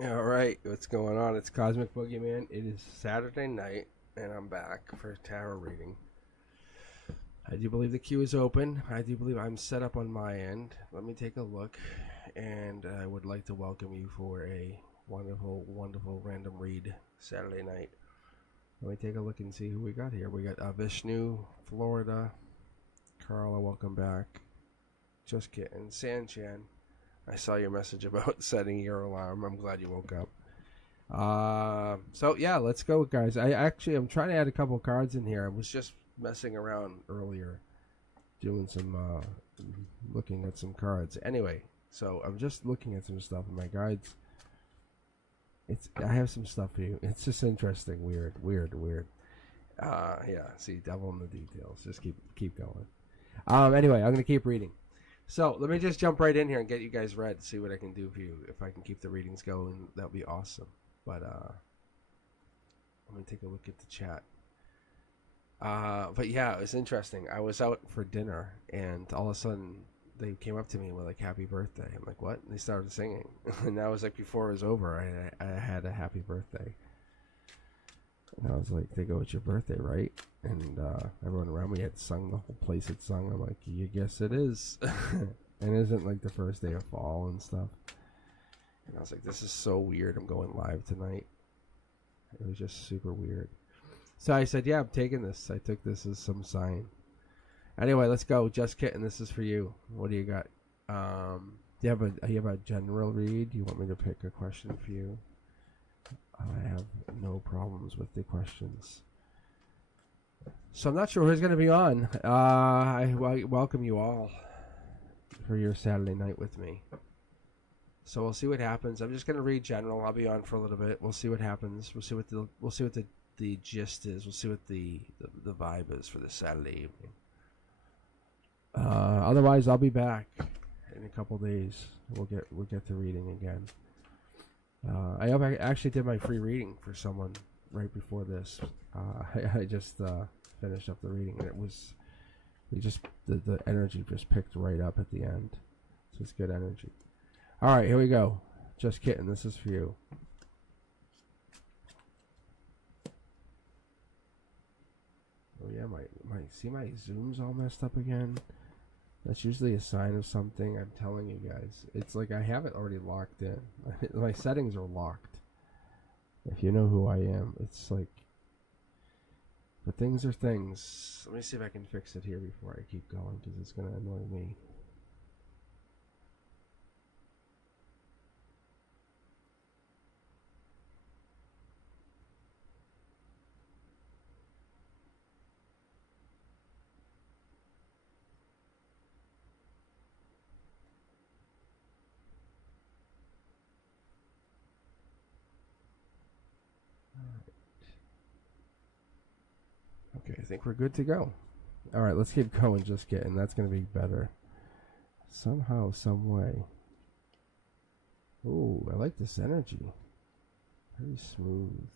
Alright, what's going on? It's Cosmic Boogeyman. It is Saturday night, and I'm back for a tarot reading. I do believe the queue is open. I do believe I'm set up on my end. Let me take a look, and I would like to welcome you for a wonderful, wonderful random read Saturday night. Let me take a look and see who we got here. We got Vishnu, Florida. Carla, welcome back. Just kidding. Sanchan. I saw your message about setting your alarm. I'm glad you woke up. So yeah, let's go, guys. I'm trying to add a couple cards in here. I was just messing around earlier, doing some looking at some cards. Anyway, so I'm just looking at some stuff in my guides. I have some stuff for you. It's just interesting, weird. Yeah. See, devil in the details. Just keep going. Anyway, I'm gonna keep reading. So let me just jump right in here and get you guys read, see what I can do for you. If I can keep the readings going, that'll be awesome. But let me take a look at the chat. But yeah, it was interesting. I was out for dinner, and all of a sudden they came up to me and were like, "Happy birthday!" I'm like, "What?" And they started singing, and that was like before it was over. I had a happy birthday, and I was like, "They go, it's your birthday, right?" And everyone around me had sung, the whole place had sung. I'm like, "You guess it is." And isn't like the first day of fall and stuff. And I was like, "This is so weird. I'm going live tonight." It was just super weird. So I said, "Yeah, I'm taking this." I took this as some sign. Anyway, let's go. Just kidding. This is for you. What do you got? Do you have a general read? Do you want me to pick a question for you? I have no problems with the questions. So I'm not sure who's going to be on. I welcome you all for your Saturday night with me. So we'll see what happens. I'm just going to read general. I'll be on for a little bit. We'll see what happens. We'll see what the gist is. We'll see what the vibe is for this Saturday evening. Otherwise, I'll be back in a couple days. We'll get to reading again. I actually did my free reading for someone right before this. I just finished up the reading, and the energy just picked right up at the end. So it's good energy. All right, here we go. Just kidding. This is for you. Oh yeah, my zoom's all messed up again. That's usually a sign of something. I'm telling you guys. It's like I have it already locked in. My settings are locked. If you know who I am, it's like. But things are things. Let me see if I can fix it here before I keep going, because it's going to annoy me. Okay, I think we're good to go. All right, let's keep going. Just kidding. That's going to be better. Somehow, some way. Ooh, I like this energy. Very smooth.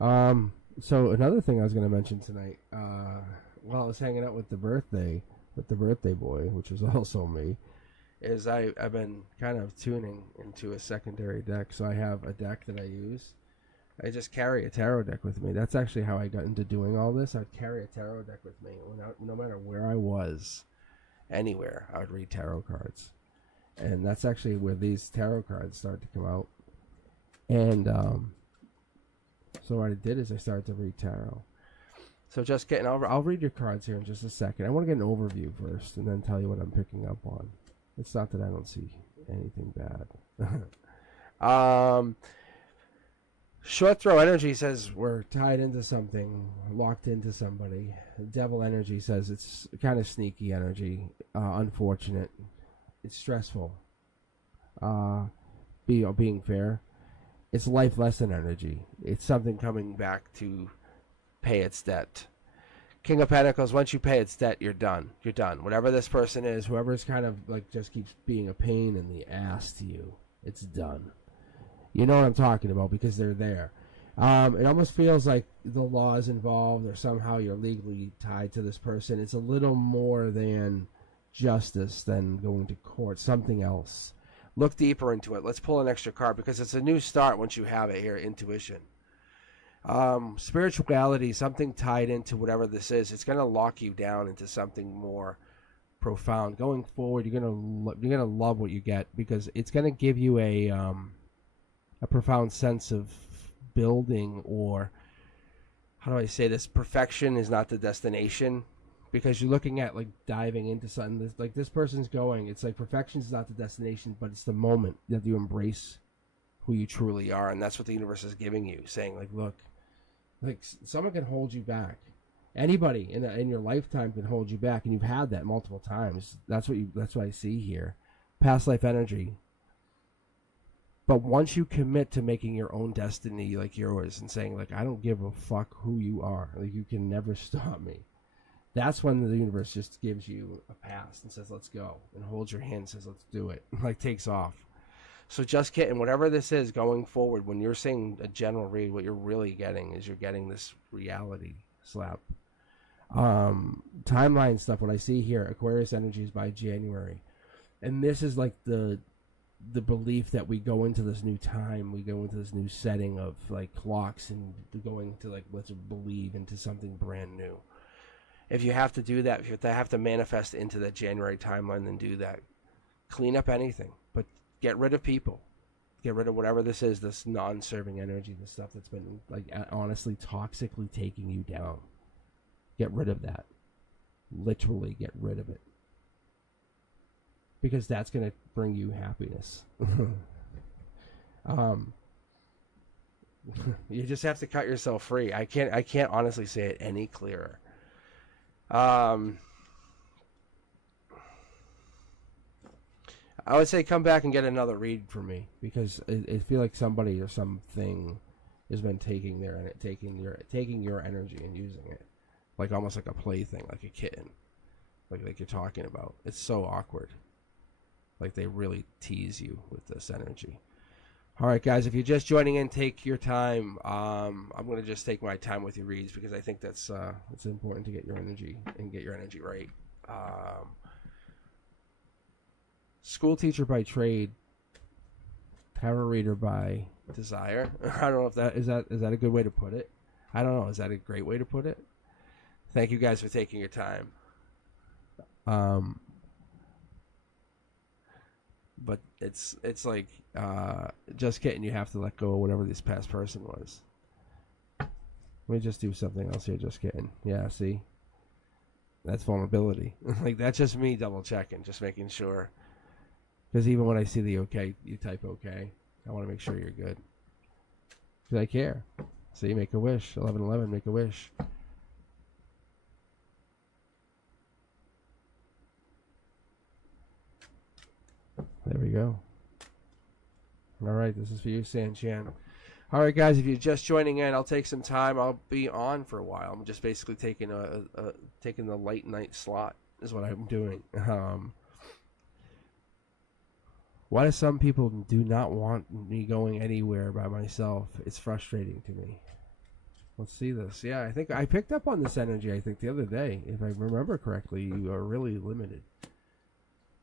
So another thing I was going to mention tonight, while I was hanging out with the birthday boy, which is also me, is I've been kind of tuning into a secondary deck. So I have a deck that I use. I just carry a tarot deck with me. That's actually how I got into doing all this. I'd carry a tarot deck with me. No matter where I was, anywhere, I would read tarot cards. And that's actually where these tarot cards started to come out. And so what I did is I started to read tarot. So just kidding. I'll read your cards here in just a second. I want to get an overview first and then tell you what I'm picking up on. It's not that I don't see anything bad. Short throw energy says we're tied into something, locked into somebody. Devil energy says it's kind of sneaky energy, unfortunate. It's stressful. Being fair. It's life lesson energy. It's something coming back to pay its debt. King of Pentacles, once you pay its debt, you're done. You're done. Whatever this person is, whoever's kind of like just keeps being a pain in the ass to you, it's done. You know what I'm talking about because they're there. It almost feels like the law is involved or somehow you're legally tied to this person. It's a little more than justice than going to court, something else. Look deeper into it. Let's pull an extra card because it's a new start once you have it here, intuition. Spirituality, something tied into whatever this is, it's going to lock you down into something more profound. Going forward, you're gonna love what you get because it's going to give you a profound sense of building, or how do I say this? Perfection is not the destination, because you're looking at like diving into something. Like this person's going. It's like perfection is not the destination, but it's the moment that you embrace who you truly are, and that's what the universe is giving you, saying like, look, like someone can hold you back. Anybody in your lifetime can hold you back, and you've had that multiple times. That's what I see here. Past life energy. But once you commit to making your own destiny like yours and saying like, I don't give a fuck who you are, like you can never stop me. That's when the universe just gives you a pass and says, let's go, and holds your hand and says, let's do it. Like takes off. So just kidding, whatever this is going forward, when you're saying a general read, what you're really getting is you're getting this reality slap. Timeline stuff, what I see here, Aquarius energies by January. And this is like the belief that we go into this new time, we go into this new setting of like clocks and going to like, let's believe into something brand new. If you have to do that, if you have to manifest into that January timeline, then do that. Clean up anything, but get rid of people. Get rid of whatever this is, this non-serving energy, the stuff that's been like honestly toxically taking you down. Get rid of that. Literally get rid of it. Because that's going to bring you happiness. You just have to cut yourself free. I can't honestly say it any clearer. I would say come back and get another read from me, because I feel like somebody or something has been taking your energy and using it, like almost like a plaything, like a kitten, like you're talking about. It's so awkward. Like they really tease you with this energy. All right, guys, if you're just joining in, take your time. I'm going to just take my time with your reads because I think that's it's important to get your energy and get your energy right. School teacher by trade, tarot reader by desire. I don't know if that is that a good way to put it. I don't know. Is that a great way to put it? Thank you guys for taking your time. But it's like just kidding. You have to let go of whatever this past person was. Let me just do something else here. Just kidding. Yeah, see, that's vulnerability. Like that's just me double checking, just making sure. Because even when I see the okay, you type okay. I want to make sure you're good. Because I care. See, make a wish. 1111, make a wish. There we go. All right, this is for you, San Chan. All right, guys, if you're just joining in, I'll take some time. I'll be on for a while. I'm just basically taking taking the late night slot is what I'm doing. Why do some people do not want me going anywhere by myself? It's frustrating to me. Let's see this. Yeah, I think I picked up on this energy, I think, the other day. If I remember correctly, you are really limited.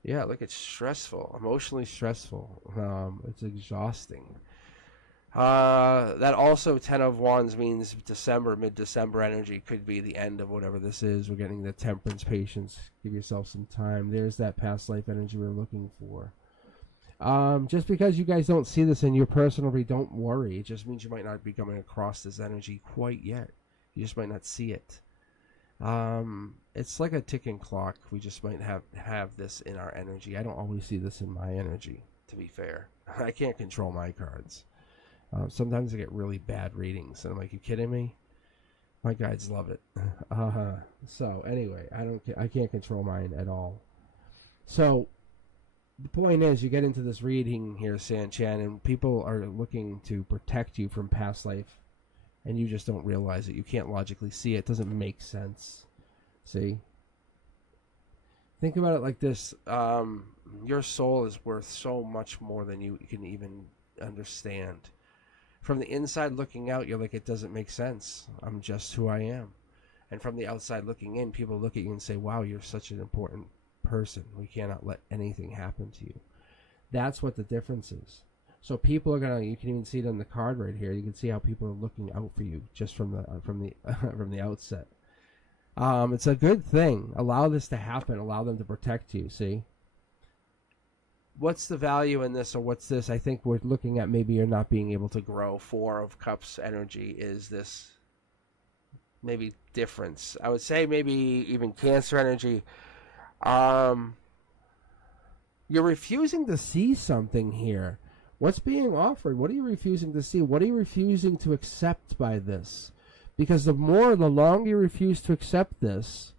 Yeah, look, it's stressful, emotionally stressful. It's exhausting. That also 10 of Wands means December, mid-December energy could be the end of whatever this is. We're getting the temperance, patience. Give yourself some time. There's that past life energy we're looking for. Just because you guys don't see this in your personal read, don't worry. It just means you might not be coming across this energy quite yet. You just might not see it. It's like a ticking clock. We just might have this in our energy. I don't always see this in my energy, to be fair. I can't control my cards. Sometimes I get really bad readings, and I'm like, you kidding me? My guides love it. So anyway, I can't control mine at all. So the point is, you get into this reading here, San Chan, and people are looking to protect you from past life, and you just don't realize it. You can't logically see it. It doesn't make sense. See? Think about it like this. Your soul is worth so much more than you can even understand. From the inside looking out, you're like, it doesn't make sense. I'm just who I am. And from the outside looking in, people look at you and say, wow, you're such an important person. We cannot let anything happen to you. That's what the difference is. So people are gonna. You can even see it on the card right here. You can see how people are looking out for you just from the from the outset. It's a good thing. Allow this to happen. Allow them to protect you. See. What's the value in this, or what's this? I think we're looking at maybe you're not being able to grow. 4 of Cups energy is this maybe difference. I would say maybe even Cancer energy. You're refusing to see something here. What's being offered? What are you refusing to see? What are you refusing to accept by this? Because the longer you refuse to accept this,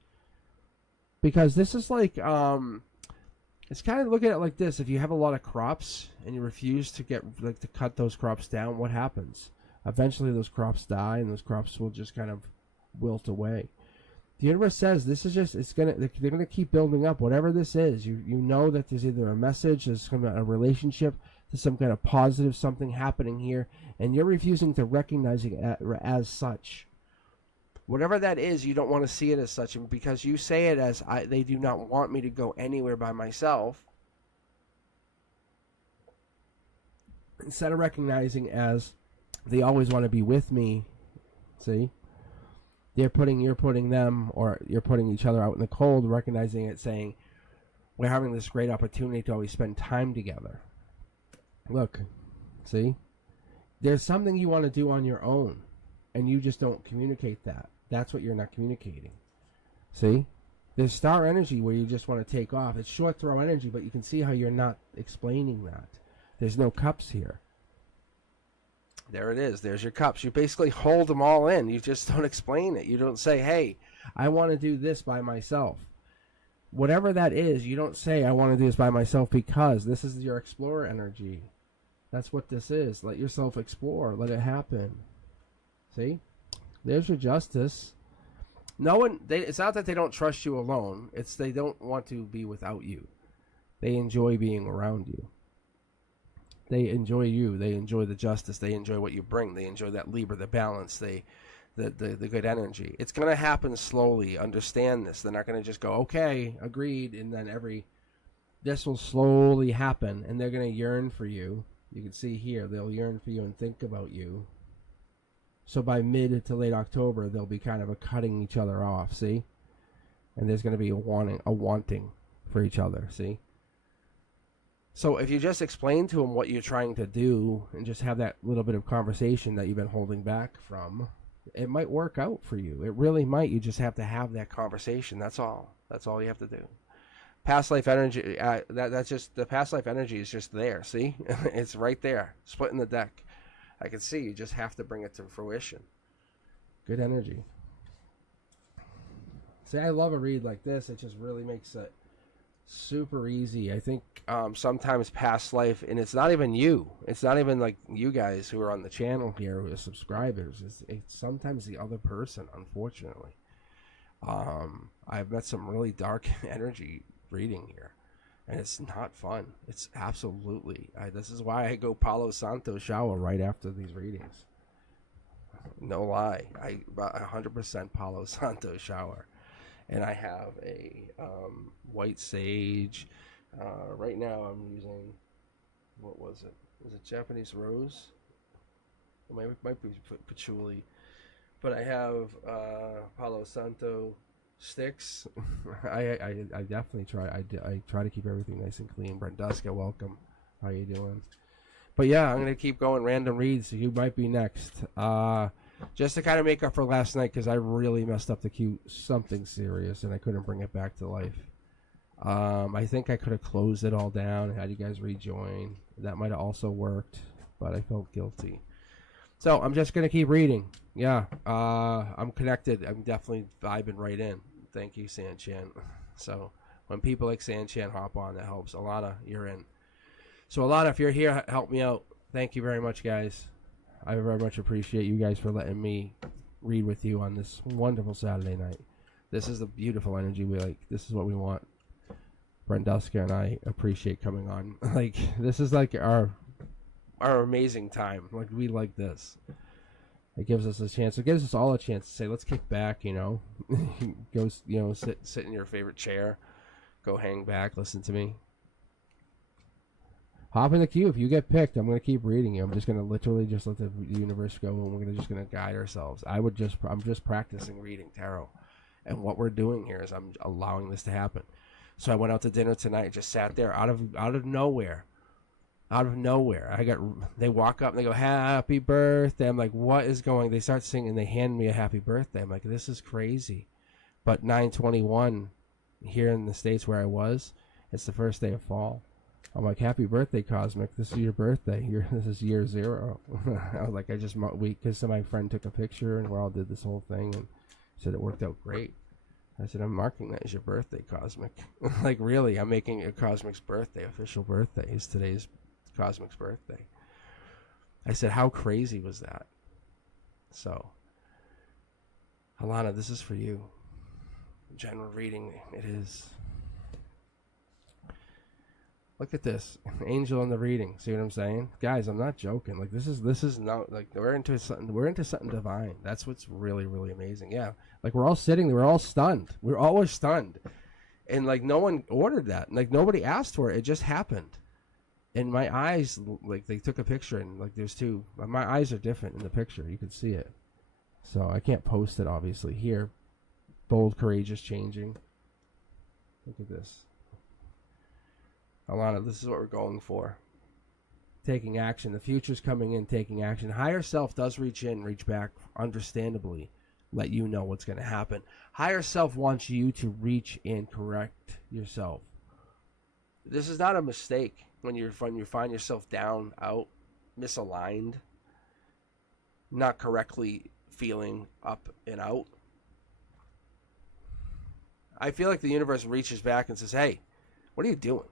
because this is like, it's kind of look at it like this. If you have a lot of crops and you refuse to to cut those crops down, what happens? Eventually those crops die and those crops will just kind of wilt away. The universe says this is just, they're gonna keep building up. Whatever this is, you know that there's either a message, there's some kind of a relationship, there's some kind of positive something happening here, and you're refusing to recognize it as such. Whatever that is, you don't want to see it as such, and because you say it as they do not want me to go anywhere by myself, instead of recognizing as they always want to be with me. See. You're putting them, or you're putting each other out in the cold, recognizing it, saying, we're having this great opportunity to always spend time together. Look, see? There's something you want to do on your own, and you just don't communicate that. That's what you're not communicating. See? There's star energy where you just want to take off. It's short throw energy, but you can see how you're not explaining that. There's no cups here. There it is. There's your cups. You basically hold them all in. You just don't explain it. You don't say, hey, I want to do this by myself. Whatever that is, you don't say, I want to do this by myself, because this is your explorer energy. That's what this is. Let yourself explore. Let it happen. See? There's your justice. It's not that they don't trust you alone. It's they don't want to be without you. They enjoy being around you. They enjoy you. They enjoy the justice. They enjoy what you bring. They enjoy that Libra, the balance, the good energy. It's going to happen slowly. Understand this. They're not going to just go, okay, agreed, and then this will slowly happen, and they're going to yearn for you. You can see here, they'll yearn for you and think about you. So by mid to late October, they'll be kind of cutting each other off, see? And there's going to be a wanting for each other, see? So if you just explain to them what you're trying to do and just have that little bit of conversation that you've been holding back from, it might work out for you. It really might. You just have to have that conversation. That's all. That's all you have to do. Past life energy, that's just, the past life energy is just there. See? It's right there. Splitting the deck. I can see. You just have to bring it to fruition. Good energy. See, I love a read like this. It just really makes it super easy. I think sometimes past life, and it's not even you. It's not even like you guys who are on the channel here who are subscribers. It's sometimes the other person, unfortunately. I've met some really dark energy reading here, and it's not fun. It's absolutely. This is why I go Palo Santo shower right after these readings. No lie. 100% Palo Santo shower. And I have a white sage. Right now I'm using, what was it? Was it Japanese rose? It might be patchouli. But I have Palo Santo sticks. I definitely try. I try to keep everything nice and clean. Brenduska, welcome. How you doing? But yeah, I'm going to keep going random reads. So you might be next. Just to kind of make up for last night, because I really messed up the cue, something serious, and I couldn't bring it back to life. I think I could have closed it all down and had you guys rejoin. That might have also worked, but I felt guilty. So I'm just going to keep reading. Yeah, I'm connected. I'm definitely vibing right in. Thank you, Sanchan. So when people like Sanchan hop on, that helps. Alana, you're in. So Alana, if you're here, help me out. Thank you very much, guys. I very much appreciate you guys for letting me read with you on this wonderful Saturday night. This is the beautiful energy we like. This is what we want. Brenduska and I appreciate coming on. Like, this is like our our amazing time. Like, we like this. It gives us a chance. It gives us all a chance to say, let's kick back, go, sit in your favorite chair. Go hang back, listen to me. Hop in the queue. If you get picked, I'm going to keep reading you. I'm just going to literally just let the universe go, and we're just going to guide ourselves. I'm just practicing reading tarot. And what we're doing here is I'm allowing this to happen. So I went out to dinner tonight, just sat there out of nowhere. Out of nowhere, they walk up and they go, "Happy birthday." I'm like, "What is going?" They start singing. They hand me a happy birthday. I'm like, "This is crazy." But 9/21 here in the States where I was, it's the first day of fall. I'm like, "Happy birthday, Cosmic. This is your birthday. This is year 0." I was like, because my friend took a picture and we all did this whole thing and said it worked out great. I said, "I'm marking that as your birthday, Cosmic." Like, really, I'm making it Cosmic's birthday, official birthday. Is today's Cosmic's birthday. I said, how crazy was that? So, Alana, this is for you. General reading, it is. Look at this, angel in the reading. See what I'm saying, guys? I'm not joking. Like, this is not like we're into something divine. That's what's really, really amazing. Yeah, like we're all sitting there, we're all stunned. We're always stunned, and like no one ordered that. Like nobody asked for it. It just happened. And my eyes, like they took a picture, and like there's two. My eyes are different in the picture. You can see it. So I can't post it obviously here. Bold, courageous, changing. Look at this. Alana, this is what we're going for. Taking action. The future's coming in, taking action. Higher self does reach back, understandably, let you know what's going to happen. Higher self wants you to reach and correct yourself. This is not a mistake when you find yourself down, out, misaligned, not correctly feeling up and out. I feel like the universe reaches back and says, "Hey, what are you doing?"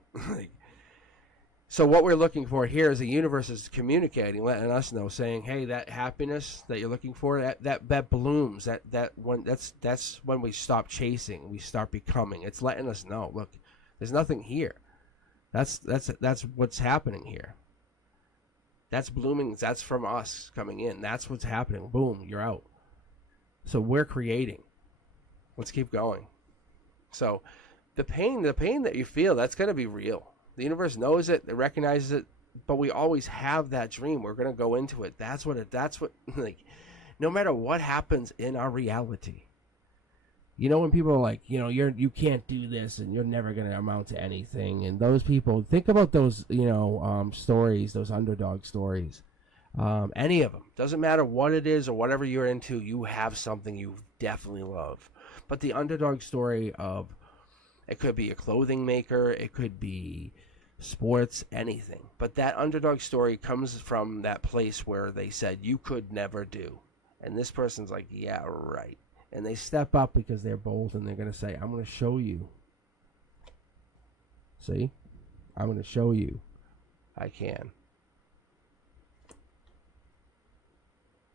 So what we're looking for here is the universe is communicating, letting us know, saying, "Hey, that happiness that you're looking for, that blooms. That's when we stop chasing, we start becoming." It's letting us know, look, there's nothing here. That's what's happening here. That's blooming. That's from us coming in. That's what's happening. Boom, you're out. So we're creating. Let's keep going. So the pain that you feel, that's going to be real. The universe knows it, it recognizes it, but we always have that dream. We're going to go into it. That's what like, no matter what happens in our reality. When people are like, you can't do this and you're never going to amount to anything. And those people, think about those, stories, those underdog stories. Any of them. Doesn't matter what it is or whatever you're into, you have something you definitely love. But the underdog story of, it could be a clothing maker, it could be sports, anything. But that underdog story comes from that place where they said, you could never do. And this person's like, yeah, right. And they step up because they're bold and they're going to say, I'm going to show you. See? I'm going to show you I can.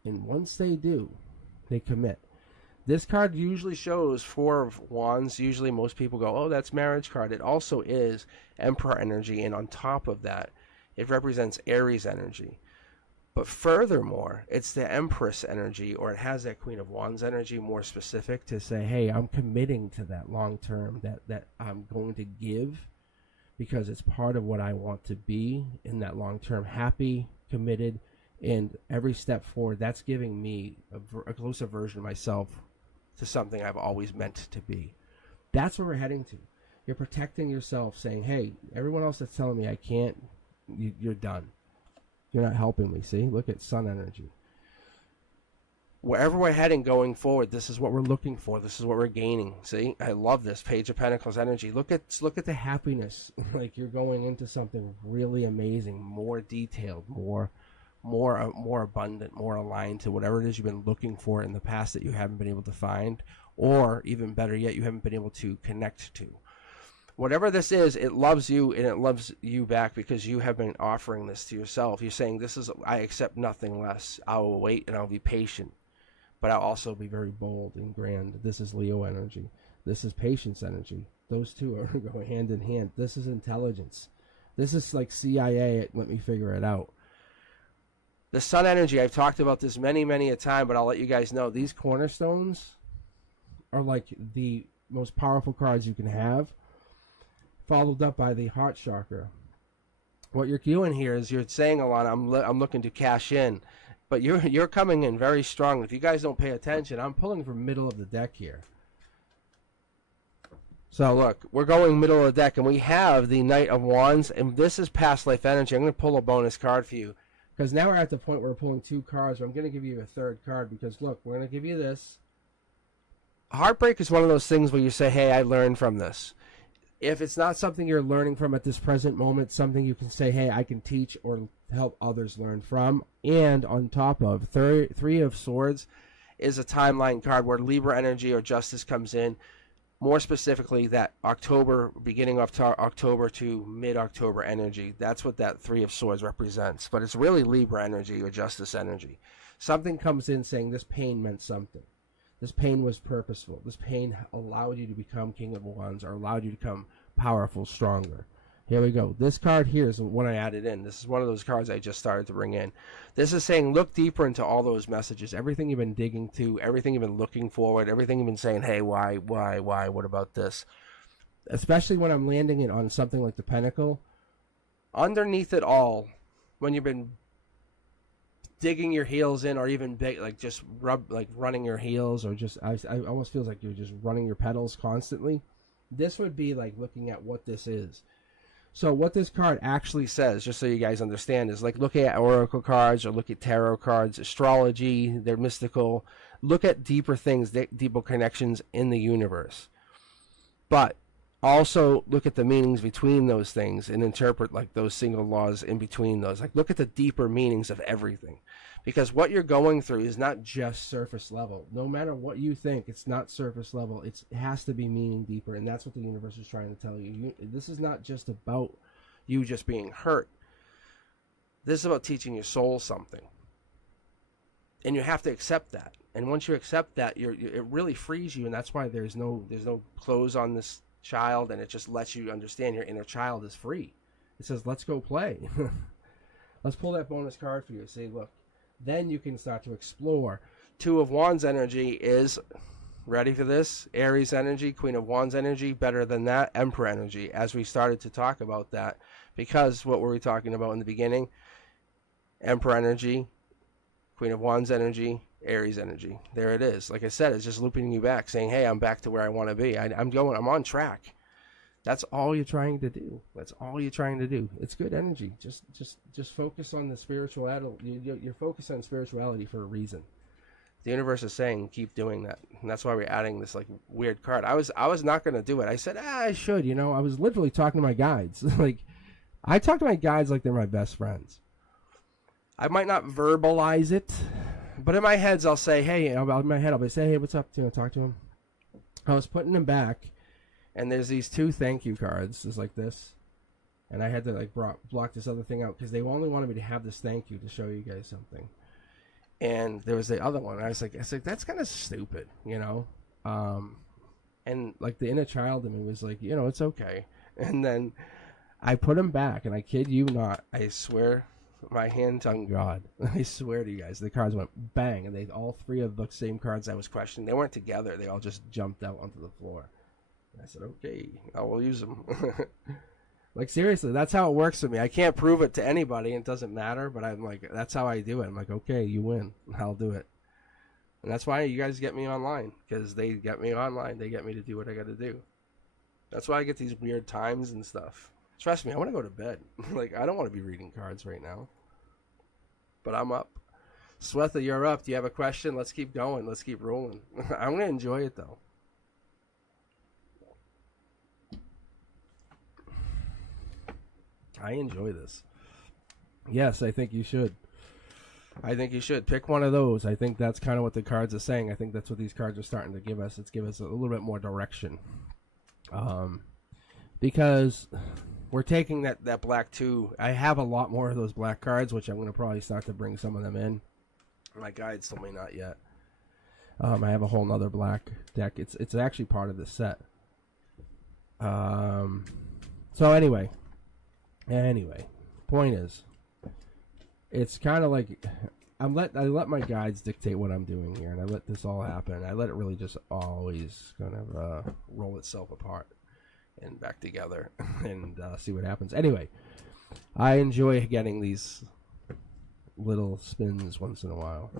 And once they do, they commit. This card usually shows 4 of Wands. Usually most people go, oh, that's marriage card. It also is Emperor energy. And on top of that, it represents Aries energy. But furthermore, it's the Empress energy, or it has that Queen of Wands energy, more specific, to say, hey, I'm committing to that long term, that I'm going to give, because it's part of what I want to be in that long term, happy, committed, and every step forward, that's giving me a closer version of myself to something I've always meant to be. That's where we're heading to. You're protecting yourself, saying, hey, everyone else that's telling me I can't, you're done. You're not helping me. See? Look at Sun energy. Wherever we're heading going forward, this is what we're looking for. This is what we're gaining. See? I love this. Page of Pentacles energy. Look at the happiness. Like you're going into something really amazing, more detailed, more abundant, more aligned to whatever it is you've been looking for in the past that you haven't been able to find, or even better yet, you haven't been able to connect to. Whatever this is, it loves you, and it loves you back because you have been offering this to yourself. You're saying, I accept nothing less. I will wait and I'll be patient, but I'll also be very bold and grand. This is Leo energy. This is patience energy. Those two are going hand in hand. This is intelligence. This is like CIA, let me figure it out. The sun energy, I've talked about this many, many a time, but I'll let you guys know. These cornerstones are like the most powerful cards you can have, followed up by the heart chakra. What you're doing here is you're saying, Alana, I'm looking to cash in, but you're coming in very strong. If you guys don't pay attention, I'm pulling from middle of the deck here. So look, we're going middle of the deck, and we have the Knight of Wands, and this is past life energy. I'm going to pull a bonus card for you, because now we're at the point where we're pulling 2 cards, but I'm going to give you a 3rd card, because look, we're going to give you this. Heartbreak is one of those things where you say, hey, I learned from this. If it's not something you're learning from at this present moment, something you can say, hey, I can teach or help others learn from. And on top of, 3 of Swords is a timeline card where Libra energy or justice comes in. More specifically, that October, beginning of October to mid-October energy. That's what that 3 of Swords represents. But it's really Libra energy or justice energy. Something comes in saying this pain meant something. This pain was purposeful. This pain allowed you to become King of Wands or allowed you to become powerful, stronger. Here we go. This card here is one I added in. This is one of those cards I just started to bring in. This is saying look deeper into all those messages. Everything you've been digging to, everything you've been looking forward, everything you've been saying, hey, why, what about this? Especially when I'm landing it on something like the Pentacle. Underneath it all, when you've been digging your heels in, or even just running your heels, or just I almost feels like you're just running your pedals constantly. This would be like looking at what this is. So what this card actually says, just so you guys understand, is like look at oracle cards or look at tarot cards, astrology. They're mystical. Look at deeper things, deeper connections in the universe. But also look at the meanings between those things and interpret like those single laws in between those. Like look at the deeper meanings of everything. Because what you're going through is not just surface level. No matter what you think, it's not surface level. It has to be meaning deeper, and that's what the universe is trying to tell you. This is not just about you just being hurt. This is about teaching your soul something. And you have to accept that. And once you accept that, it really frees you, and that's why there's no clothes on this child, and it just lets you understand your inner child is free. It says, let's go play. Let's pull that bonus card for you. Say, look. Then you can start to explore. 2 of Wands energy is, ready for this? Aries energy, Queen of Wands energy, better than that, Emperor energy, as we started to talk about that. Because what were we talking about in the beginning? Emperor energy, Queen of Wands energy, Aries energy. There it is. Like I said, it's just looping you back, saying, hey, I'm back to where I want to be. I'm on track. That's all you're trying to do. That's all you're trying to do. It's good energy. Just focus on the spirituality. You're focused on spirituality for a reason. The universe is saying keep doing that, and that's why we're adding this like weird card. I was not going to do it. I said I should. I was literally talking to my guides. Like I talk to my guides like they're my best friends. I might not verbalize it, but in my heads I'll say, hey. In my head I'll say, hey, what's up? Talk to him. I was putting them back. And there's these 2 thank you cards, just like this. And I had to like block this other thing out because they only wanted me to have this thank you to show you guys something. And there was the other one. I was like, that's kind of stupid, And like the inner child in me was like, it's okay. And then I put them back, and I kid you not, I swear, my hand on God, I swear to you guys, the cards went bang, and all 3 of the same cards I was questioning, they weren't together. They all just jumped out onto the floor. I said, okay, I will use them. Like, seriously, that's how it works for me. I can't prove it to anybody. It doesn't matter, but I'm like, that's how I do it. I'm like, okay, you win. I'll do it. And that's why you guys get me online, because they get me online. They get me to do what I got to do. That's why I get these weird times and stuff. Trust me, I want to go to bed. Like, I don't want to be reading cards right now. But I'm up. Swetha, you're up. Do you have a question? Let's keep going. Let's keep rolling. I'm going to enjoy it, though. I enjoy this. Yes, I think you should. I think you should. Pick one of those. I think that's kind of what the cards are saying. I think that's what these cards are starting to give us. It's give us a little bit more direction. Because we're taking that black too. I have a lot more of those black cards, which I'm going to probably start to bring some of them in. My guides told me not yet. I have a whole nother black deck. It's actually part of this set. So anyway, point is, it's kind of like I let my guides dictate what I'm doing here, and I let this all happen. I let it really just always kind of roll itself apart and back together and see what happens. Anyway, I enjoy getting these little spins once in a while.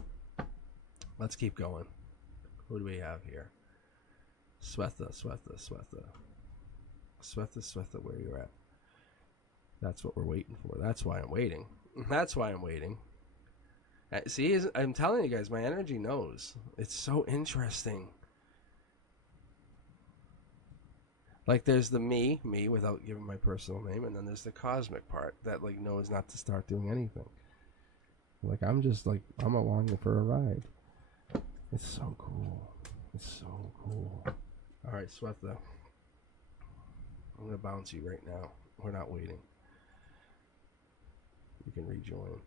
Let's keep going. Who do we have here? Swetha, where you at? That's what we're waiting for. That's why I'm waiting. See, I'm telling you guys, my energy knows. It's so interesting. Like, there's the me without giving my personal name, and then there's the cosmic part that, like, knows not to start doing anything. Like, I'm just, like, I'm along for a ride. It's so cool. All right, Swetha. I'm going to bounce you right now. We're not waiting. You can rejoin.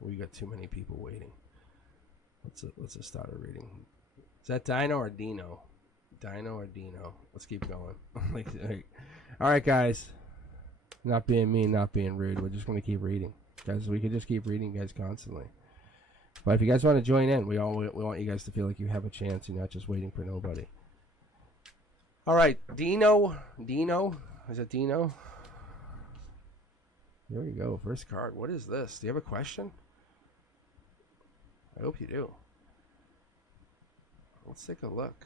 We got too many people waiting. Let's just start a reading. Is that Dino or Dino? Dino or Dino? Let's keep going. All right, guys. Not being mean, not being rude. We're just going to keep reading. Guys, we could just keep reading, guys, constantly. But if you guys want to join in, we want you guys to feel like you have a chance. You're not just waiting for nobody. All right, Dino. Is it Dino? There we go. First card. What is this? Do you have a question? I hope you do. Let's take a look.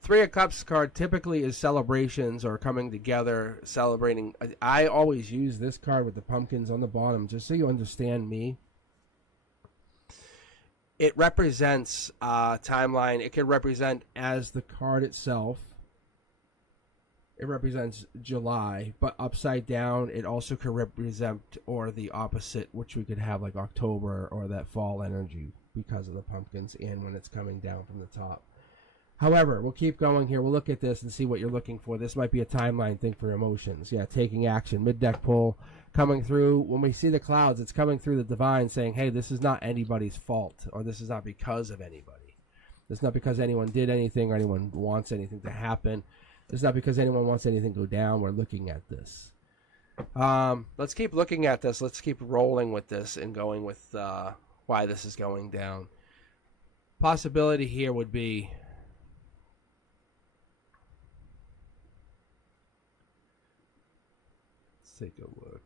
Three of Cups card typically is celebrations or coming together, celebrating. I always use this card with the pumpkins on the bottom just so you understand me. It represents timeline. It can represent as the card itself. It represents July, but upside down, it also could represent or the opposite, which we could have like October or that fall energy because of the pumpkins and when it's coming down from the top. However, we'll keep going here. We'll look at this and see what you're looking for. This might be a timeline thing for emotions. Yeah, taking action, mid-deck pull, coming through. When we see the clouds, it's coming through the divine saying, hey, this is not anybody's fault, or this is not because of anybody. It's not because anyone did anything or anyone wants anything to happen. It's not because anyone wants anything to go down. We're looking at this. Let's keep looking at this. Let's keep rolling with this and going with why this is going down. Possibility here would be let's take a look.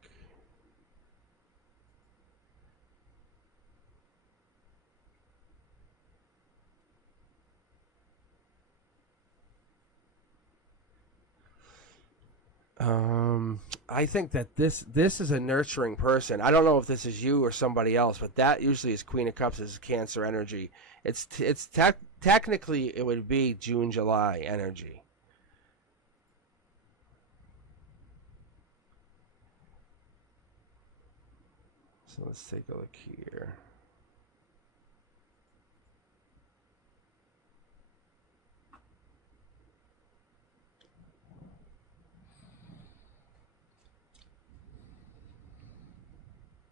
I think that this is a nurturing person. I don't know if this is you or somebody else, but that usually is Queen of Cups is Cancer energy. Technically it would be June, July energy. So let's take a look here.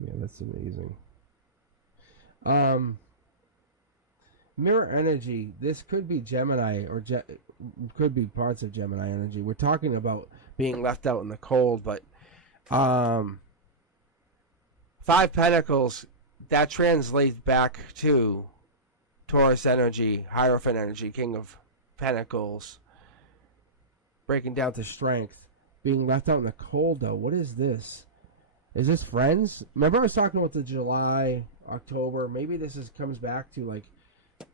Yeah, that's amazing. Mirror energy. This could be Gemini or could be parts of Gemini energy. We're talking about being left out in the cold, but Five Pentacles, that translates back to Taurus energy, Hierophant energy, King of Pentacles, breaking down to strength. Being left out in the cold, though. What is this? Is this friends? Remember I was talking about the July, October. Maybe this comes back to like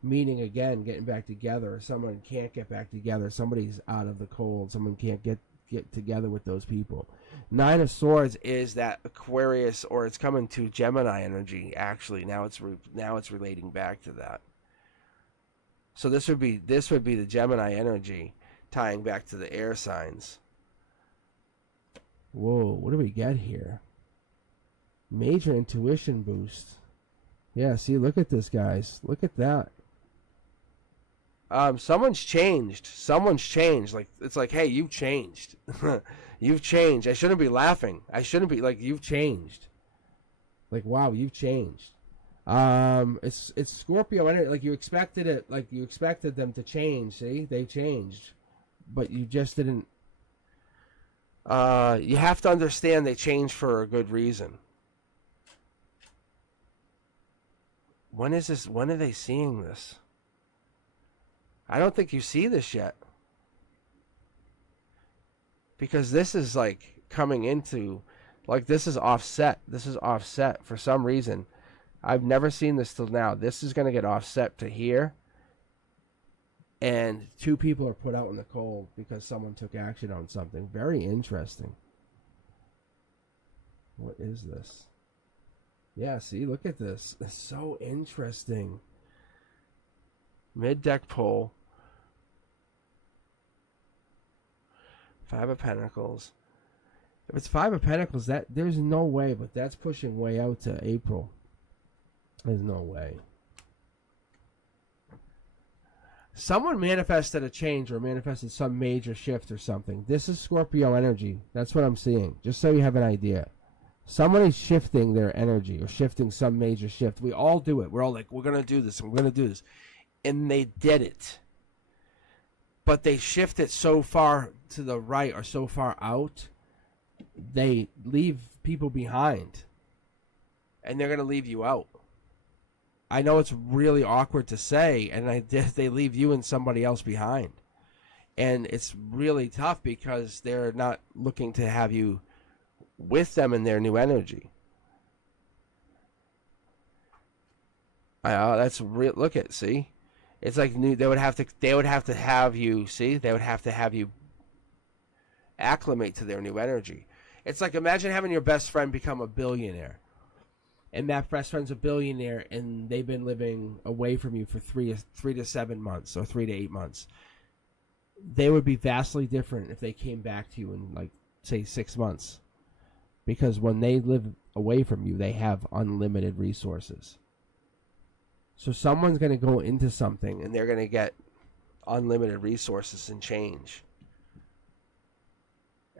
meeting again, getting back together. Someone can't get back together. Somebody's out of the cold. Someone can't get together with those people. Nine of Swords is that Aquarius, or it's coming to Gemini energy. Actually, now it's relating back to that. So this would be the Gemini energy, tying back to the air signs. Whoa, what do we get here? Major intuition boost. Yeah, see, look at this, guys. Look at that. Someone's changed. Like, it's like, hey, you've changed. You've changed. I shouldn't be laughing. I shouldn't be like, you've changed. Like, wow, you've changed. It's Scorpio energy. Like, you expected it. Like, you expected them to change. See, they changed, but you just didn't. You have to understand they changed for a good reason. When is this? When are they seeing this? I don't think you see this yet. Because this is like coming into, like this is offset. This is offset for some reason. I've never seen this till now. This is going to get offset to here. And 2 people are put out in the cold because someone took action on something. Very interesting. What is this? Yeah, see, look at this. It's so interesting. Mid-deck pull. 5 of Pentacles. If it's 5 of Pentacles, that there's no way, but that's pushing way out to April. There's no way. Someone manifested a change or manifested some major shift or something. This is Scorpio energy. That's what I'm seeing. Just so you have an idea. Somebody's shifting their energy or shifting some major shift. We all do it. We're all like, we're going to do this and we're going to do this. And they did it. But they shift it so far to the right or so far out, they leave people behind. And they're going to leave you out. I know it's really awkward to say, and they leave you and somebody else behind. And it's really tough because they're not looking to have you with them in their new energy. That's real. Look at, see? It's like new. They would have to have you, see? They would have to have you acclimate to their new energy. It's like, imagine having your best friend become a billionaire. And that best friend's a billionaire, and they've been living away from you for 3 to 7 months, or 3 to 8 months. They would be vastly different if they came back to you in, like, say, 6 months. Because when they live away from you, they have unlimited resources. So someone's going to go into something, and they're going to get unlimited resources and change.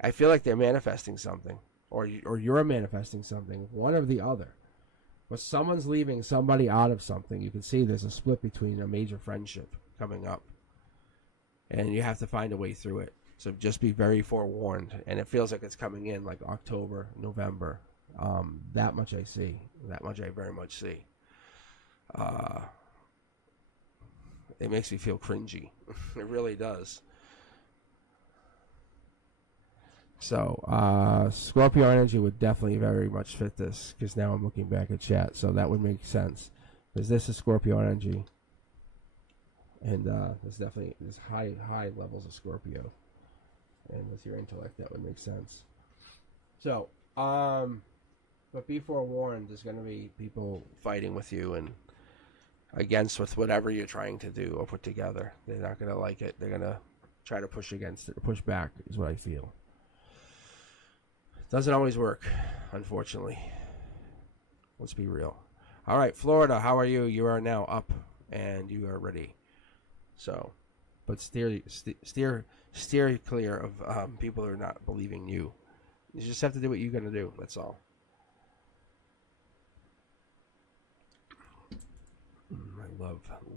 I feel like they're manifesting something, or you're manifesting something, one or the other. But someone's leaving somebody out of something. You can see there's a split between a major friendship coming up. And you have to find a way through it. So just be very forewarned. And it feels like it's coming in like October, November. That much I see. That much I very much see. It makes me feel cringy. It really does. So, Scorpio energy would definitely very much fit this, because now I'm looking back at chat, so that would make sense. Because this is Scorpio energy. And there's high levels of Scorpio. And with your intellect, that would make sense. So, but be forewarned, there's going to be people fighting with you and against with whatever you're trying to do or put together. They're not going to like it. They're going to try to push against it, or push back, is what I feel. Doesn't always work, unfortunately. Let's be real. All right, Florida, how are you? You are now up, and you are ready. So, but steer clear of people who are not believing you. You just have to do what you're going to do. That's all. I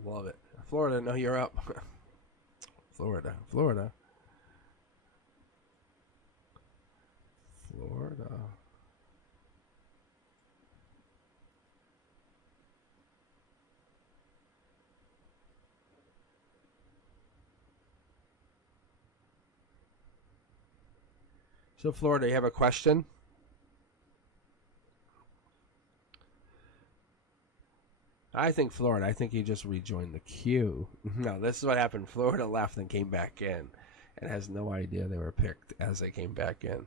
love it. Florida, no, you're up. Florida. So, Florida, you have a question? I think you just rejoined the queue. No, this is what happened. Florida left and came back in and has no idea they were picked as they came back in.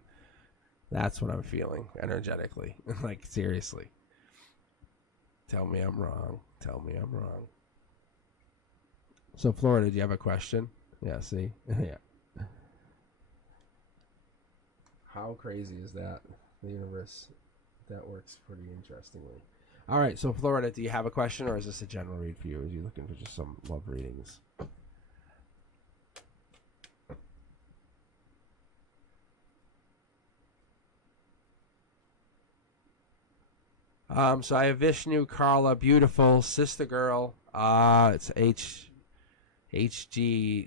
That's what I'm feeling energetically. Like, seriously. Tell me I'm wrong. So, Florida, do you have a question? Yeah, see? Yeah. How crazy is that? The universe, that works pretty interestingly. All right, so Florida, do you have a question, or is this a general read for you? Are you looking for just some love readings? So I have Vishnu, Carla, beautiful, sister girl. It's HG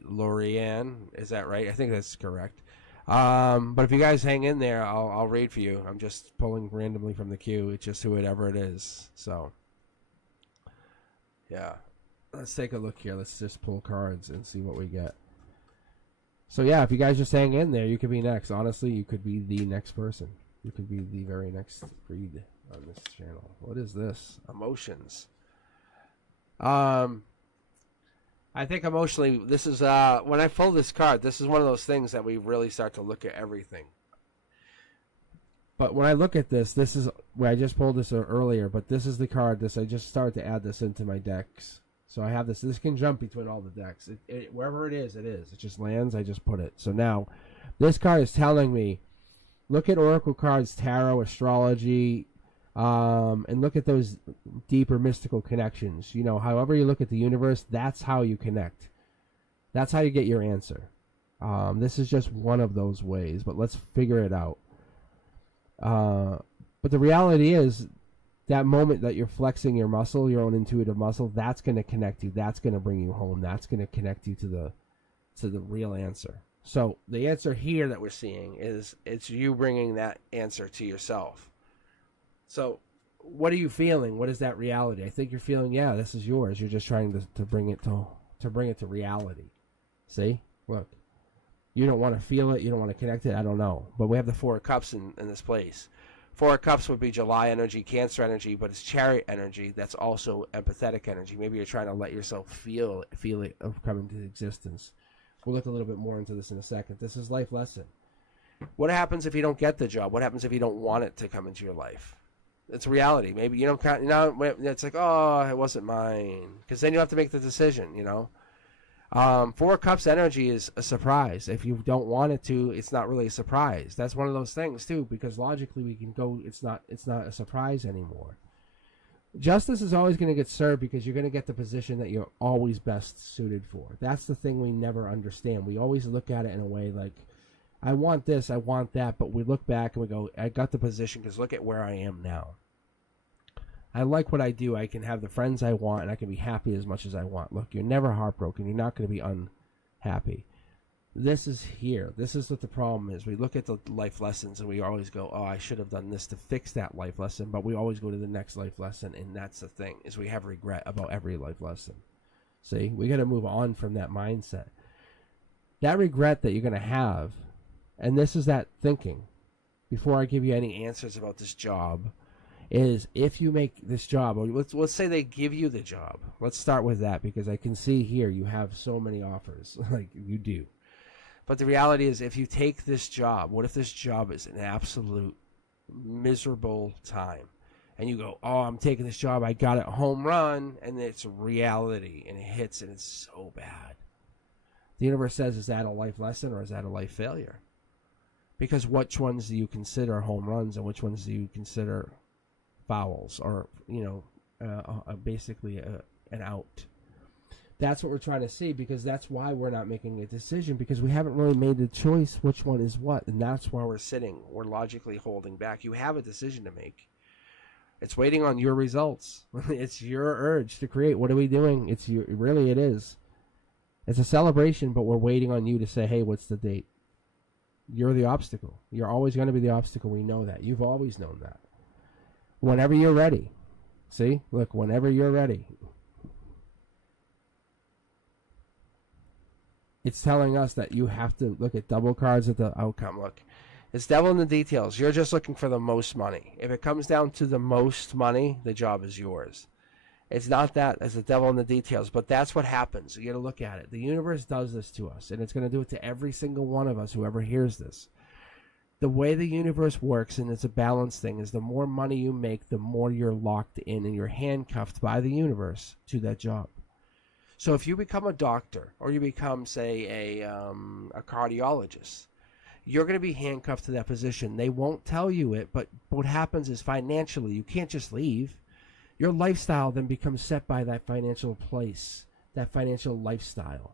Lorianne. Is that right? I think that's correct. But if you guys hang in there, I'll read for you. I'm just pulling randomly from the queue. It's just whoever it is. So, Yeah. Let's take a look here. Let's just pull cards and see what we get. So yeah, if you guys just hang in there, you could be next. Honestly, you could be the next person. You could be the very next read on this channel. What is this? Emotions. I think emotionally, this is when I pull this card, this is one of those things that we really start to look at everything. But when I look at this, this is where I just pulled this earlier, but this is the card. I just started to add this into my decks. So I have this. This can jump between all the decks. Wherever it is, it is. It just lands. I just put it. So now, this card is telling me, look at Oracle cards, tarot, astrology, and look at those deeper mystical connections. You know, however you look at the universe, that's how you connect. That's how you get your answer. This is just one of those ways, but let's figure it out. But the reality is, that moment that you're flexing your muscle, your own intuitive muscle, that's going to connect you. That's going to bring you home. That's going to connect you to the real answer. So the answer here that we're seeing is it's you bringing that answer to yourself. So what are you feeling? What is that reality? I think you're feeling, yeah, this is yours. You're just trying to bring it to reality. See? Look. You don't want to feel it. You don't want to connect it. I don't know. But we have the Four of Cups in this place. Four of Cups would be July energy, Cancer energy, but it's Chariot energy. That's also empathetic energy. Maybe you're trying to let yourself feel it of coming to existence. We'll look a little bit more into this in a second. This is life lesson. What happens if you don't get the job? What happens if you don't want it to come into your life? It's reality. Maybe you don't count. It's like, oh, it wasn't mine. Because then you have to make the decision, you know. Four of Cups energy is a surprise. If you don't want it to, it's not really a surprise. That's one of those things too, because logically we can go, it's not a surprise anymore. Justice is always going to get served because you're going to get the position that you're always best suited for. That's the thing we never understand. We always look at it in a way like, I want this, I want that, but we look back and we go, I got the position because look at where I am now. I like what I do. I can have the friends I want, and I can be happy as much as I want. Look, you're never heartbroken. You're not going to be unhappy. This is here. This is what the problem is. We look at the life lessons, and we always go, oh, I should have done this to fix that life lesson, but we always go to the next life lesson, and that's the thing, is we have regret about every life lesson. See? We got to move on from that mindset. That regret that you're going to have, and this is that thinking, before I give you any answers about this job, is if you make this job, or let's say they give you the job. Let's start with that, because I can see here you have so many offers, like you do. But the reality is, if you take this job, what if this job is an absolute miserable time? And you go, oh, I'm taking this job, I got it, home run, and it's reality, and it hits, and it's so bad. The universe says, is that a life lesson, or is that a life failure? Because which ones do you consider home runs, and which ones do you consider fouls, or basically an out? That's what we're trying to see, because that's why we're not making a decision, because we haven't really made the choice which one is what, and that's why we're sitting. We're logically holding back. You have a decision to make. It's waiting on your results. It's your urge to create. What are we doing? It is. It's a celebration, but we're waiting on you to say, hey, what's the date? You're the obstacle. You're always going to be the obstacle. We know that. You've always known that. Whenever you're ready. See? Look, whenever you're ready. It's telling us that you have to look at double cards at the outcome. Look, it's devil in the details. You're just looking for the most money. If it comes down to the most money, the job is yours. It's not that as the devil in the details, but that's what happens. You got to look at it. The universe does this to us, and it's going to do it to every single one of us, whoever hears this. The way the universe works, and it's a balance thing, is the more money you make, the more you're locked in and you're handcuffed by the universe to that job. So if you become a doctor, or you become, say, a cardiologist, you're going to be handcuffed to that position. They won't tell you it, but what happens is financially, you can't just leave. Your lifestyle then becomes set by that financial place, that financial lifestyle.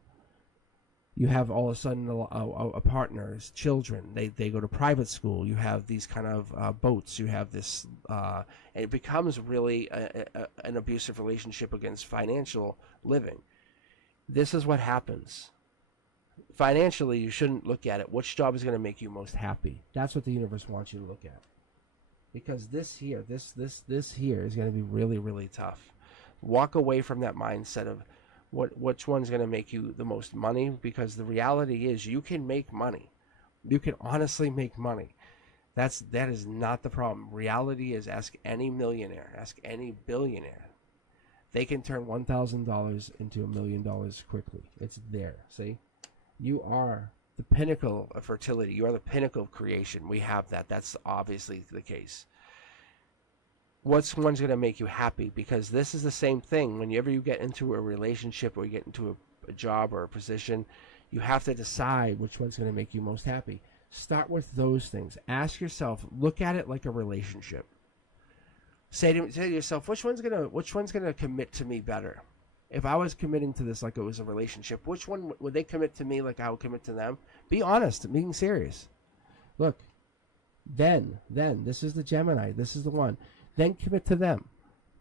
You have all of a sudden a partners, children. They go to private school. You have these kind of boats. You have this, and it becomes really an abusive relationship against financial living. This is what happens. Financially, you shouldn't look at it. Which job is going to make you most happy? That's what the universe wants you to look at. Because this here is going to be really, really tough. Walk away from that mindset of which one's going to make you the most money, because the reality is you can make money. You can honestly make money. That is not the problem. Reality is, ask any millionaire, ask any billionaire. They can turn $1,000 into $1 million quickly. It's there. See? You are the pinnacle of fertility. You are the pinnacle of creation. We have that. That's obviously the case. What's one's going to make you happy? Because this is the same thing. Whenever you get into a relationship or you get into a job or a position, you have to decide which one's going to make you most happy. Start with those things. Ask yourself, look at it like a relationship. Say to yourself, which one's gonna commit to me better? If I was committing to this like it was a relationship, which one would they commit to me like I would commit to them? Be honest, being serious. Look, then this is the Gemini, this is the one. Then commit to them.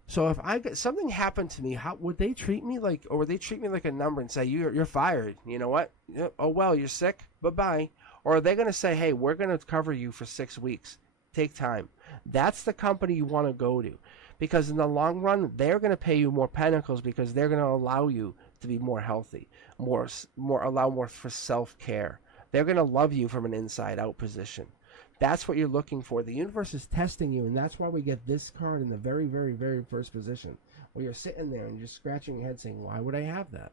So if something happened to me, how would they treat me like, or would they treat me like a number and say you're fired? You know what? Oh well, you're sick. Bye-bye. Or are they going to say, hey, we're going to cover you for 6 weeks. Take time. That's the company you want to go to. Because in the long run, they're going to pay you more pentacles, because they're going to allow you to be more healthy, allow more for self-care. They're going to love you from an inside-out position. That's what you're looking for. The universe is testing you, and that's why we get this card in the very, very, very first position, where you're sitting there and you're scratching your head saying, why would I have that?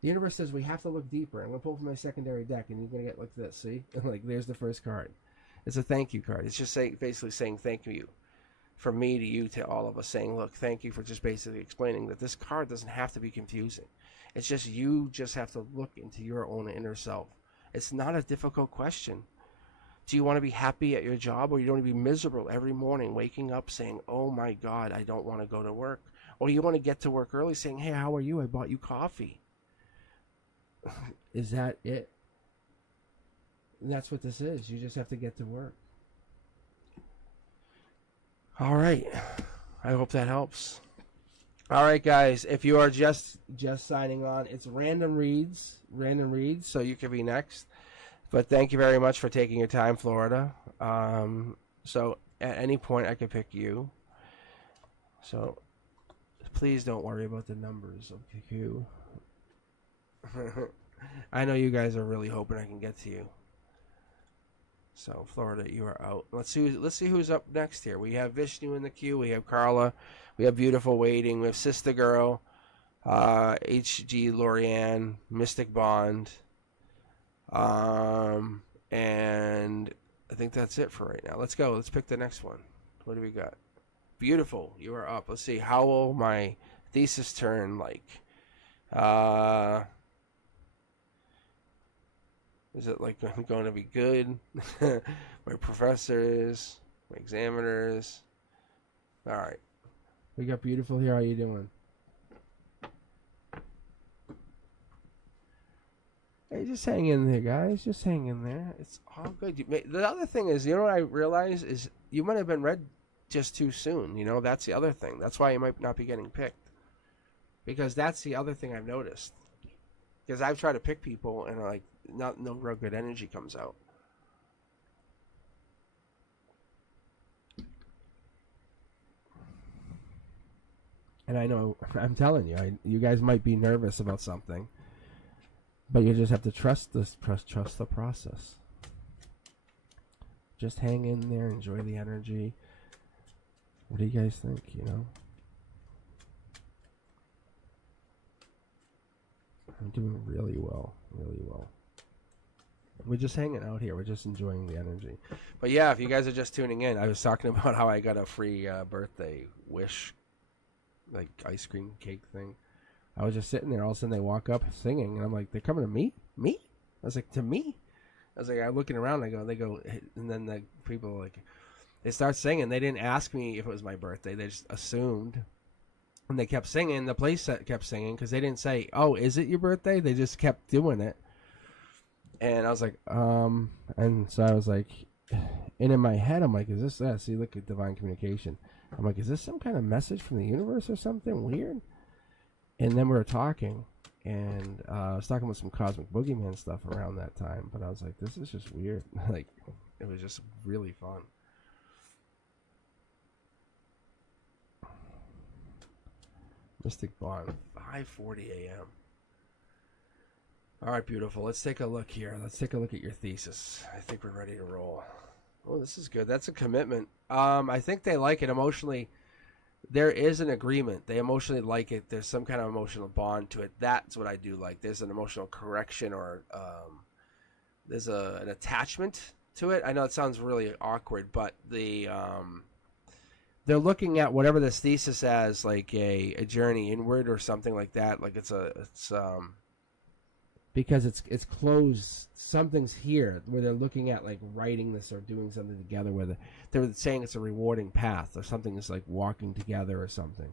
The universe says we have to look deeper. I'm going to pull from my secondary deck, and you're going to get like this, see? Like, there's the first card. It's a thank you card. It's just basically saying thank you. From me to you to all of us, saying, look, thank you for just basically explaining that this card doesn't have to be confusing. It's just you just have to look into your own inner self. It's not a difficult question. Do you want to be happy at your job, or you don't want to be miserable every morning, waking up saying, oh my God, I don't want to go to work? Or you want to get to work early saying, hey, how are you? I bought you coffee. Is that it? And that's what this is. You just have to get to work. All right. I hope that helps. All right, guys. If you are just signing on, it's random reads, so you can be next. But thank you very much for taking your time, Florida. So at any point, I could pick you. So please don't worry about the numbers of who. I know you guys are really hoping I can get to you. So Florida, you are out. Let's see who's up next here. We have Vishnu in the queue. We have Carla. We have Beautiful waiting. We have Sister Girl, HG Lorianne, Mystic Bond, and I think that's it for right now. Let's go. Let's pick the next one. What do we got? Beautiful, you are up. Let's see. How will my thesis turn like? Is it like going to be good? My professors, my examiners. All right. We got Beautiful here. How you doing? Hey, just hang in there, guys. Just hang in there. It's all good. The other thing is, you know what I realize is you might have been read just too soon. You know, that's the other thing. That's why you might not be getting picked. Because that's the other thing I've noticed. Because I've tried to pick people and like no real good energy comes out. And I know, I'm telling you, you guys might be nervous about something, but you just have to trust the process. Just hang in there, enjoy the energy. What do you guys think? You know, I'm doing really well, really well. We're just hanging out here. We're just enjoying the energy. But yeah, if you guys are just tuning in, I was talking about how I got a free birthday wish, like ice cream cake thing. I was just sitting there. All of a sudden, they walk up singing, and I'm like, "They're coming to me? Me?" I was like, "To me?" I was like, I'm looking around. They go, and then the people like, they start singing. They didn't ask me if it was my birthday. They just assumed, and they kept singing. The place kept singing because they didn't say, "Oh, is it your birthday?" They just kept doing it. And I was like, and so I was like, and in my head, I'm like, is this that? See, look at divine communication. I'm like, is this some kind of message from the universe or something weird? And then we were talking, and I was talking about some cosmic boogeyman stuff around that time. But I was like, this is just weird. Like, it was just really fun. Mystic Bond, 5:40 a.m. All right, beautiful. Let's take a look here. Let's take a look at your thesis. I think we're ready to roll. Oh, this is good. That's a commitment. I think they like it emotionally. There is an agreement. They emotionally like it. There's some kind of emotional bond to it. That's what I do like. There's an emotional correction, or there's an attachment to it. I know it sounds really awkward, but they're looking at whatever this thesis as like a journey inward or something like that. Like it's because it's closed. Something's here where they're looking at like writing this or doing something together. Where they're saying it's a rewarding path or something is like walking together or something.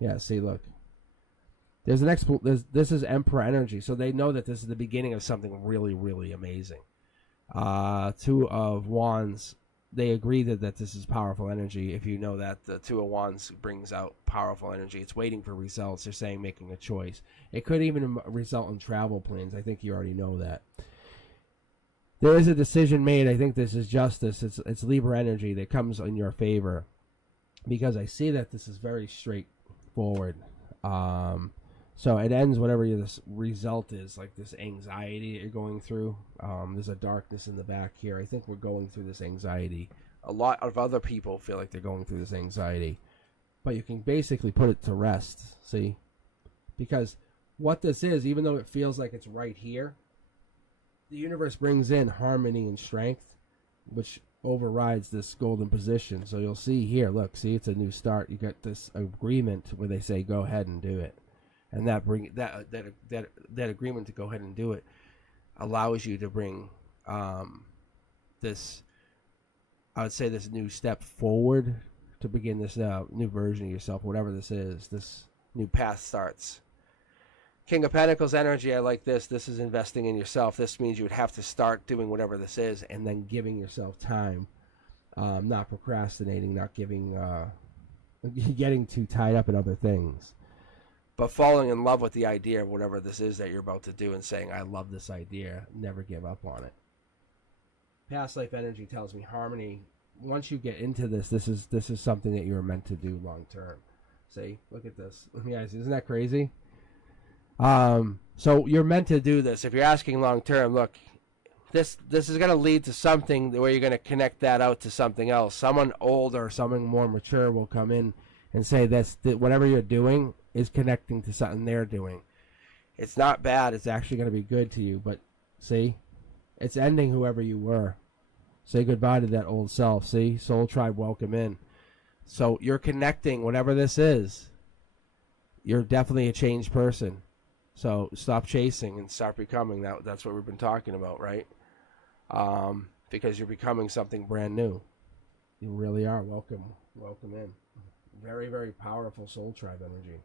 Yeah. See, look. There's an this is Emperor energy, so they know that this is the beginning of something really, really amazing. Two of Wands. They agree that this is powerful energy. If you know that the Two of Wands brings out powerful energy, it's waiting for results. They're saying making a choice. It could even result in travel plans. I think you already know that. There is a decision made. I think this is justice. It's Libra energy that comes in your favor, because I see that this is very straightforward. So it ends whatever this result is, like this anxiety that you're going through. There's a darkness in the back here. I think we're going through this anxiety. A lot of other people feel like they're going through this anxiety. But you can basically put it to rest, see? Because what this is, even though it feels like it's right here, the universe brings in harmony and strength, which overrides this golden position. So you'll see here, look, see, it's a new start. You got this agreement where they say, go ahead and do it. And that agreement to go ahead and do it allows you to bring this, I would say, this new step forward to begin this new version of yourself, whatever this is. This new path starts. King of Pentacles energy, I like this. This is investing in yourself. This means you would have to start doing whatever this is and then giving yourself time, not procrastinating, not giving, getting too tied up in other things. But falling in love with the idea of whatever this is that you're about to do and saying, I love this idea, never give up on it. Past life energy tells me harmony. Once you get into this is something that you're meant to do long term. See, look at this. Guys, isn't that crazy? So you're meant to do this. If you're asking long term, look, this is going to lead to something where you're going to connect that out to something else. Someone older, someone more mature will come in and say that whatever you're doing is connecting to something they're doing. It's not bad. It's actually going to be good to you. But see, it's ending whoever you were. Say goodbye to that old self. See, soul tribe, welcome in. So you're connecting whatever this is. You're definitely a changed person. So stop chasing and start becoming. That's what we've been talking about, right? Because you're becoming something brand new. You really are. Welcome in. Very, very powerful soul tribe energy.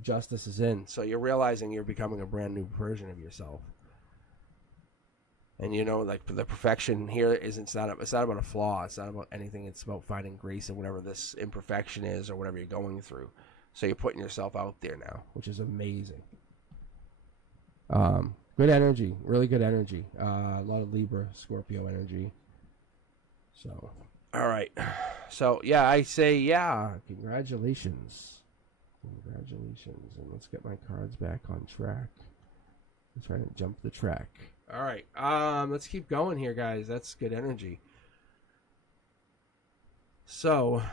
Justice is in. So you're realizing you're becoming a brand new version of yourself. And you know, like the perfection here it's not about a flaw. It's not about anything. It's about finding grace in whatever this imperfection is or whatever you're going through. So you're putting yourself out there now, which is amazing. Good energy, really good energy. A lot of Libra, Scorpio energy. So, all right. So yeah, I say congratulations. Congratulations, and let's get my cards back on track. I'm trying to jump the track. All right, let's keep going here, guys. That's good energy. So,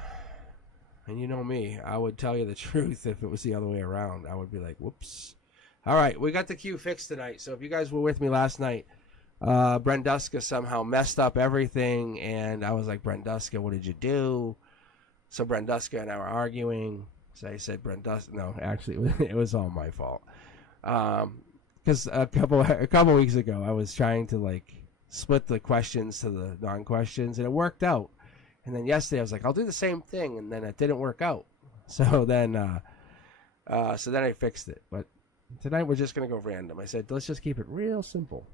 and you know me, I would tell you the truth if it was the other way around. I would be like, whoops. All right, we got the queue fixed tonight. So if you guys were with me last night, Brenduska somehow messed up everything, and I was like, Brenduska, what did you do? So Brenduska and I were arguing. So I said, Brenduska, no, actually, it was all my fault. Because a couple weeks ago, I was trying to like split the questions to the non-questions, and it worked out. And then yesterday, I was like, I'll do the same thing, and then it didn't work out. So then I fixed it. But tonight, we're just going to go random. I said, let's just keep it real simple.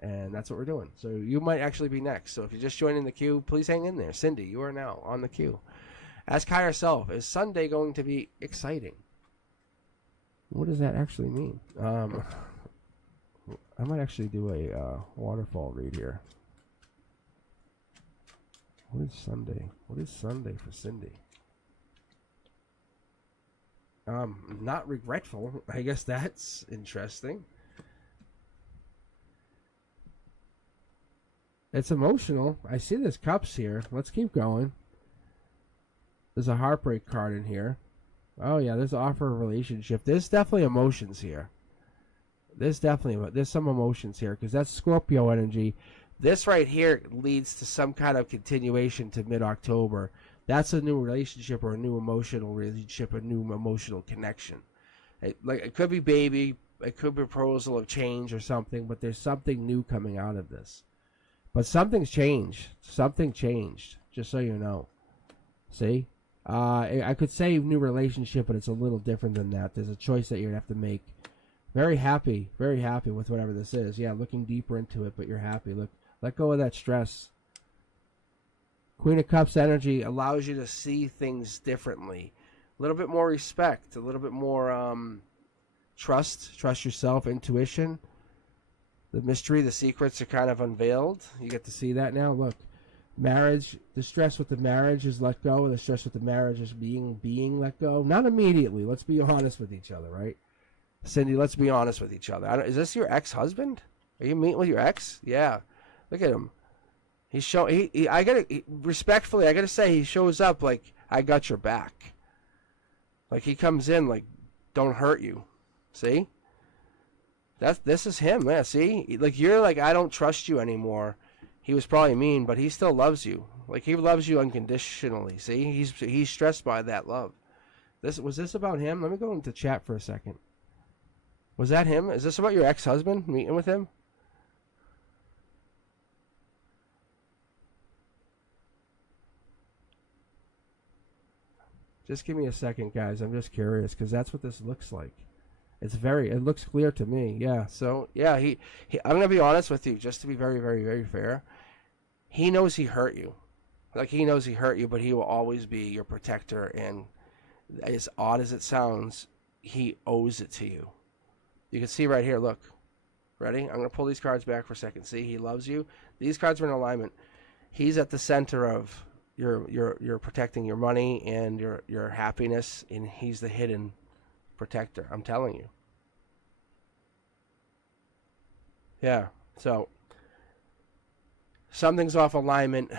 And that's what we're doing. So you might actually be next. So if you're just joining the queue, please hang in there. Cindy, you are now on the queue. Ask Kai herself, is Sunday going to be exciting? What does that actually mean? I might actually do a waterfall read here. What is Sunday? What is Sunday for Cindy? Not regretful. I guess that's interesting. It's emotional. I see there's cups here. Let's keep going. There's a heartbreak card in here. Oh yeah, there's offer a relationship. There's definitely emotions here. There's some emotions here because that's Scorpio energy. This right here leads to some kind of continuation to mid-October. That's a new relationship or a new emotional relationship, a new emotional connection. It could be baby, it could be a proposal of change or something, but there's something new coming out of this. But something's changed. Something changed, just so you know. See? I could say new relationship, but it's a little different than that. There's a choice that you're going to have to make. Very happy with whatever this is. Yeah, looking deeper into it, but you're happy. Let go of that stress. Queen of Cups energy allows you to see things differently. A little bit more respect, a little bit more trust yourself, intuition. The mystery, the secrets are kind of unveiled. You get to see that now. Look, marriage, the stress with the marriage is let go. The stress with the marriage is being let go. Not immediately. Let's be honest with each other, right? Cindy, let's be honest with each other. Is this your ex-husband? Are you meeting with your ex? Yeah. Look at him. Respectfully, I gotta say, he shows up like, I got your back. Like, he comes in like, don't hurt you. See? This is him, yeah, see? Like, you're like, I don't trust you anymore. He was probably mean, but he still loves you. Like, he loves you unconditionally, see? He's stressed by that love. Was this about him? Let me go into chat for a second. Was that him? Is this about your ex-husband meeting with him? Just give me a second, guys. I'm just curious because that's what this looks like. It looks clear to me. Yeah. So, yeah, I'm going to be honest with you, just to be very, very, very fair. He knows he hurt you. Like, he knows he hurt you, but he will always be your protector. And as odd as it sounds, he owes it to you. You can see right here, look. Ready? I'm going to pull these cards back for a second. See, he loves you. These cards are in alignment. He's at the center of you're protecting your money and your happiness, and he's the hidden protector. I'm telling you. Yeah. So something's off alignment.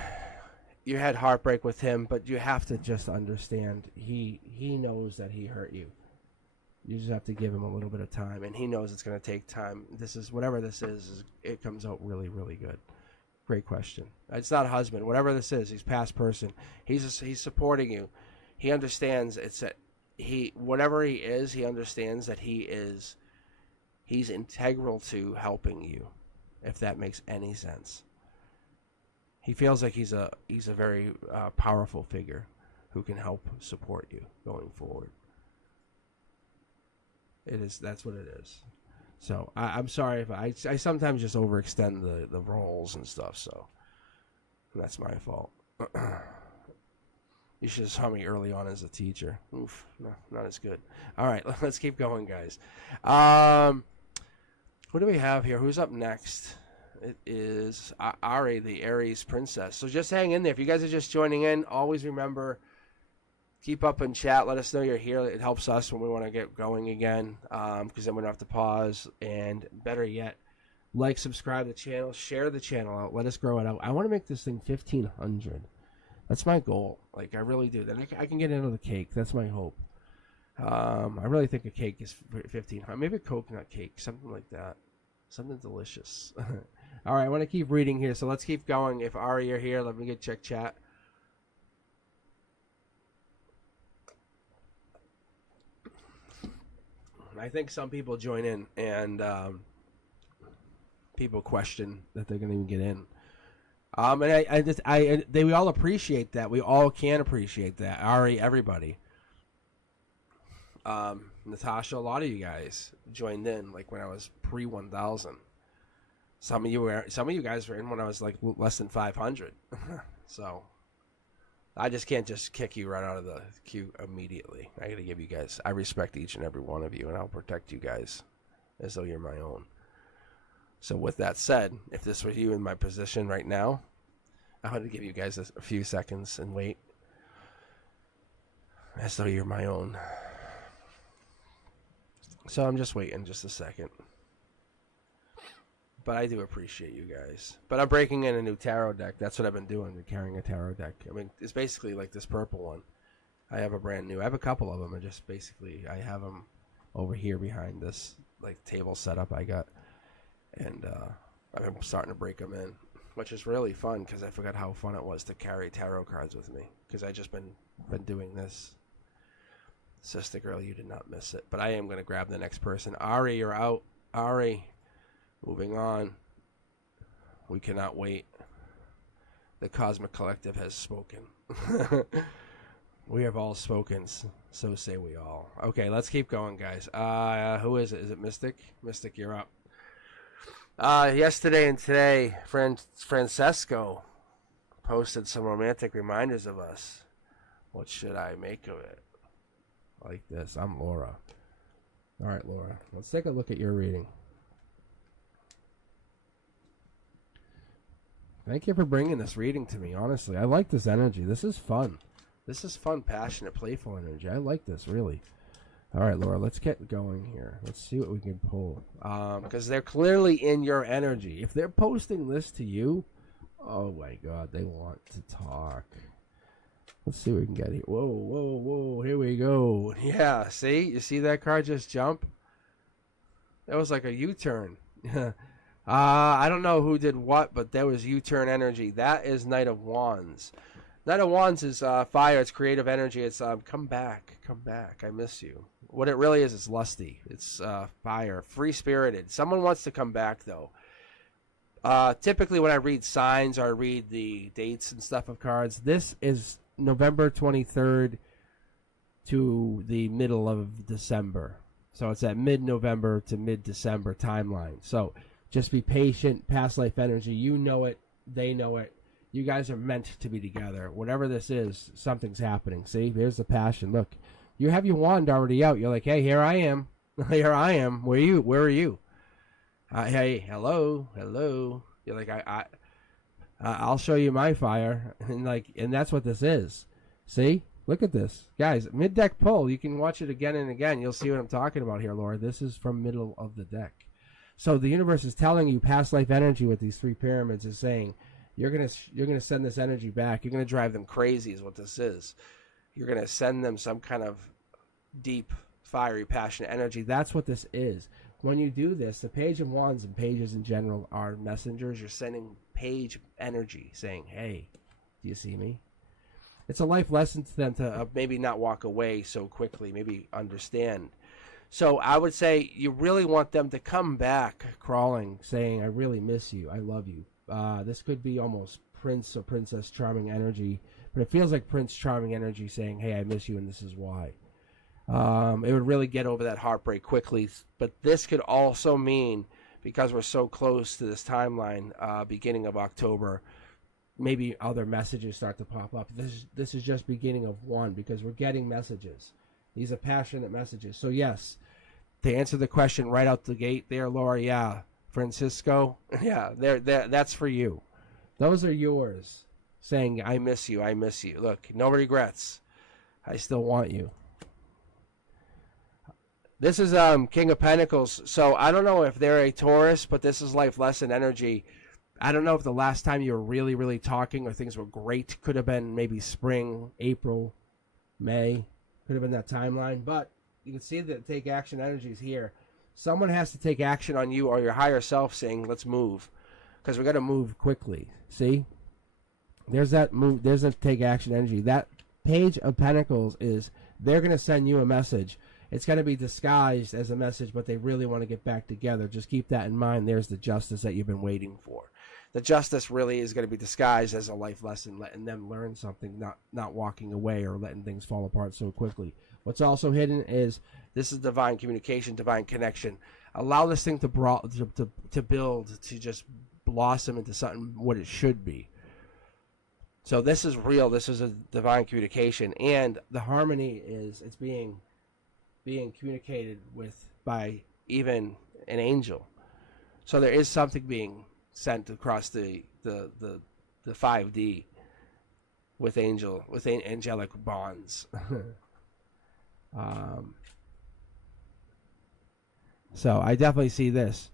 You had heartbreak with him, but you have to just understand he knows that he hurt you. You just have to give him a little bit of time, and he knows it's going to take time. Whatever this is, it comes out really, really good. Great question. It's not a husband. Whatever this is, he's past person. He's supporting you. He understands whatever he is, he understands that he's integral to helping you, if that makes any sense. He feels like he's a very powerful figure who can help support you going forward. That's what it is. So I'm sorry if I sometimes just overextend the roles and stuff. So that's my fault. You should have saw me early on as a teacher. Oof, no, not as good. All right, let's keep going, guys. Who do we have here? Who's up next? It is Ari, the Aries princess. So just hang in there. If you guys are just joining in, always remember, keep up in chat. Let us know you're here. It helps us when we want to get going again, because then we don't have to pause. And better yet, like, subscribe to the channel, share the channel out. Let us grow it out. I want to make this thing 1,500. That's my goal. Like, I really do. Then I can get into the cake. That's my hope. I really think a cake is 1,500. Maybe a coconut cake, something like that. Something delicious. All right, I want to keep reading here, so let's keep going. If Ari, you're here, let me check chat. I think some people join in, and people question that they're going to even get in. And we all appreciate that. We all can appreciate that. Ari, everybody. Natasha, a lot of you guys joined in like when I was pre-1000. Some of you guys were in when I was like less than 500. So I just can't just kick you right out of the queue immediately. I got to give you guys. I respect each and every one of you, and I'll protect you guys as though you're my own. So with that said, if this were you in my position right now, I want to give you guys a few seconds and wait as though you're my own. So I'm just waiting just a second. But I do appreciate you guys. But I'm breaking in a new tarot deck. That's what I've been doing. Been carrying a tarot deck. I mean, it's basically like this purple one. I have a brand new. I have a couple of them. And just basically, I have them over here behind this like table setup I got. And I'm starting to break them in, which is really fun because I forgot how fun it was to carry tarot cards with me. Because I just been doing this. Sister girl, you did not miss it. But I am going to grab the next person. Ari, you're out. Ari. Moving on. We cannot wait. The Cosmic Collective has spoken. We have all spoken, so say we all. Okay, let's keep going, guys. Who is it? Is it Mystic? Mystic, you're up. Yesterday and today, Francesco posted some romantic reminders of us. What should I make of it? Like this. I'm Laura. All right, Laura. Let's take a look at your reading. Thank you for bringing this reading to me, honestly. I like this energy. This is fun. This is fun, passionate, playful energy. I like this, really. All right, Laura, let's get going here. Let's see what we can pull. Because they're clearly in your energy. If they're posting this to you, oh, my God, they want to talk. Let's see what we can get here. Whoa, whoa, whoa. Here we go. Yeah, see? You see that card just jump? That was like a U-turn. I don't know who did what, but there was U-turn energy. That is Knight of Wands. Knight of Wands is fire. It's creative energy. It's come back. Come back. I miss you. What it really is, it's lusty. It's fire. Free-spirited. Someone wants to come back, though. Typically, when I read signs or I read the dates and stuff of cards, this is November 23rd to the middle of December. So it's at mid-November to mid-December timeline. So just be patient. Past life energy. You know it. They know it. You guys are meant to be together. Whatever this is, something's happening. See, here's the passion. Look, you have your wand already out. You're like, hey, here I am. Here I am. Where are you? Where are you? Hey, hello, hello. You're like, I'll show you my fire, and that's what this is. See, look at this, guys. Mid deck pull. You can watch it again and again. You'll see what I'm talking about here, Laura. This is from middle of the deck. So the universe is telling you past life energy with these three pyramids is saying you're gonna send this energy back. You're gonna drive them crazy is what this is. You're gonna send them some kind of deep, fiery, passionate energy. That's what this is. When you do this, the Page of Wands and pages in general are messengers. You're sending page energy saying, hey, do you see me? It's a life lesson to them to maybe not walk away so quickly, maybe understand. So I would say you really want them to come back crawling, saying, I really miss you. I love you. This could be almost Prince or Princess Charming energy, but it feels like Prince Charming energy saying, hey, I miss you, and this is why. It would really get over that heartbreak quickly. But this could also mean, because we're so close to this timeline, beginning of October, maybe other messages start to pop up. This is just beginning of one, because we're getting messages. These are passionate messages. So yes, to answer the question right out the gate there, Laura, yeah. Francisco, yeah, that's for you. Those are yours, saying, I miss you, I miss you. Look, no regrets. I still want you. This is King of Pentacles. So I don't know if they're a Taurus, but this is life lesson energy. I don't know if the last time you were really, really talking or things were great could have been maybe spring, April, May. Could have been that timeline. But you can see that take action energy is here. Someone has to take action on you or your higher self saying, let's move. Because we got to move quickly. See? There's that move. There's that take action energy. That Page of Pentacles is they're going to send you a message. It's going to be disguised as a message, but they really want to get back together. Just keep that in mind. There's the justice that you've been waiting for. The justice really is going to be disguised as a life lesson, letting them learn something, not walking away or letting things fall apart so quickly. What's also hidden is this is divine communication, divine connection. Allow this thing to build, to just blossom into something what it should be. So this is real. This is a divine communication, and the harmony is it's being communicated with by even an angel. So there is something being sent across the 5D with angelic bonds. So I definitely see this.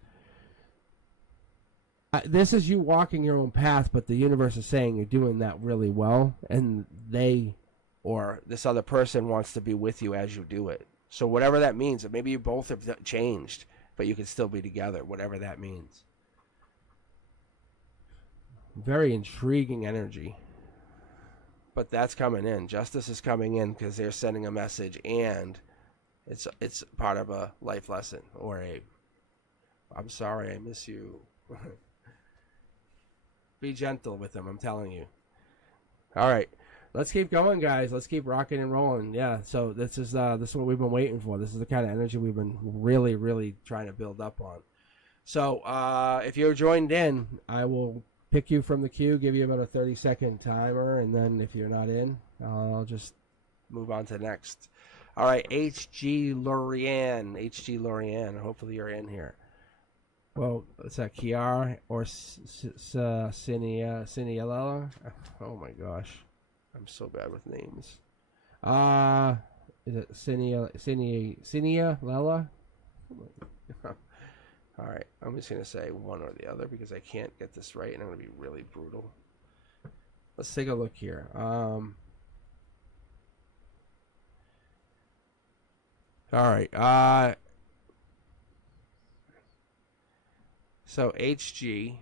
This is you walking your own path, but the universe is saying you're doing that really well, and they or this other person wants to be with you as you do it. So whatever that means, maybe you both have changed, but you can still be together, whatever that means. Very intriguing energy. But that's coming in. Justice is coming in because they're sending a message, and it's part of a life lesson or a I'm sorry, I miss you. Be gentle with them, I'm telling you. All right. Let's keep going, guys. Let's keep rocking and rolling. Yeah, so this is what we've been waiting for. This is the kind of energy we've been really, really trying to build up on. So if you're joined in, I will pick you from the queue, give you about a 30-second timer, and then if you're not in, I'll just move on to the next. All right, H.G. Lorianne. Hopefully you're in here. Well, is that Kiara or Cineella? Oh my gosh. I'm so bad with names. Is it Cinia Lela? All right, I'm just going to say one or the other because I can't get this right, and I'm going to be really brutal. Let's take a look here. All right. So HG.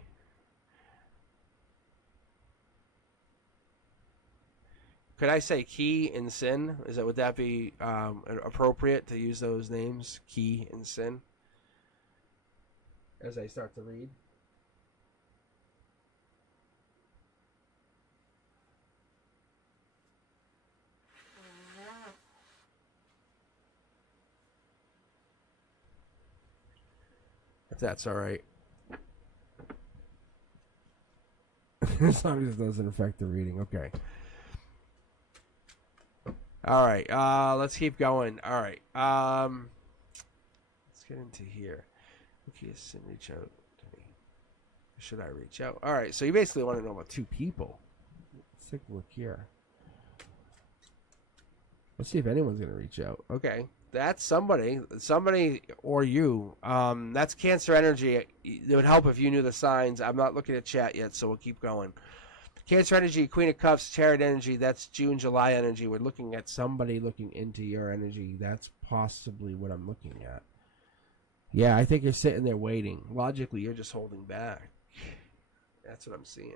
Could I say Key and Sin? Would that be appropriate to use those names, Key and Sin, as I start to read? If that's all right. As long as it doesn't affect the reading. Okay. All right. Let's keep going. All right. Let's get into here. Okay, reach out to me. Should I reach out? All right. So you basically want to know about two people. Let's take a look here. Let's see if anyone's going to reach out. Okay. That's somebody or you. That's Cancer energy. It would help if you knew the signs. I'm not looking at chat yet, so we'll keep going. Cancer energy, Queen of Cups, Chariot energy. That's June, July energy. We're looking at somebody looking into your energy. That's possibly what I'm looking at. Yeah, I think you're sitting there waiting. Logically, you're just holding back. That's what I'm seeing.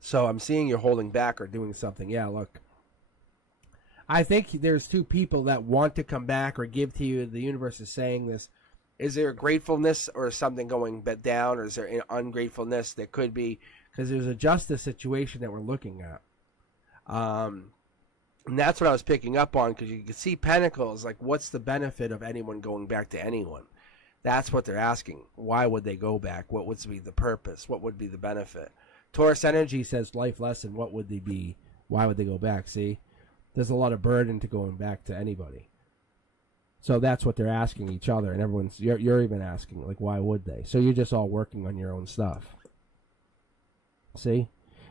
So I'm seeing you're holding back or doing something. Yeah, look. I think there's two people that want to come back or give to you. The universe is saying this. Is there a gratefulness or something going down, or is there an ungratefulness? There could be, because there's a justice situation that we're looking at. And that's what I was picking up on, because you can see Pentacles. Like, what's the benefit of anyone going back to anyone? That's what they're asking. Why would they go back? What would be the purpose? What would be the benefit? Taurus energy says life lesson. What would they be? Why would they go back? See? There's a lot of burden to going back to anybody. So that's what they're asking each other, and you're even asking, like, why would they? So you're just all working on your own stuff. See?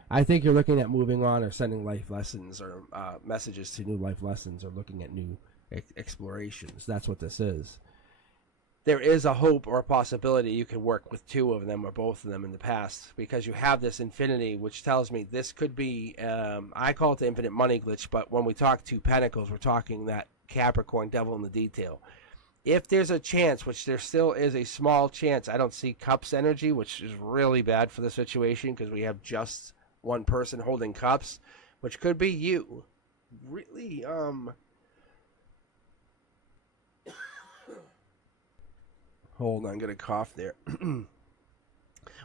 I think you're looking at moving on or sending life lessons or messages to new life lessons or looking at new explorations. That's what this is. There is a hope or a possibility you can work with two of them or both of them in the past, because you have this infinity, which tells me this could be, I call it the infinite money glitch, but when we talk two pentacles, we're talking that Capricorn devil in the detail. If there's a chance, which there still is a small chance, I don't see cups energy, which is really bad for the situation because we have just one person holding cups, which could be you. Really, hold on, I'm going to cough there.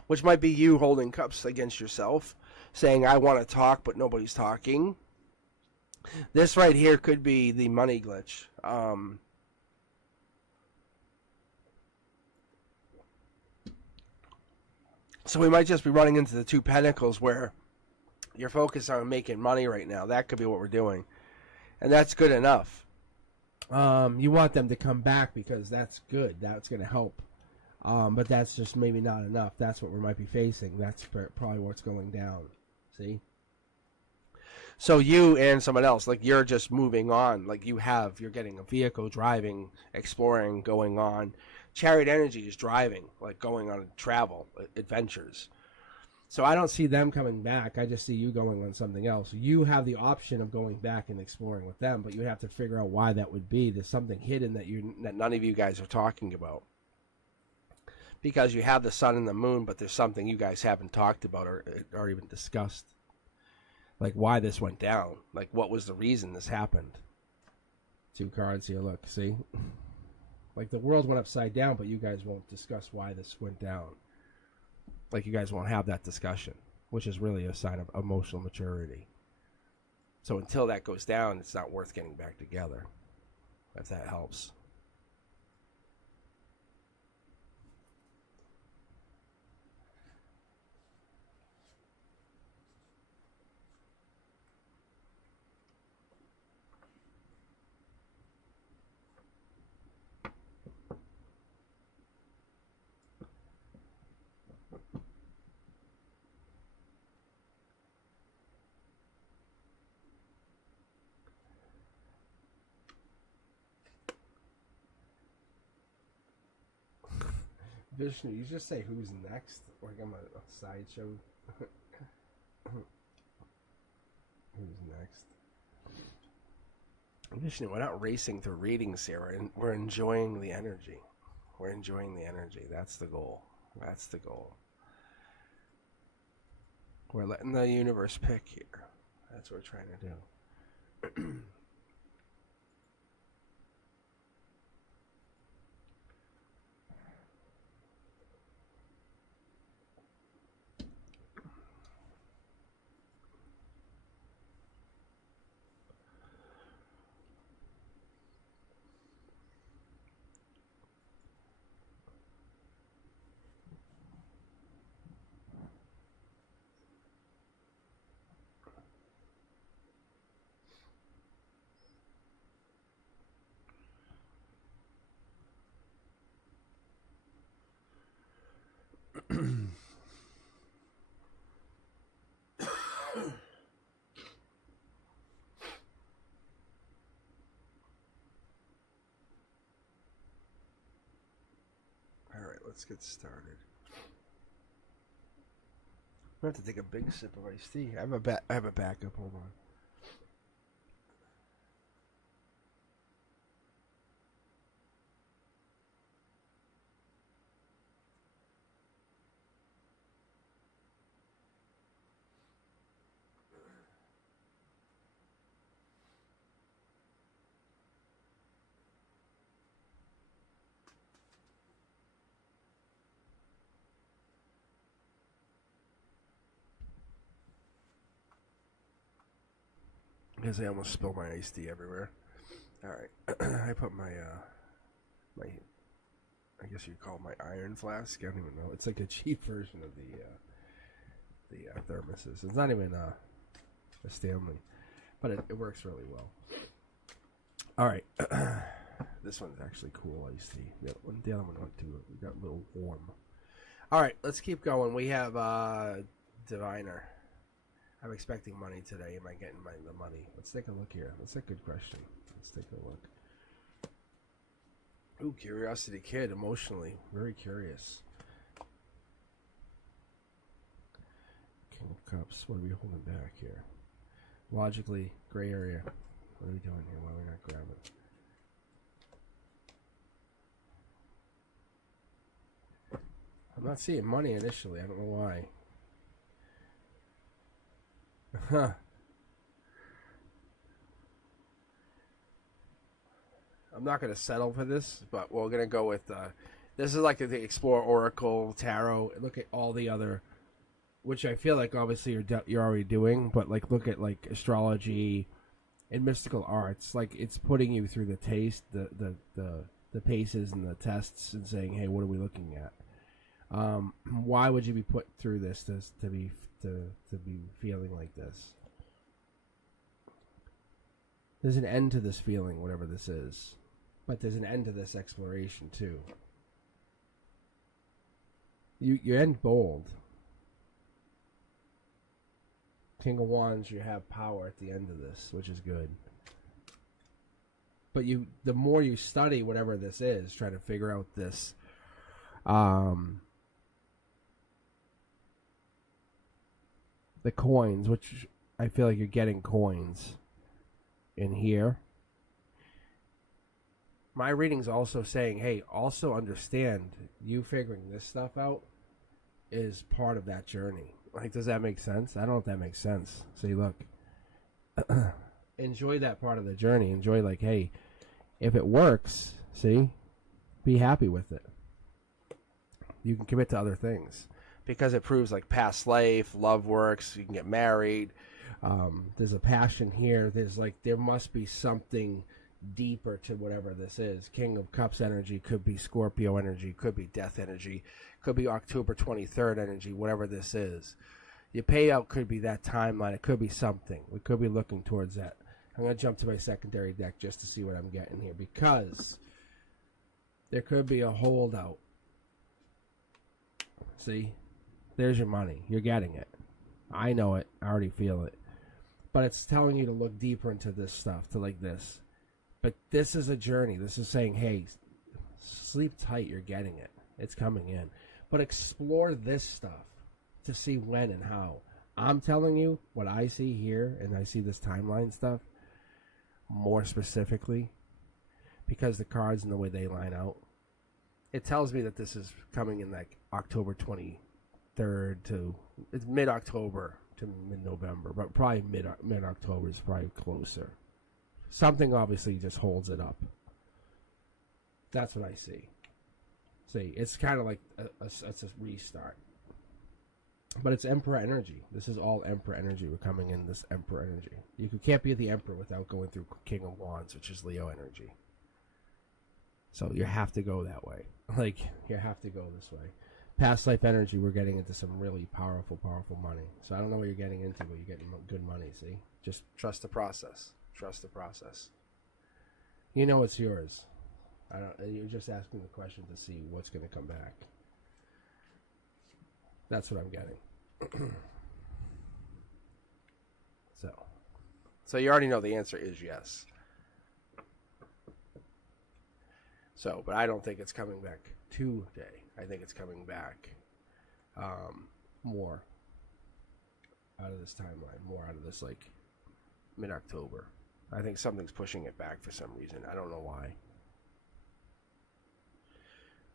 Which might be you holding cups against yourself, saying, I want to talk, but nobody's talking. This right here could be the money glitch. So we might just be running into the two pentacles where you're focused on making money right now. That could be what we're doing. And that's good enough. You want them to come back because that's good. That's going to help. But that's just maybe not enough. That's what we might be facing. That's probably what's going down. See? So you and someone else, like you're just moving on. Like you're getting a vehicle, driving, exploring, going on. Chariot energy is driving, like going on travel, adventures. So I don't see them coming back. I just see you going on something else. You have the option of going back and exploring with them, but you have to figure out why that would be. There's something hidden that none of you guys are talking about. Because you have the sun and the moon, but there's something you guys haven't talked about or even discussed. Like why this went down. Like what was the reason this happened. 2 cards here, look, see? Like the world went upside down, but you guys won't discuss why this went down. Like you guys won't have that discussion, which is really a sign of emotional maturity. So until that goes down, it's not worth getting back together, if that helps. Vishnu, you just say who's next, like I'm a sideshow. Who's next? Vishnu, we're not racing through readings here. We're enjoying the energy. We're enjoying the energy. That's the goal. That's the goal. We're letting the universe pick here. That's what we're trying to do. Alright, let's get started. I'm going to have to take a big sip of iced tea. I have a backup. Hold on. Because I almost spilled my iced tea everywhere. Alright. I put my, I guess you'd call it my iron flask. I don't even know. It's like a cheap version of the thermoses. It's not even a Stanley. But it works really well. Alright. This one's actually cool iced tea. The other one went too. We got a little warm. Alright, let's keep going. We have Diviner. I'm expecting money today. Am I getting the money? Let's take a look here. That's a good question. Let's take a look. Ooh, Curiosity Kid, emotionally. Very curious. King of Cups. What are we holding back here? Logically, gray area. What are we doing here? Why are we not grabbing? I'm not seeing money initially. I don't know why. Huh. I'm not going to settle for this, but we're going to go with this is like the Explore Oracle Tarot. Look at all the other, which I feel like obviously you're already doing, but like look at like astrology and mystical arts. Like it's putting you through the taste, the paces and the tests, and saying, hey, what are we looking at? Why would you be put through this to be feeling like this? There's an end to this feeling, whatever this is. But there's an end to this exploration, too. You end bold. King of Wands, you have power at the end of this, which is good. But the more you study whatever this is, try to figure out this, the coins, which I feel like you're getting coins in here. My reading's also saying, hey, also understand you figuring this stuff out is part of that journey. Like, does that make sense? I don't know if that makes sense. See, look. Enjoy that part of the journey. Enjoy, like, hey, if it works, see, be happy with it. You can commit to other things because it proves, like, past life, love works, you can get married. There's a passion here. There must be something deeper to whatever this is. King of Cups energy could be Scorpio energy, could be death energy, could be October 23rd energy, whatever this is. Your payout could be that timeline. It could be something. We could be looking towards that. I'm going to jump to my secondary deck just to see what I'm getting here, because there could be a holdout. See? There's your money. You're getting it. I know it. I already feel it. But it's telling you to look deeper into this stuff, to like this. But this is a journey. This is saying, hey, sleep tight. You're getting it. It's coming in. But explore this stuff to see when and how. I'm telling you what I see here, and I see this timeline stuff more specifically because the cards and the way they line out. It tells me that this is coming in like October 23rd to it's mid-October to mid-November, but probably mid-October is probably closer. Something obviously just holds it up. That's what I see. See, it's kind of like it's a restart. But it's Emperor energy. This is all Emperor energy. We're coming in this Emperor energy. You can't be the Emperor without going through King of Wands, which is Leo energy. So you have to go that way. Like, you have to go this way. Past life energy, we're getting into some really powerful, powerful money. So I don't know what you're getting into, but you're getting good money, see? Just trust the process. Trust the process. You know it's yours. You're just asking the question to see what's going to come back. That's what I'm getting. So you already know the answer is yes. So, but I don't think it's coming back today. I think it's coming back more out of this timeline, more out of this like mid-October. I think something's pushing it back for some reason. I don't know why.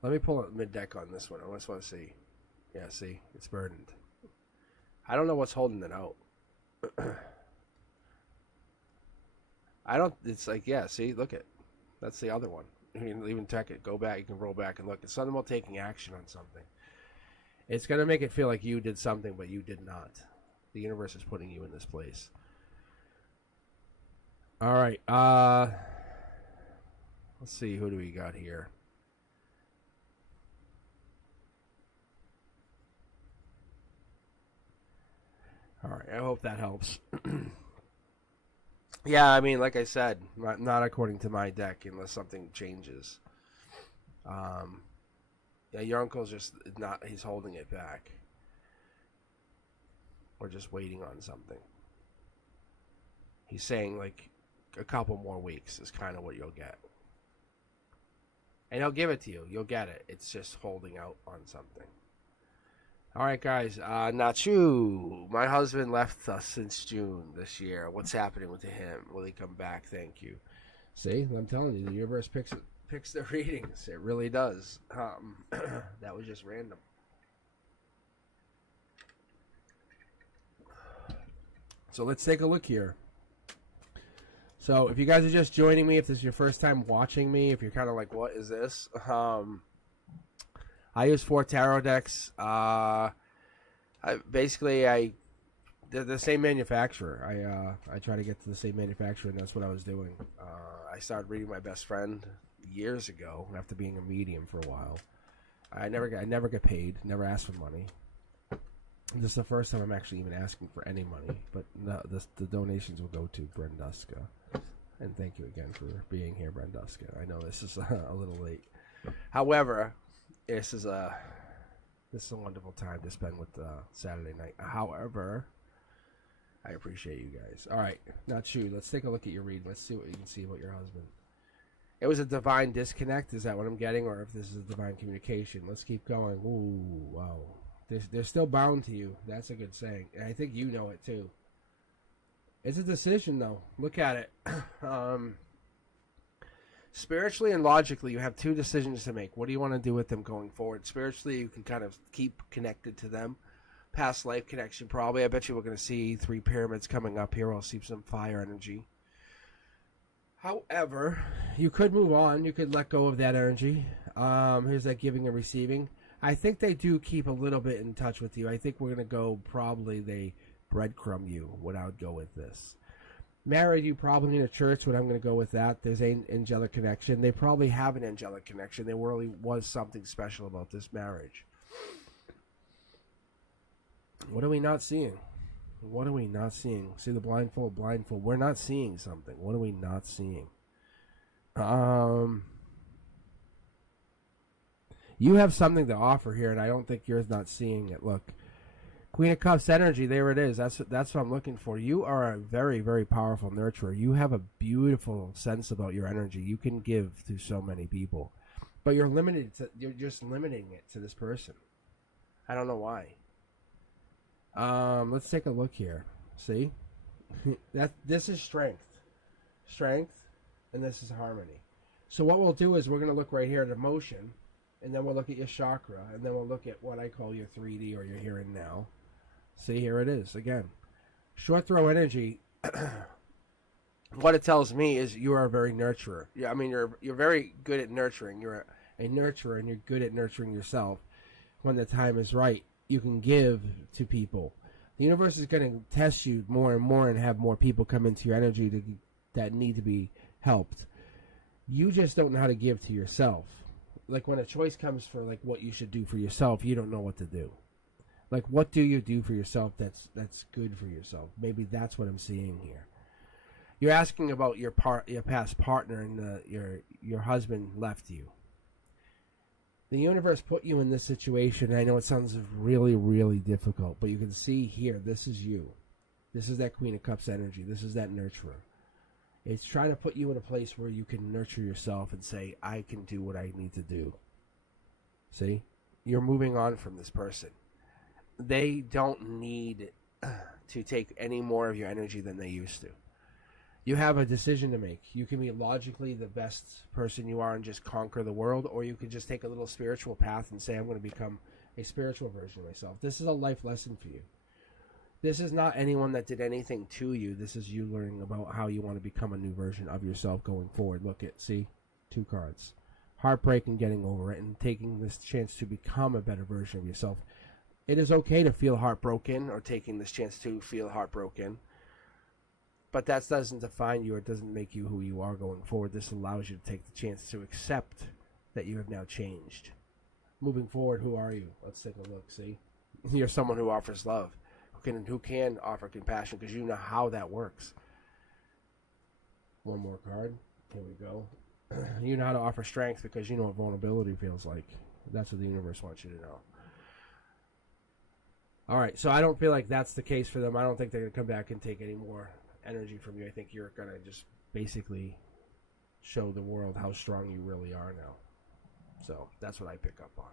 Let me pull up mid-deck on this one. I just want to see. Yeah, see? It's burdened. I don't know what's holding it out. It's like, yeah, see? Look it. That's the other one. You can even check it. Go back. You can roll back and look. It's something about taking action on something. It's going to make it feel like you did something, but you did not. The universe is putting you in this place. All right. Let's see. Who do we got here? All right, I hope that helps. Yeah, I mean, like I said, not according to my deck unless something changes. Yeah, your uncle's just not, he's holding it back. Or just waiting on something. He's saying, like, a couple more weeks is kind of what you'll get. And he'll give it to you. You'll get it. It's just holding out on something. All right, guys. Nachu, my husband left us since June this year. What's happening with him? Will he come back? Thank you. See, I'm telling you, the universe picks the readings. It really does. That was just random. So let's take a look here. So if you guys are just joining me, if this is your first time watching me, if you're kind of like, what is this? I use 4 tarot decks. They're the same manufacturer. I try to get to the same manufacturer, and that's what I was doing. I started reading my best friend years ago after being a medium for a while. I never get paid. Never asked for money. This is the first time I'm actually even asking for any money. But no, the donations will go to Brenduska. And thank you again for being here, Brenduska. I know this is a little late. However, this is a wonderful time to spend with Saturday night. However, I appreciate you guys. All right, now Chu, let's take a look at your read. Let's see what you can see about your husband. It was a divine disconnect. Is that what I'm getting, or if this is a divine communication? Let's keep going. Ooh, wow. They're still bound to you. That's a good saying. And I think you know it too. It's a decision, though. Look at it. Spiritually and logically, you have two decisions to make. What do you want to do with them going forward? Spiritually, you can kind of keep connected to them. Past life connection, probably. I bet you we're going to see 3 pyramids coming up here. We'll see some fire energy. However, you could move on. You could let go of that energy. Here's that giving and receiving. I think they do keep a little bit in touch with you. I think we're going to go, probably they breadcrumb you, what I would go with this. Married, you probably in a church, what I'm going to go with that. There's an angelic connection. They probably have an angelic connection. There really was something special about this marriage. What are we not seeing? What are we not seeing? See the blindfold, blindfold. We're not seeing something. What are we not seeing? You have something to offer here, and I don't think you're not seeing it. Look, Queen of Cups energy, there it is. That's what I'm looking for. You are a very, very powerful nurturer. You have a beautiful sense about your energy. You can give to so many people, but you're limited to. You're just limiting it to this person. I don't know why. Let's take a look here. See, this is strength, and this is harmony. So what we'll do is we're going to look right here at emotion, and then we'll look at your chakra, and then we'll look at what I call your 3D or your here and now. See, here it is again. Short throw energy. What it tells me is you are a very nurturer. Yeah, I mean you're very good at nurturing. You're a nurturer, and you're good at nurturing yourself. When the time is right, you can give to people. The universe is going to test you more and more and have more people come into your energy that need to be helped. You just don't know how to give to yourself. Like when a choice comes for like what you should do for yourself, you don't know what to do. Like what do you do for yourself that's good for yourself? Maybe that's what I'm seeing here. You're asking about your past partner, and your husband left you. The universe put you in this situation. I know it sounds really, really difficult, but you can see here, this is you. This is that Queen of Cups energy. This is that nurturer. It's trying to put you in a place where you can nurture yourself and say, I can do what I need to do. See? You're moving on from this person. They don't need to take any more of your energy than they used to. You have a decision to make. You can be logically the best person you are and just conquer the world, or you could just take a little spiritual path and say, I'm going to become a spiritual version of myself. This is a life lesson for you. This is not anyone that did anything to you. This is you learning about how you want to become a new version of yourself going forward. Look at, see, 2 cards. Heartbreak and getting over it and taking this chance to become a better version of yourself. It is okay to feel heartbroken, or taking this chance to feel heartbroken. But that doesn't define you, or it doesn't make you who you are going forward. This allows you to take the chance to accept that you have now changed. Moving forward, who are you? Let's take a look, see? You're someone who offers love, who can offer compassion, because you know how that works. One more card. Here we go. You know how to offer strength because you know what vulnerability feels like. That's what the universe wants you to know. All right, so I don't feel like that's the case for them. I don't think they're going to come back and take any more energy from you. I think you're going to just basically show the world how strong you really are now. So that's what I pick up on.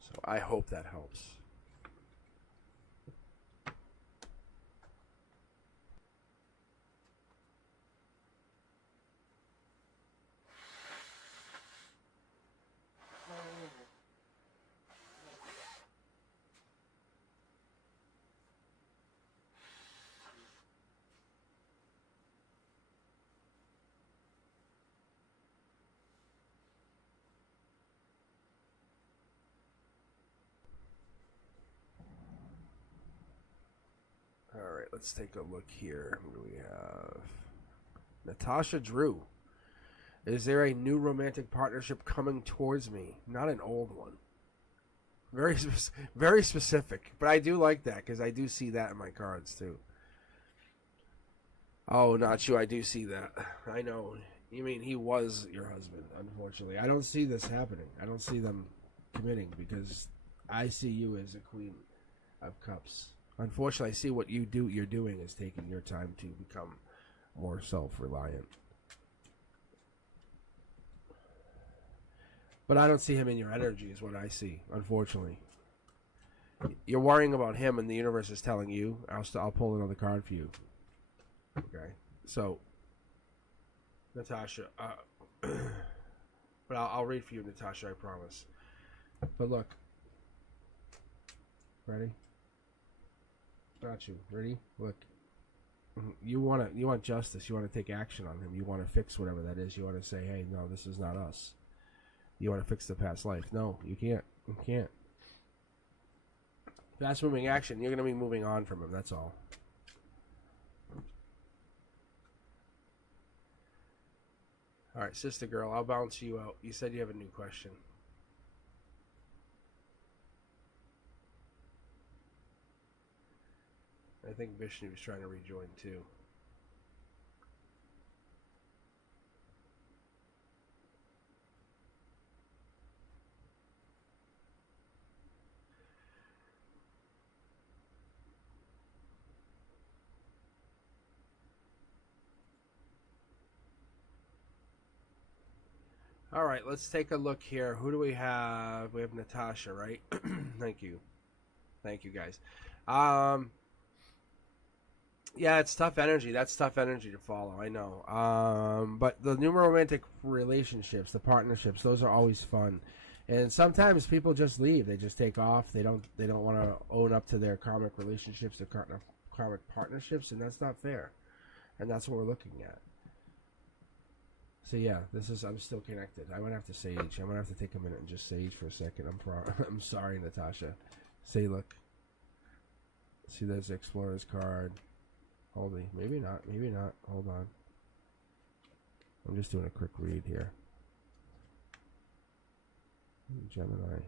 So I hope that helps. Alright, let's take a look here. Who do we have? Natasha Drew. Is there a new romantic partnership coming towards me? Not an old one. Very specific. But I do like that, because I do see that in my cards, too. Oh, not you. I do see that. I know. You mean he was your husband? Unfortunately, I don't see this happening. I don't see them committing because I see you as a queen of cups. Unfortunately, I see what you're doing is taking your time to become more self-reliant. But I don't see him in your energy is what I see, unfortunately. You're worrying about him and the universe is telling you. I'll pull another card for you. Okay. So, Natasha, but I'll read for you, Natasha, I promise. But look. Ready? Got you. Ready? Look. You want justice. You want to take action on him. You want to fix whatever that is. You want to say, hey, no, this is not us. You want to fix the past life. No, you can't. You can't. Fast moving action. You're going to be moving on from him. That's all. All right, sister girl, I'll bounce you out. You said you have a new question. I think Vishnu was trying to rejoin too. All right, let's take a look here. Who do we have? We have Natasha, right? Thank you. Thank you, guys. Yeah, it's tough energy. That's tough energy to follow. I know. But the new romantic relationships, the partnerships, those are always fun. And sometimes people just leave. They just take off. They don't want to own up to their karmic relationships, their karmic partnerships, and that's not fair. And that's what we're looking at. So yeah, I'm still connected. I'm gonna have to sage. I'm gonna have to take a minute and just sage for a second. I'm sorry, Natasha. Say, look. See, there's the Explorer's card. Hold me. Maybe not. Maybe not. Hold on. I'm just doing a quick read here. Gemini.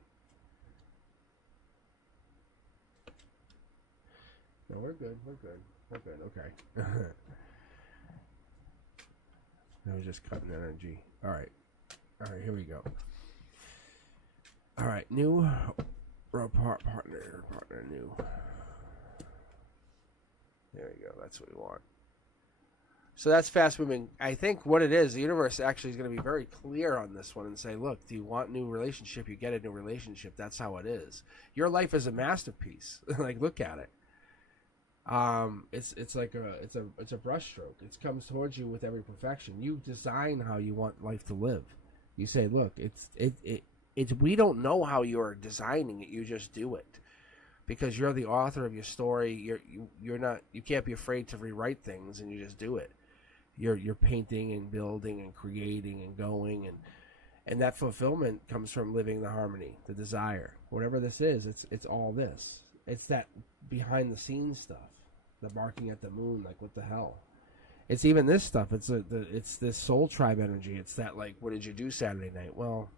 No, we're good. We're good. We're good. Okay. I was just cutting energy. All right. All right, here we go. All right, new partner new. There we go. That's what we want. So that's fast moving. I think what it is, the universe actually is going to be very clear on this one and say, look, do you want a new relationship? You get a new relationship. That's how it is. Your life is a masterpiece. Like, look at it. It's like a brushstroke. It comes towards you with every perfection. You design how you want life to live. You say, look, it's we don't know how you're designing it. You just do it. Because you're the author of your story, you can't be afraid to rewrite things, and you just do it. You're painting and building and creating and going, and that fulfillment comes from living the harmony, the desire. Whatever this is, it's all this. It's that behind the scenes stuff, the barking at the moon, like what the hell. It's even this stuff. It's this soul tribe energy. It's that, like, what did you do Saturday night? Well,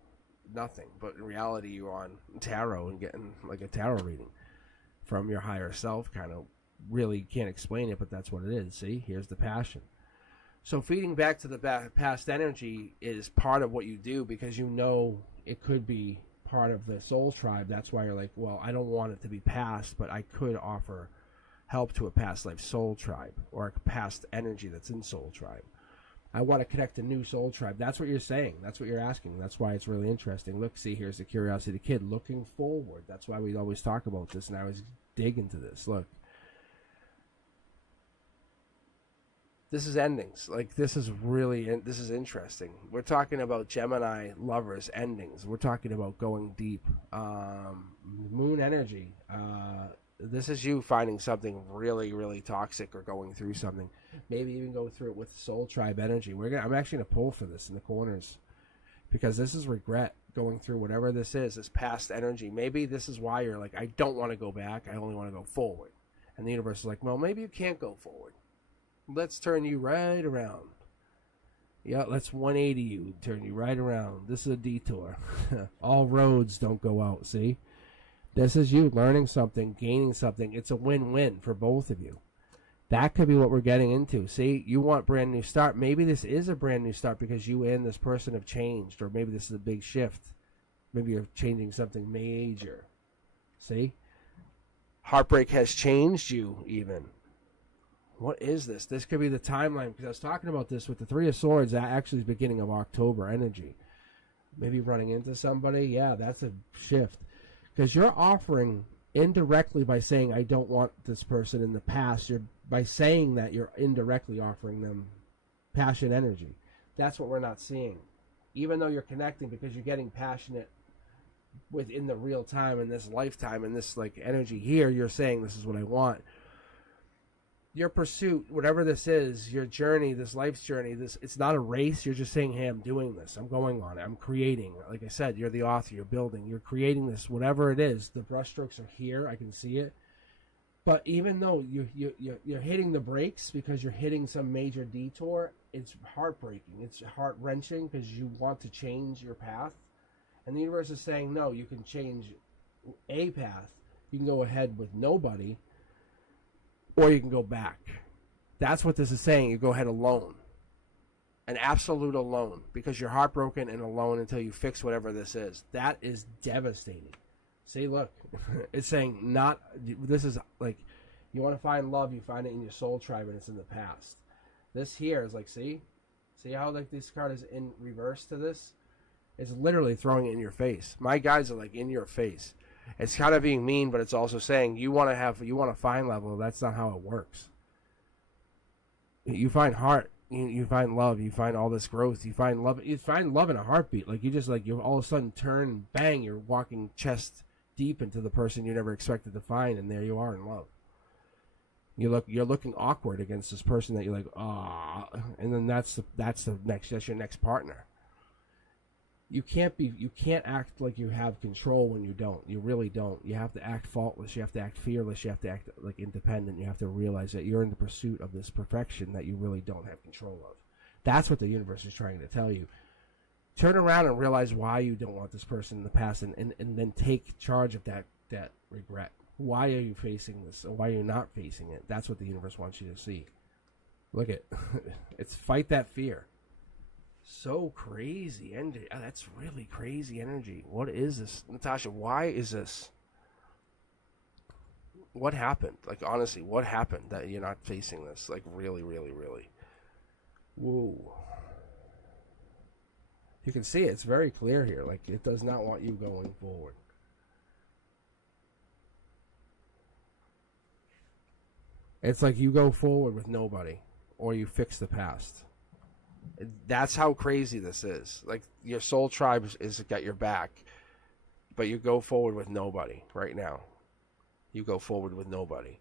nothing. But in reality, you're on tarot and getting like a tarot reading from your higher self. Kind of really can't explain it, but that's what it is. See, here's the passion. So feeding back to the past energy is part of what you do, because you know it could be part of the soul tribe. That's why you're like, well, I don't want it to be past, but I could offer help to a past life soul tribe or a past energy that's in soul tribe. I want to connect a new soul tribe. That's what you're saying. That's what you're asking. That's why it's really interesting. Look, see, here's the curiosity kid looking forward. That's why we always talk about this, and I was digging into this. Look. This is endings. Like, this is interesting. We're talking about Gemini lovers endings. We're talking about going deep. Moon energy. This is you finding something really, really toxic or going through something. Maybe even go through it with soul tribe energy. I'm actually going to pull for this in the corners, because this is regret, going through whatever this is, this past energy. Maybe this is why you're like, I don't want to go back. I only want to go forward. And the universe is like, well, maybe you can't go forward. Let's turn you right around. Yeah, let's 180 you, turn you right around. This is a detour. All roads don't go out, see? This is you learning something, gaining something. It's a win-win for both of you. That could be what we're getting into. See, you want brand new start. Maybe this is a brand new start because you and this person have changed, or maybe this is a big shift. Maybe you're changing something major. See? Heartbreak has changed you even. What is this? This could be the timeline, because I was talking about this with the Three of Swords. That actually is beginning of October energy. Maybe running into somebody. Yeah, that's a shift. Because you're offering indirectly by saying, I don't want this person in the past. By saying that, you're indirectly offering them passion energy. That's what we're not seeing. Even though you're connecting, because you're getting passionate within the real time, in this lifetime, in this like energy here, you're saying, this is what I want. Your pursuit, whatever this is, your journey, this life's journey, it's not a race. You're just saying, hey, I'm doing this. I'm going on it. I'm creating. Like I said, you're the author. You're building. You're creating this, whatever it is. The brushstrokes are here. I can see it. But even though you're hitting the brakes because you're hitting some major detour, it's heartbreaking. It's heart-wrenching because you want to change your path. And the universe is saying, no, you can change a path. You can go ahead with nobody, or you can go back. That's what this is saying. You go ahead alone. An absolute alone. Because you're heartbroken and alone until you fix whatever this is. That is devastating. See, look. It's saying not... This is like... You want to find love, you find it in your soul tribe, and it's in the past. This here is like, see? See how like this card is in reverse to this? It's literally throwing it in your face. My guides are like in your face. It's kind of being mean, but it's also saying you want to find level. That's not how it works. You find heart, you find love, you find all this growth, you find love in a heartbeat. Like you all of a sudden turn, bang, you're walking chest deep into the person you never expected to find, and there you are in love. You're looking awkward against this person that you're like, and then that's your next partner. You can't act like you have control when you don't. You really don't. You have to act faultless. You have to act fearless. You have to act like independent. You have to realize that you're in the pursuit of this perfection that you really don't have control of. That's what the universe is trying to tell you. Turn around and realize why you don't want this person in the past, and then take charge of that regret. Why are you facing this? Or why are you not facing it? That's what the universe wants you to see. Look at it's fight that fear. So crazy energy. That's really crazy energy. What is this, Natasha? Why is this? What happened? Like, honestly, what happened that you're not facing this? Like, really, really, really. Whoa. You can see it's very clear here. Like, it does not want you going forward. It's like you go forward with nobody, or you fix the past. That's how crazy this is. Like, your soul tribe is got your back, but you go forward with nobody right now. You go forward with nobody,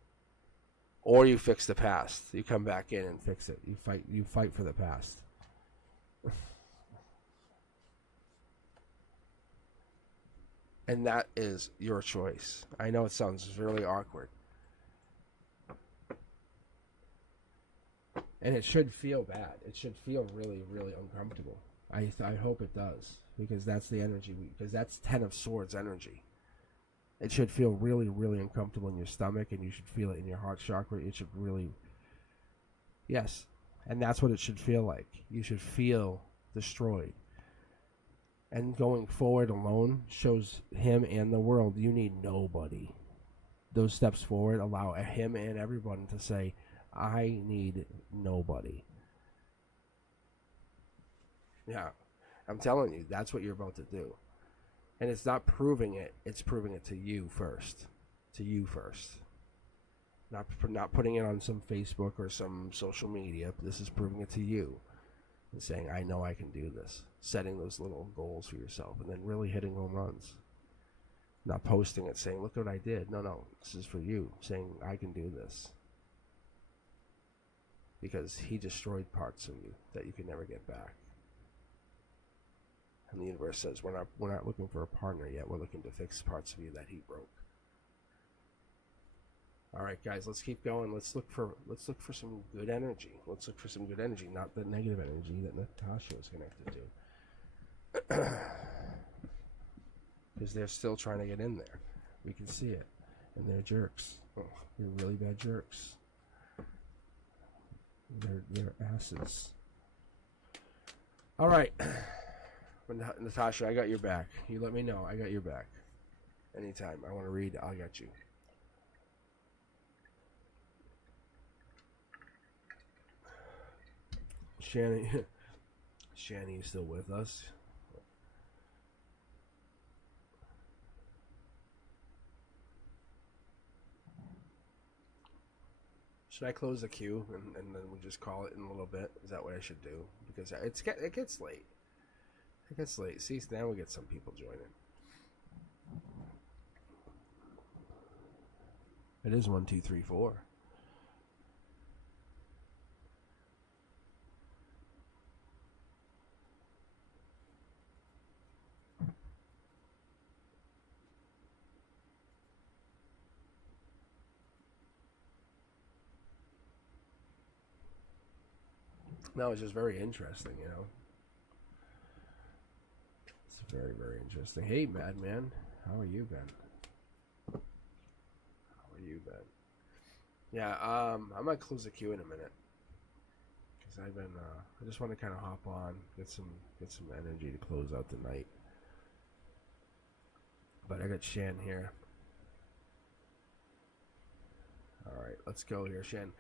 or you fix the past. You come back in and fix it. You fight for the past. And that is your choice. I know it sounds really awkward. And it should feel bad. It should feel really, really uncomfortable. I hope it does, because that's the energy. Because that's 10 of Swords energy. It should feel really, really uncomfortable in your stomach, and you should feel it in your heart chakra. It should really... Yes. And that's what it should feel like. You should feel destroyed. And going forward alone shows him and the world you need nobody. Those steps forward allow him and everyone to say, I need nobody. Yeah, I'm telling you, that's what you're about to do. And it's not proving it, it's proving it to you first. To you first. Not putting it on some Facebook or some social media. This is proving it to you. And saying, I know I can do this. Setting those little goals for yourself. And then really hitting home runs. Not posting it saying, look what I did. No, this is for you. Saying, I can do this. Because he destroyed parts of you that you can never get back. And the universe says, we're not looking for a partner yet. We're looking to fix parts of you that he broke. All right, guys, let's keep going. Let's look for some good energy. Let's look for some good energy, not the negative energy that Natasha is connected to. Because they're still trying to get in there. We can see it. And they're jerks. Oh, they're really bad jerks. their asses. All right, Natasha, I got your back. You let me know. I got your back. Anytime I want to read, I'll get you. Shanny, Shanny is still with us. Should I close the queue and then we'll just call it in a little bit? Is that what I should do? Because it gets late. It gets late. See, now we get some people joining. It is 1, 2, 3, 4. No, it's just very interesting, you know. It's very, very interesting. Hey, Madman, how are you, Ben? How are you, Ben? Yeah, I might close the queue in a minute because I've been. I just want to kind of hop on, get some energy to close out the night. But I got Shan here. All right, let's go here, Shan.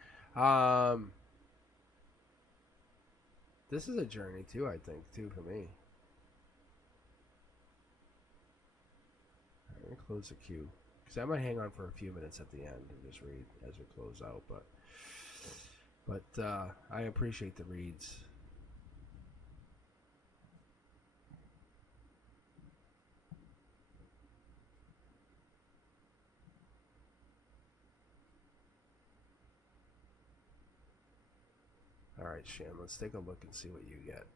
This is a journey too, I think, too, for me. I'm gonna close the queue because I might hang on for a few minutes at the end and just read as we close out. But I appreciate the reads. All right, Shan, let's take a look and see what you get.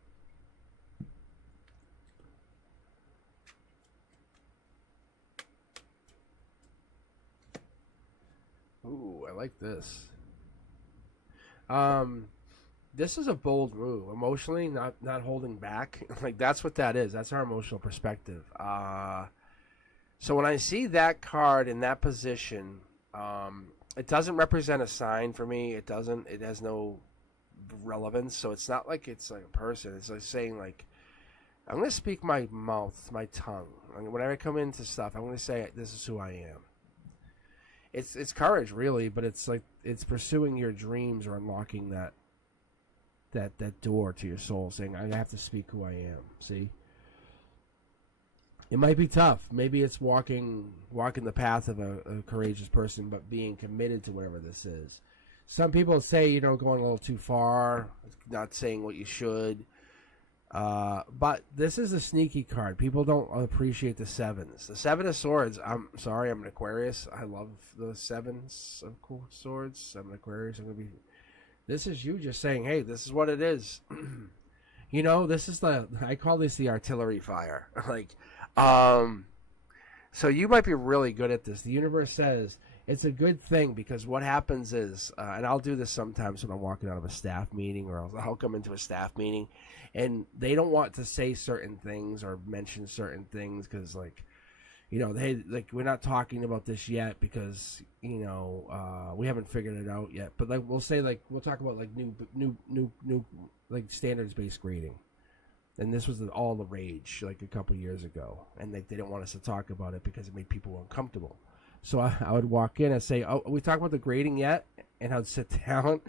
Ooh, I like this. This is a bold move. Emotionally, not holding back. Like, that's what that is. That's our emotional perspective. So when I see that card in that position, it doesn't represent a sign for me. It doesn't. It has no relevance. So it's not like it's like a person. It's like saying, like, I'm going to speak my mouth, my tongue. Whenever I come into stuff, I'm going to say, this is who I am. It's courage, really, but it's like it's pursuing your dreams or unlocking that door to your soul, saying, I have to speak who I am. See? It might be tough. Maybe it's walking the path of a courageous person, but being committed to whatever this is. Some people say, going a little too far, not saying what you should. But this is a sneaky card. People don't appreciate the sevens. The Seven of Swords, I'm sorry, I'm an Aquarius. I love the sevens of swords. I'm an Aquarius. This is you just saying, hey, this is what it is. This is I call this the artillery fire. So you might be really good at this. The universe says it's a good thing because what happens is, and I'll do this sometimes when I'm walking out of a staff meeting, or I'll come into a staff meeting, and they don't want to say certain things or mention certain things because, hey, we're not talking about this yet because we haven't figured it out yet. But we'll say we'll talk about new standards-based grading. And this was all the rage a couple years ago, and they didn't want us to talk about it because it made people uncomfortable. So I would walk in and say, "Oh, are we talking about the grading yet?" And I would sit down,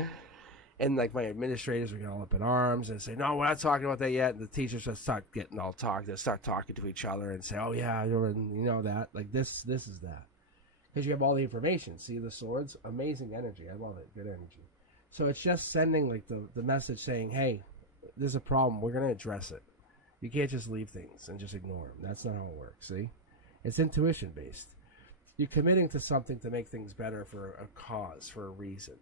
and my administrators would get all up in arms and say, "No, we're not talking about that yet." And the teachers would start getting all talked. They start talking to each other and say, "Oh yeah, that this is that," because you have all the information. See the swords, amazing energy. I love it, good energy. So it's just sending the message saying, "Hey, there's a problem. We're going to address it. You can't just leave things and just ignore them. That's not how it works, see? It's intuition based. You're committing to something to make things better for a cause, for a reason.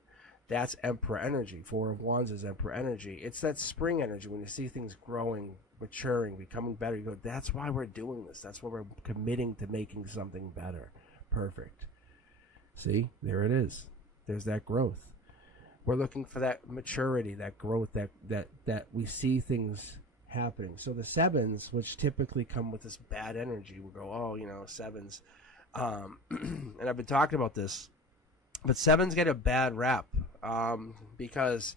That's Emperor energy. Four of Wands is Emperor energy. It's that spring energy when you see things growing, maturing, becoming better. You go, that's why we're doing this. That's why we're committing to making something better. Perfect. See? There it is. There's that growth. We're looking for that maturity, that growth, that we see things happening. So the sevens, which typically come with this bad energy, will go, oh, sevens. And I've been talking about this, but sevens get a bad rap because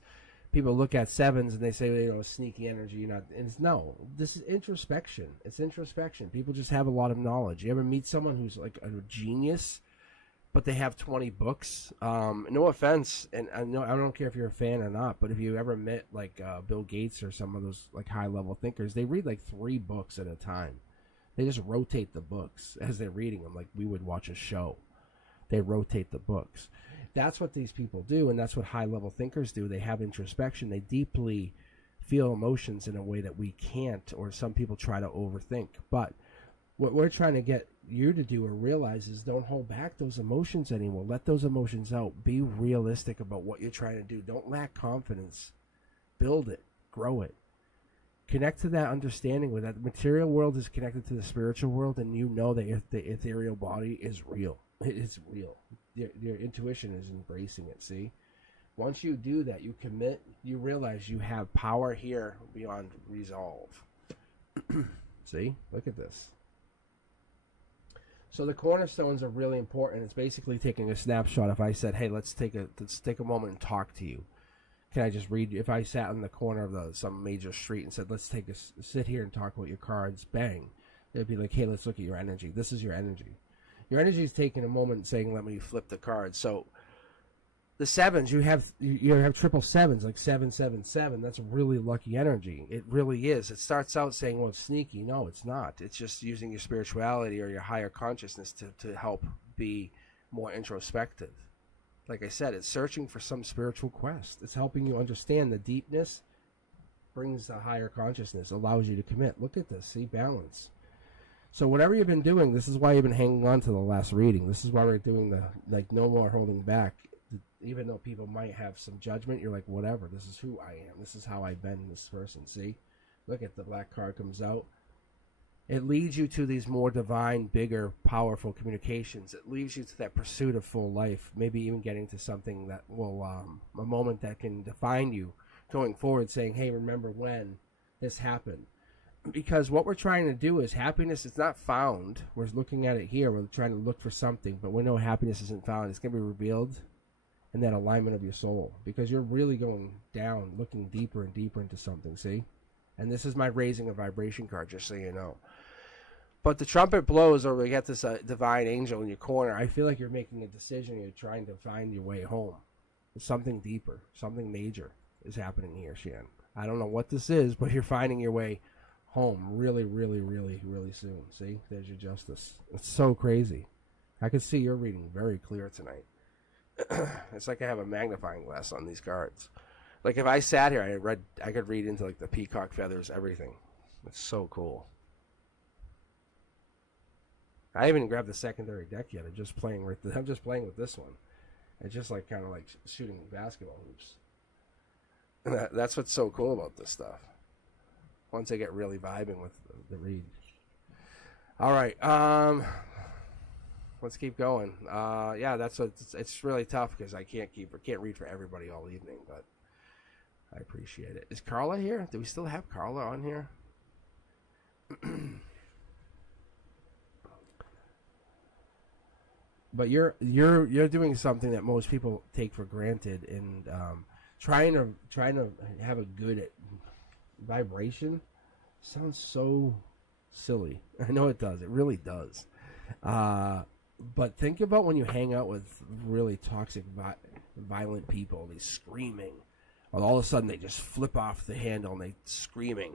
people look at sevens and they say, sneaky energy. You're not. And no, this is introspection. It's introspection. People just have a lot of knowledge. You ever meet someone who's like a genius, but they have 20 books? No offense, and I don't care if you're a fan or not, but if you ever met like Bill Gates or some of those like high level thinkers, they read like 3 books at a time. They just rotate the books as they're reading them, like we would watch a show. They rotate the books. That's what these people do, and that's what high-level thinkers do. They have introspection. They deeply feel emotions in a way that we can't, or some people try to overthink. But what we're trying to get you to do or realize is don't hold back those emotions anymore. Let those emotions out. Be realistic about what you're trying to do. Don't lack confidence. Build it. Grow it. Connect to that understanding with that the material world is connected to the spiritual world, and you know that the ethereal body is real. It is real. Your intuition is embracing it, see? Once you do that, you commit, you realize you have power here beyond resolve. See? Look at this. So the cornerstones are really important. It's basically taking a snapshot. If I said, hey, let's take a moment and talk to you. Can I just read? If I sat in the corner of some major street and said, let's sit here and talk about your cards, bang. It'd be like, hey, let's look at your energy. This is your energy. Your energy is taking a moment and saying, let me flip the cards. So the sevens, you have triple sevens, like 777. That's really lucky energy. It really is. It starts out saying, well, it's sneaky. No, it's not. It's just using your spirituality or your higher consciousness to help be more introspective. Like I said, it's searching for some spiritual quest. It's helping you understand the deepness, brings a higher consciousness, allows you to commit. Look at this. See, balance. So whatever you've been doing, this is why you've been hanging on to the last reading. This is why we're doing the, like, no more holding back. Even though people might have some judgment, you're like, whatever. This is who I am. This is how I've been this person. See? Look at the black card comes out. It leads you to these more divine, bigger, powerful communications. It leads you to that pursuit of full life, maybe even getting to something that will, a moment that can define you going forward, saying, hey, remember when this happened. Because what we're trying to do is happiness is not found. We're looking at it here. We're trying to look for something, but we know happiness isn't found. It's going to be revealed in that alignment of your soul, because you're really going down, looking deeper and deeper into something, see? And this is my raising a vibration card, just so you know. But the trumpet blows, or we get this divine angel in your corner. I feel like you're making a decision. You're trying to find your way home. Something deeper, something major is happening here, Shan. I don't know what this is, but you're finding your way home really, really, really, really soon. See? There's your justice. It's so crazy. I can see you're reading very clear tonight. It's like I have a magnifying glass on these cards. Like if I sat here, I could read into like the peacock feathers, everything. It's so cool. I haven't even grabbed the secondary deck yet. I'm just playing with this one. It's just like kind of like shooting basketball hoops. That's what's so cool about this stuff. Once I get really vibing with the read. All right. Let's keep going. Yeah, that's what it's really tough because I can't read for everybody all evening, but I appreciate it. Is Carla here? Do we still have Carla on here? But you're doing something that most people take for granted, and trying to have a good vibration sounds so silly. I know it does. It really does. But think about when you hang out with really toxic, violent people. They screaming, or all of a sudden they just flip off the handle and they screaming.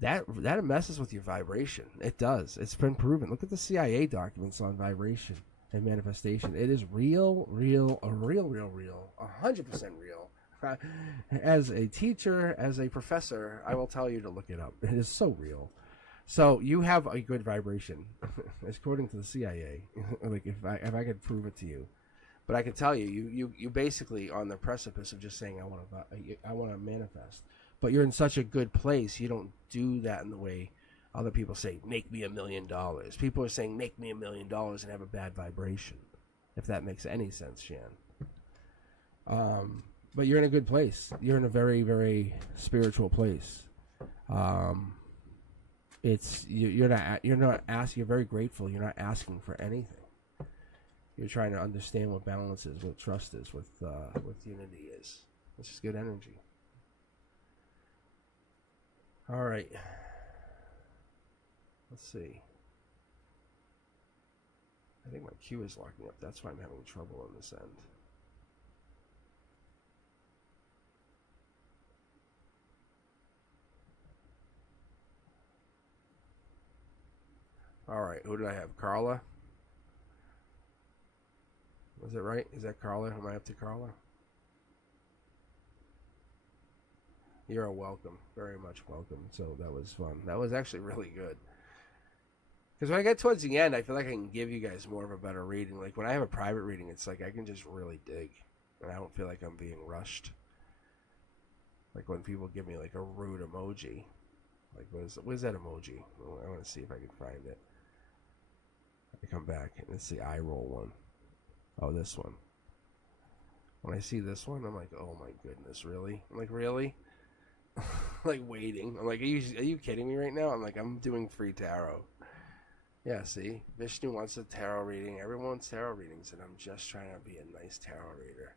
That messes with your vibration. It does. It's been proven. Look at the CIA documents on vibration and manifestation. It is real, 100% real. As a teacher, as a professor, I will tell you to look it up. It is so real. So you have a good vibration, according to the CIA. Like if I could prove it to you, but I can tell you basically on the precipice of just saying I want to manifest. But you're in such a good place, you don't do that in the way other people say, make me $1 million. People are saying, make me $1 million and have a bad vibration, if that makes any sense, Shan. But you're in a good place. You're in a very, very spiritual place. You're very grateful. You're not asking for anything. You're trying to understand what balance is, what trust is, what unity is. This is good energy. All right. Let's see. I think my queue is locking up. That's why I'm having trouble on this end. All right. Who did I have? Carla? Was it right? Is that Carla? Am I up to Carla? You're welcome. Very much welcome. So that was fun. That was actually really good. Because when I get towards the end, I feel like I can give you guys more of a better reading. Like when I have a private reading, it's like I can just really dig. And I don't feel like I'm being rushed. Like when people give me like a rude emoji. Like what is that emoji? I want to see if I can find it. I come back and it's the eye roll one. Oh, this one. When I see this one, I'm like, oh my goodness, really? I'm like, really? Like waiting. I'm like, are you kidding me right now? I'm like, I'm doing free tarot. Yeah, see? Vishnu wants a tarot reading. Everyone wants tarot readings, and I'm just trying to be a nice tarot reader.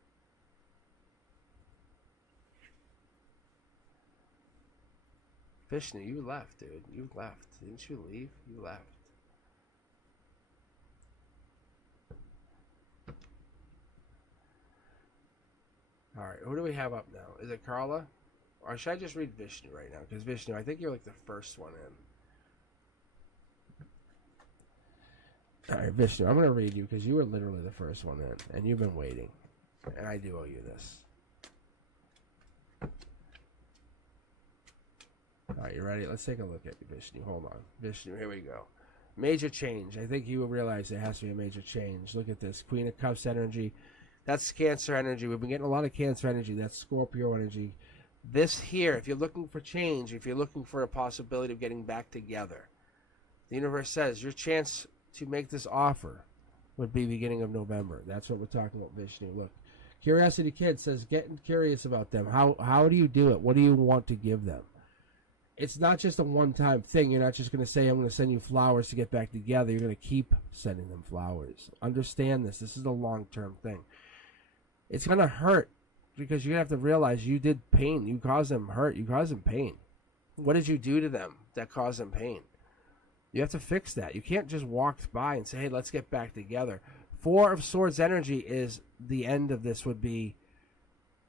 Vishnu, you left, dude. You left. Didn't you leave? You left. Alright, who do we have up now? Is it Carla? Or should I just read Vishnu right now? Because Vishnu, I think you're like the first one in. Alright, Vishnu, I'm going to read you because you were literally the first one in. And you've been waiting. And I do owe you this. Alright, you ready? Let's take a look at you, Vishnu. Hold on. Vishnu, here we go. Major change. I think you will realize there has to be a major change. Look at this. Queen of Cups energy. That's Cancer energy. We've been getting a lot of Cancer energy. That's Scorpio energy. This here, if you're looking for change, if you're looking for a possibility of getting back together, the universe says your chance to make this offer would be beginning of November. That's what we're talking about, Vishnu. Look, Curiosity Kid says, getting curious about them. How do you do it? What do you want to give them? It's not just a one-time thing. You're not just going to say, I'm going to send you flowers to get back together. You're going to keep sending them flowers. Understand this. This is a long-term thing. It's going to hurt because you have to realize you did pain. You caused them hurt. You caused them pain. What did you do to them that caused them pain? You have to fix that. You can't just walk by and say, hey, let's get back together. Four of Swords energy is the end of this would be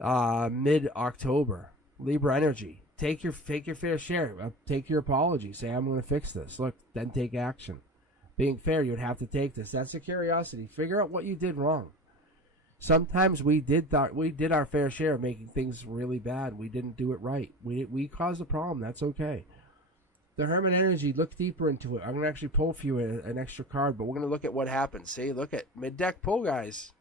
mid-October. Libra energy. Take your fair share. Take your apology. Say, I'm going to fix this. Look, then take action. Being fair, you would have to take this. That's a curiosity. Figure out what you did wrong. Sometimes we did our fair share of making things really bad. We didn't do it right. We caused a problem. That's okay. The Hermit energy, look deeper into it. I'm going to actually pull for you an extra card, but we're going to look at what happens. See, look at mid-deck pull, guys.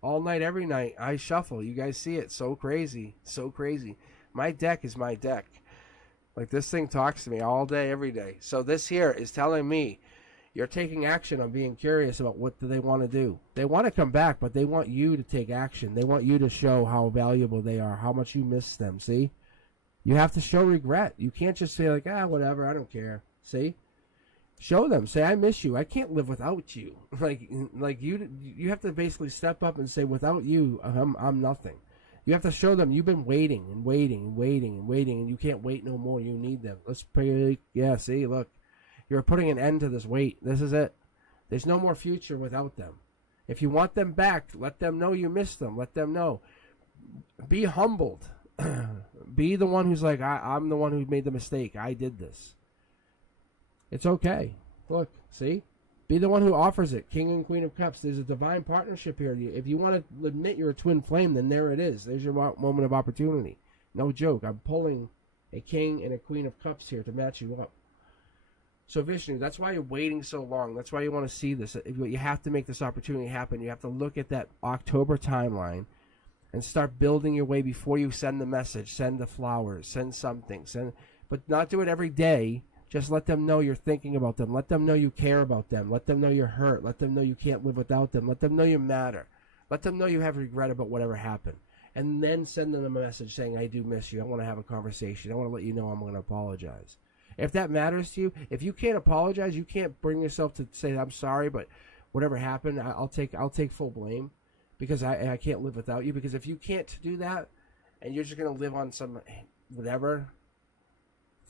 All night, every night, I shuffle. You guys see it. So crazy. So crazy. My deck is my deck. Like, this thing talks to me all day, every day. So this here is telling me you're taking action on being curious about what do they want to do. They want to come back, but they want you to take action. They want you to show how valuable they are, how much you miss them, see? You have to show regret. You can't just say like, whatever, I don't care. See? Show them. Say, I miss you. I can't live without you. Like you have to basically step up and say, without you, I'm nothing. You have to show them you've been waiting and waiting and waiting and waiting, and you can't wait no more. You need them. Let's pray. Yeah, see, look. You're putting an end to this wait. This is it. There's no more future without them. If you want them back, let them know you miss them. Let them know. Be humbled. Be the one who's like, I'm the one who made the mistake. I did this. It's okay. Look, see? Be the one who offers it. King and Queen of Cups. There's a divine partnership here. If you want to admit you're a twin flame, then there it is. There's your moment of opportunity. No joke. I'm pulling a King and a Queen of Cups here to match you up. So Vishnu, that's why you're waiting so long. That's why you want to see this. You have to make this opportunity happen. You have to look at that October timeline and start building your way before you send the message. Send the flowers. Send something. But not do it every day. Just let them know you're thinking about them. Let them know you care about them. Let them know you're hurt. Let them know you can't live without them. Let them know you matter. Let them know you have regret about whatever happened. And then send them a message saying, I do miss you. I want to have a conversation. I want to let you know I'm going to apologize. If that matters to you, if you can't apologize, you can't bring yourself to say, I'm sorry, but whatever happened, I'll take full blame because I can't live without you. Because if you can't do that, and you're just going to live on some whatever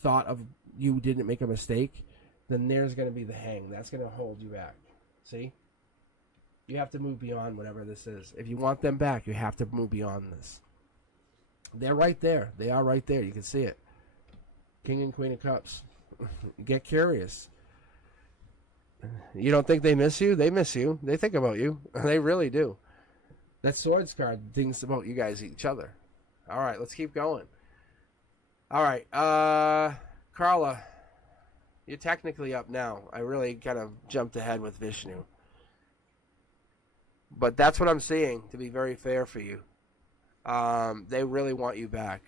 thought of you didn't make a mistake, then there's going to be the hang. That's going to hold you back. See? You have to move beyond whatever this is. If you want them back, you have to move beyond this. They're right there. They are right there. You can see it. King and Queen of Cups. Get curious. You don't think they miss you? They miss you. They think about you. They really do. That Swords card thinks about you guys, each other. All right, let's keep going. All right, Carla, you're technically up now. I really kind of jumped ahead with Vishnu. But that's what I'm seeing, to be very fair for you. They really want you back.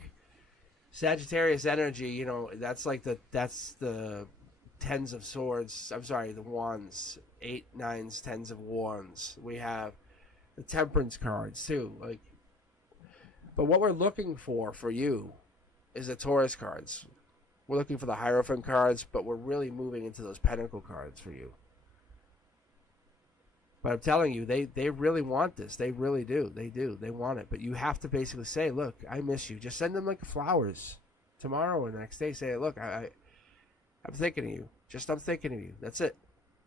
Sagittarius energy, you know, that's the tens of swords. I'm sorry, the wands. 8, 9s, 10s of wands. We have the temperance cards too. But what we're looking for you is the Taurus cards. We're looking for the Hierophant cards, but we're really moving into those Pentacle cards for you. But I'm telling you, they really want this. They really do. They do. They want it. But you have to basically say, look, I miss you. Just send them like flowers tomorrow or the next day. Say, look, I'm thinking of you. I'm thinking of you. That's it.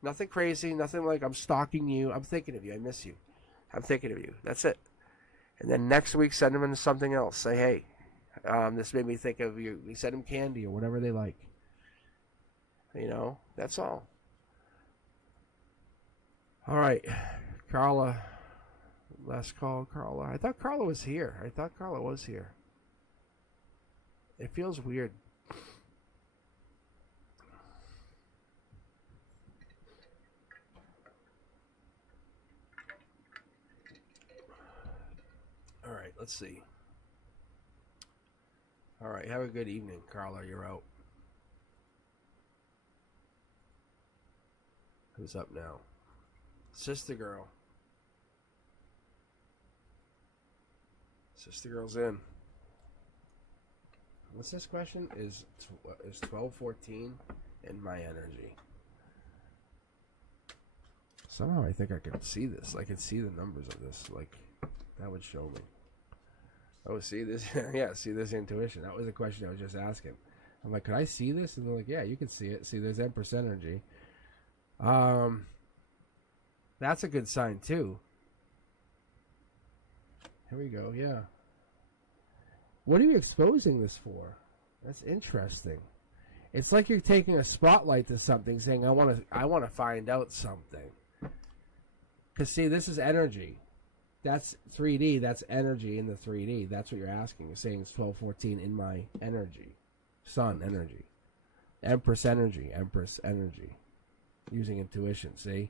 Nothing crazy. Nothing like I'm stalking you. I'm thinking of you. I miss you. I'm thinking of you. That's it. And then next week, send them into something else. Say, hey, this made me think of you. We send them candy or whatever they like. You know, that's all. All right, Carla. Last call, Carla. I thought Carla was here. It feels weird. All right, let's see. All right, have a good evening, Carla. You're out. Who's up now? Sister Girl. Sister Girl's in. What's this question? Is 1214 in my energy? Somehow I think I can see this. I can see the numbers of this. Like, that would show me. Oh, see this? Yeah, see this intuition. That was the question I was just asking. I'm like, could I see this? And they're like, yeah, you can see it. See, there's Empress energy. That's a good sign too. Here we go. Yeah. What are you exposing this for? That's interesting. It's like you're taking a spotlight to something, saying, I want to find out something. Because see, this is energy. That's 3D. That's energy in the 3D. That's what you're asking. You're saying it's 1214 in my energy. Sun energy. Empress energy. Empress energy. Using intuition, see?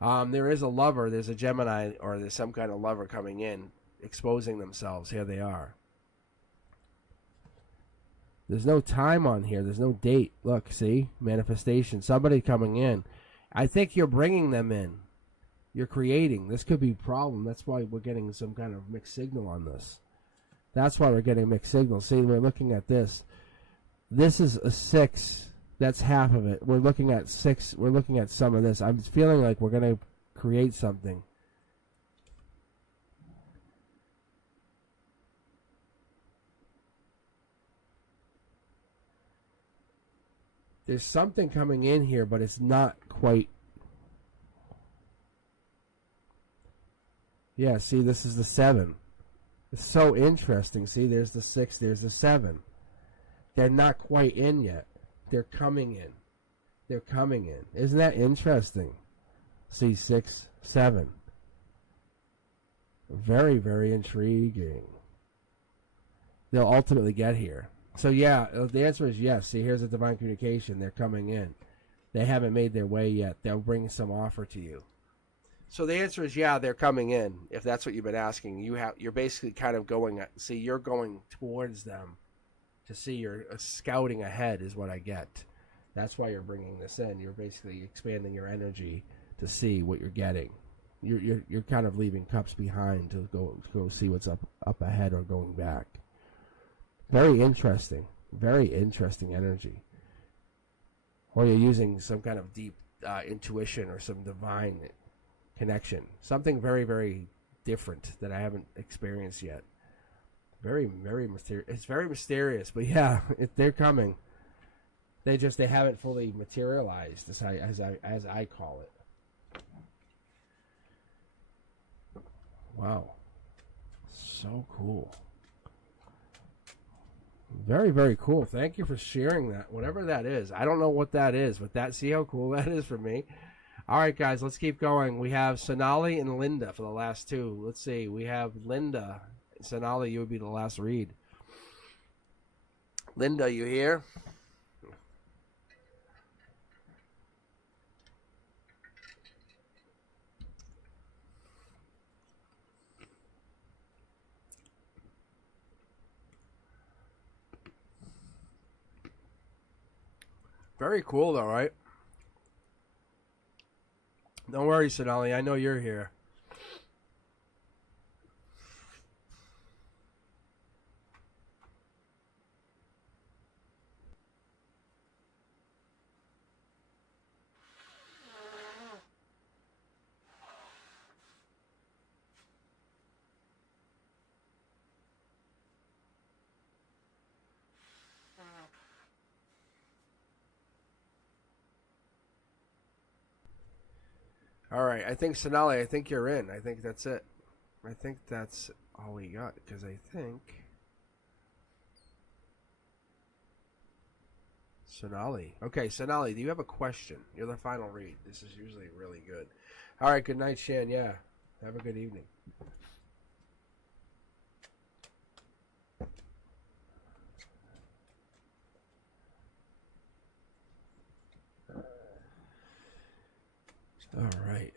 There is a lover. There's a Gemini, or there's some kind of lover coming in, exposing themselves. Here they are. There's no time on here. There's no date. Look, see? Manifestation. Somebody coming in. I think you're bringing them in. You're creating. This could be a problem. That's why we're getting some kind of mixed signal on this. That's why we're getting mixed signal. See, we're looking at this. This is a 6. That's half of it. We're looking at 6. We're looking at some of this. I'm feeling like we're going to create something. There's something coming in here, but it's not quite. Yeah, see, this is the 7. It's so interesting. See, there's the 6, there's the 7. They're not quite in yet. They're coming in. They're coming in. Isn't that interesting? See, 6, 7. Very, very intriguing. They'll ultimately get here. So, yeah, the answer is yes. See, here's a divine communication. They're coming in. They haven't made their way yet. They'll bring some offer to you. So the answer is yeah, they're coming in. If that's what you've been asking, you're basically kind of going. See, you're going towards them to see. You're scouting ahead, is what I get. That's why you're bringing this in. You're basically expanding your energy to see what you're getting. You're kind of leaving cups behind to go see what's up ahead or going back. Very interesting energy. Or you're using some kind of deep intuition or some divine connection. Something very, very different that I haven't experienced yet. very mysterious. It's very mysterious, but yeah, they're coming. They haven't fully materialized, as I call it. Wow, so cool. Very, very cool. Thank you for sharing that. Whatever that is, I don't know what that is, but see how cool that is for me. All right, guys, let's keep going. We have Sonali and Linda for the last two. Let's see. We have Linda. Sonali, you would be the last read. Linda, you here? Very cool, though, right? Don't worry, Sonali. I know you're here. All right, I think Sonali, I think you're in. I think that's it. I think that's all we got, because I think Sonali. Okay, Sonali, do you have a question? You're the final read. This is usually really good. All right, good night, Shan. Yeah, have a good evening. All right.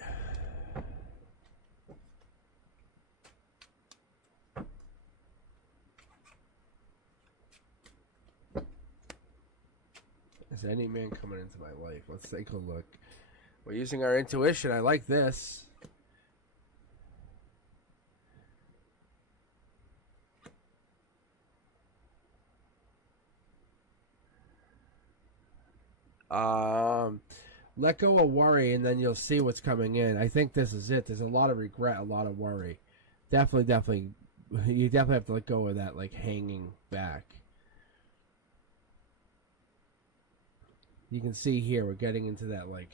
Is any man coming into my life? Let's take a look. We're using our intuition. I like this. Let go of worry, and then you'll see what's coming in. I think this is it. There's a lot of regret, a lot of worry. Definitely. You definitely have to let go of that, like, hanging back. You can see here we're getting into that, like,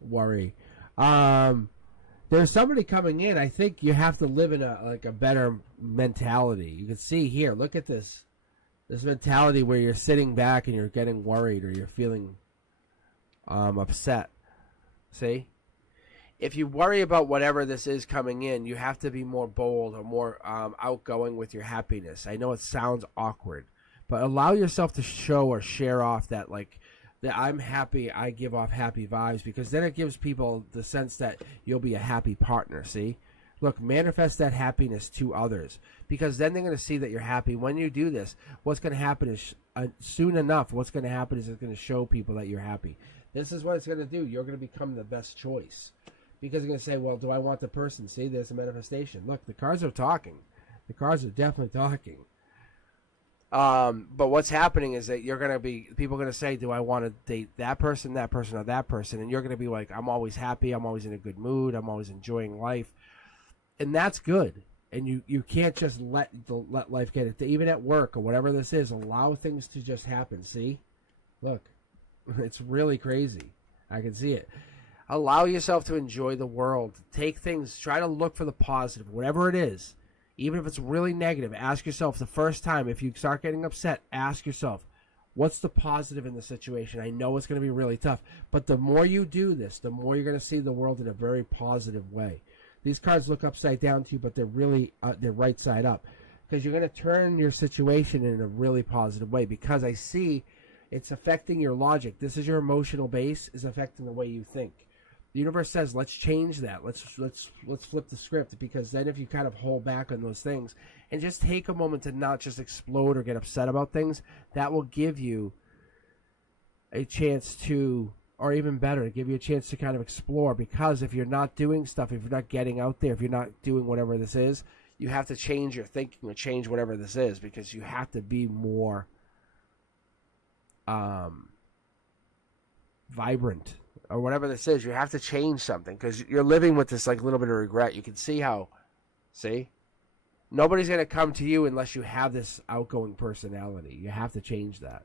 worry. There's somebody coming in. I think you have to live in a better mentality. You can see here. Look at this mentality where you're sitting back and you're getting worried or you're feeling upset. See? If you worry about whatever this is coming in, you have to be more bold or more outgoing with your happiness. I know it sounds awkward, but allow yourself to show or share off that, like, that I'm happy, I give off happy vibes, because then it gives people the sense that you'll be a happy partner, see? Look, manifest that happiness to others, because then they're going to see that you're happy. When you do this, what's going to happen is, soon enough, what's going to happen is it's going to show people that you're happy. This is what it's going to do. You're going to become the best choice, because you're going to say, well, do I want the person? See, there's a manifestation. Look, the cards are talking. The cards are definitely talking. But what's happening is that people are going to say, do I want to date that person, or that person? And you're going to be like, I'm always happy. I'm always in a good mood. I'm always enjoying life. And that's good. And you can't just let life get it. Even at work or whatever this is, allow things to just happen. See? Look, it's really crazy. I can see it. Allow yourself to enjoy the world. Take things, try to look for the positive, whatever it is. Even if it's really negative, ask yourself the first time, if you start getting upset, ask yourself, what's the positive in the situation? I know it's going to be really tough, but the more you do this, the more you're going to see the world in a very positive way. These cards look upside down to you, but they're really they're right side up, because you're going to turn your situation in a really positive way, because I see it's affecting your logic. This is your emotional base is affecting the way you think. The universe says, let's change that. Let's flip the script, because then if you kind of hold back on those things and just take a moment to not just explode or get upset about things, that will give you a chance to, or even better, give you a chance to kind of explore. Because if you're not doing stuff, if you're not getting out there, if you're not doing whatever this is, you have to change your thinking or change whatever this is, because you have to be more vibrant. Or whatever this is, you have to change something, because you're living with this, like, little bit of regret. You can see how, see? Nobody's going to come to you unless you have this outgoing personality. You have to change that.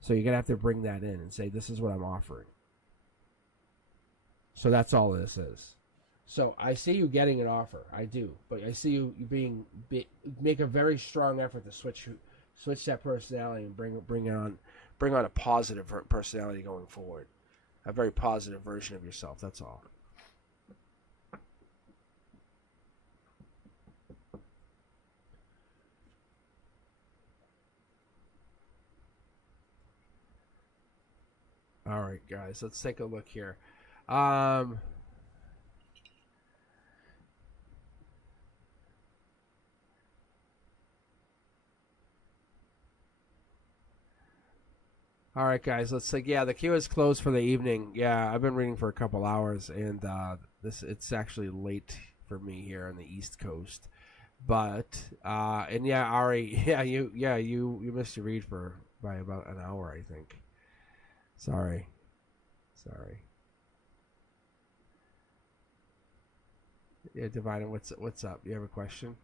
So you're going to have to bring that in and say, this is what I'm offering. So that's all this is. So I see you getting an offer. I do. But I see you make a very strong effort to switch that personality and bring on a positive personality going forward. A very positive version of yourself. That's all. All right, guys, let's take a look here. All right, guys, let's take. Yeah, the queue is closed for the evening. Yeah, I've been reading for a couple hours, and it's actually late for me here on the East Coast. But and yeah, Ari, you missed your read by about an hour, I think. Sorry. Yeah, Divine, what's up? You have a question?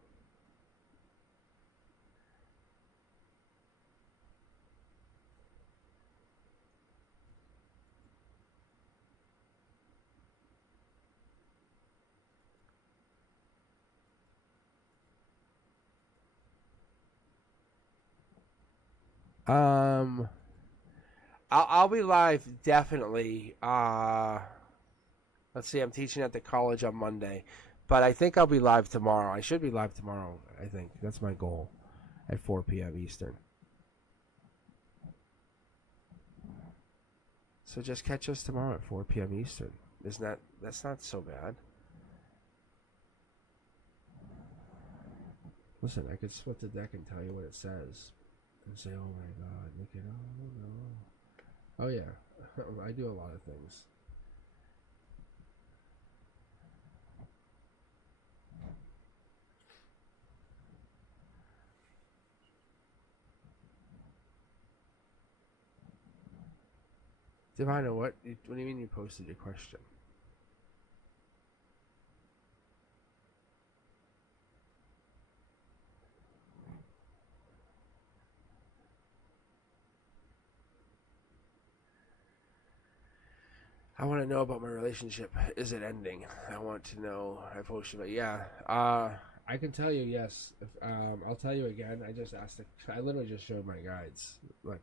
Um, I'll be live definitely. Let's see, I'm teaching at the college on Monday, but I think I'll be live tomorrow. I should be live tomorrow. I think that's my goal at 4 p.m. Eastern. So just catch us tomorrow at 4 p.m. Eastern. That's not so bad. Listen, I could split the deck and tell you what it says, and say, "Oh my God, look at oh no, oh yeah, I do a lot of things." Divina, what do you mean you posted your question? I want to know about my relationship. Is it ending? I want to know. I posted it. Yeah. I can tell you yes. If, I'll tell you again. I just asked. I literally just showed my guides. Look.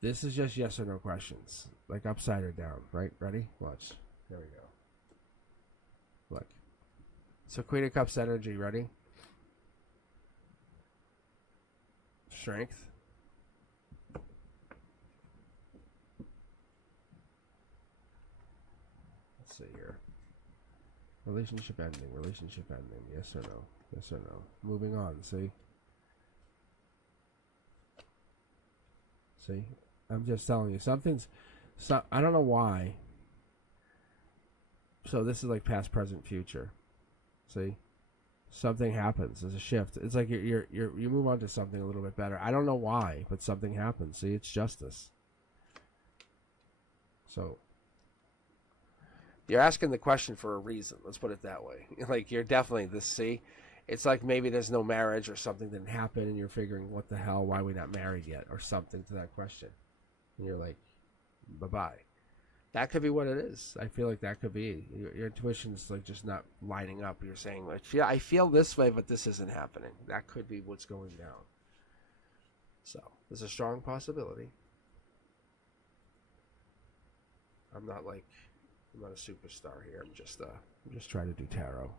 This is just yes or no questions. Like upside or down. Right? Ready? Watch. There we go. Look. So Queen of Cups energy. Ready? Strength. Let's see here. Relationship ending. Relationship ending. Yes or no? Yes or no? Moving on. See? See? I'm just telling you. Something's... I don't know why. So this is like past, present, future. See? Something happens. There's a shift. It's like you move on to something a little bit better. I don't know why, but something happens. See? It's justice. So... You're asking the question for a reason. Let's put it that way. Like, you're definitely this. See, it's like maybe there's no marriage or something didn't happen, and you're figuring, what the hell? Why are we not married yet? Or something to that question. And you're like, bye bye. That could be what it is. I feel like that could be your intuition's like just not lining up. You're saying, I feel this way, but this isn't happening. That could be what's going down. So there's a strong possibility. I'm not a superstar here. I'm just trying to do tarot.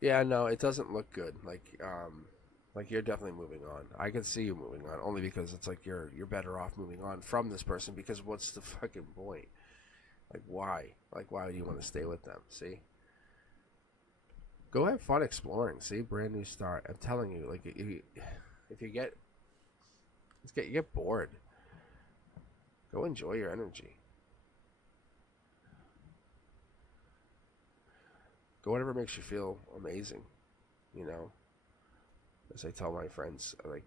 Yeah, no, it doesn't look good. Like you're definitely moving on. I can see you moving on only because it's like you're better off moving on from this person, because what's the fucking point? Like why? Like why do you want to stay with them? See? Go have fun exploring. See, brand new start. I'm telling you, like if you get bored, go enjoy your energy. Go whatever makes you feel amazing. You know, as I tell my friends, like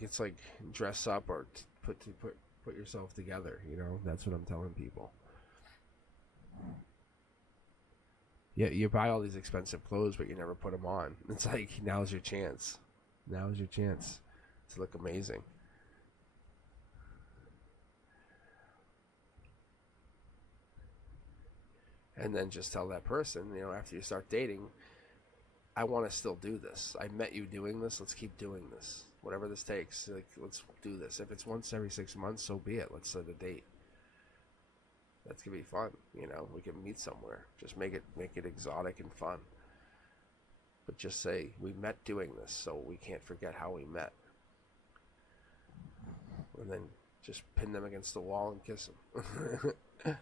it's like dress up or put yourself together. You know, that's what I'm telling people. Yeah, you buy all these expensive clothes, but you never put them on. It's like now's your chance. Now's your chance to look amazing. And then just tell that person, you know, after you start dating, I want to still do this. I met you doing this. Let's keep doing this. Whatever this takes, like, let's do this. If it's once every 6 months, so be it. Let's set a date. That's gonna be fun. You know, we can meet somewhere. Just make it exotic and fun. But just say we met doing this, so we can't forget how we met. And then just pin them against the wall and kiss them.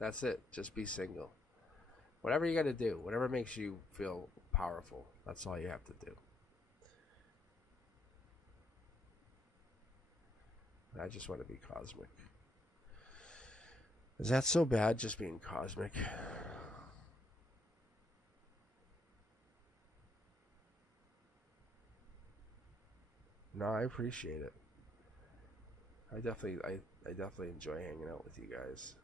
That's it. Just be single. Whatever you got to do, whatever makes you feel powerful, that's all you have to do. I just want to be cosmic. Is that so bad, just being cosmic? No, I appreciate it. I definitely enjoy hanging out with you guys.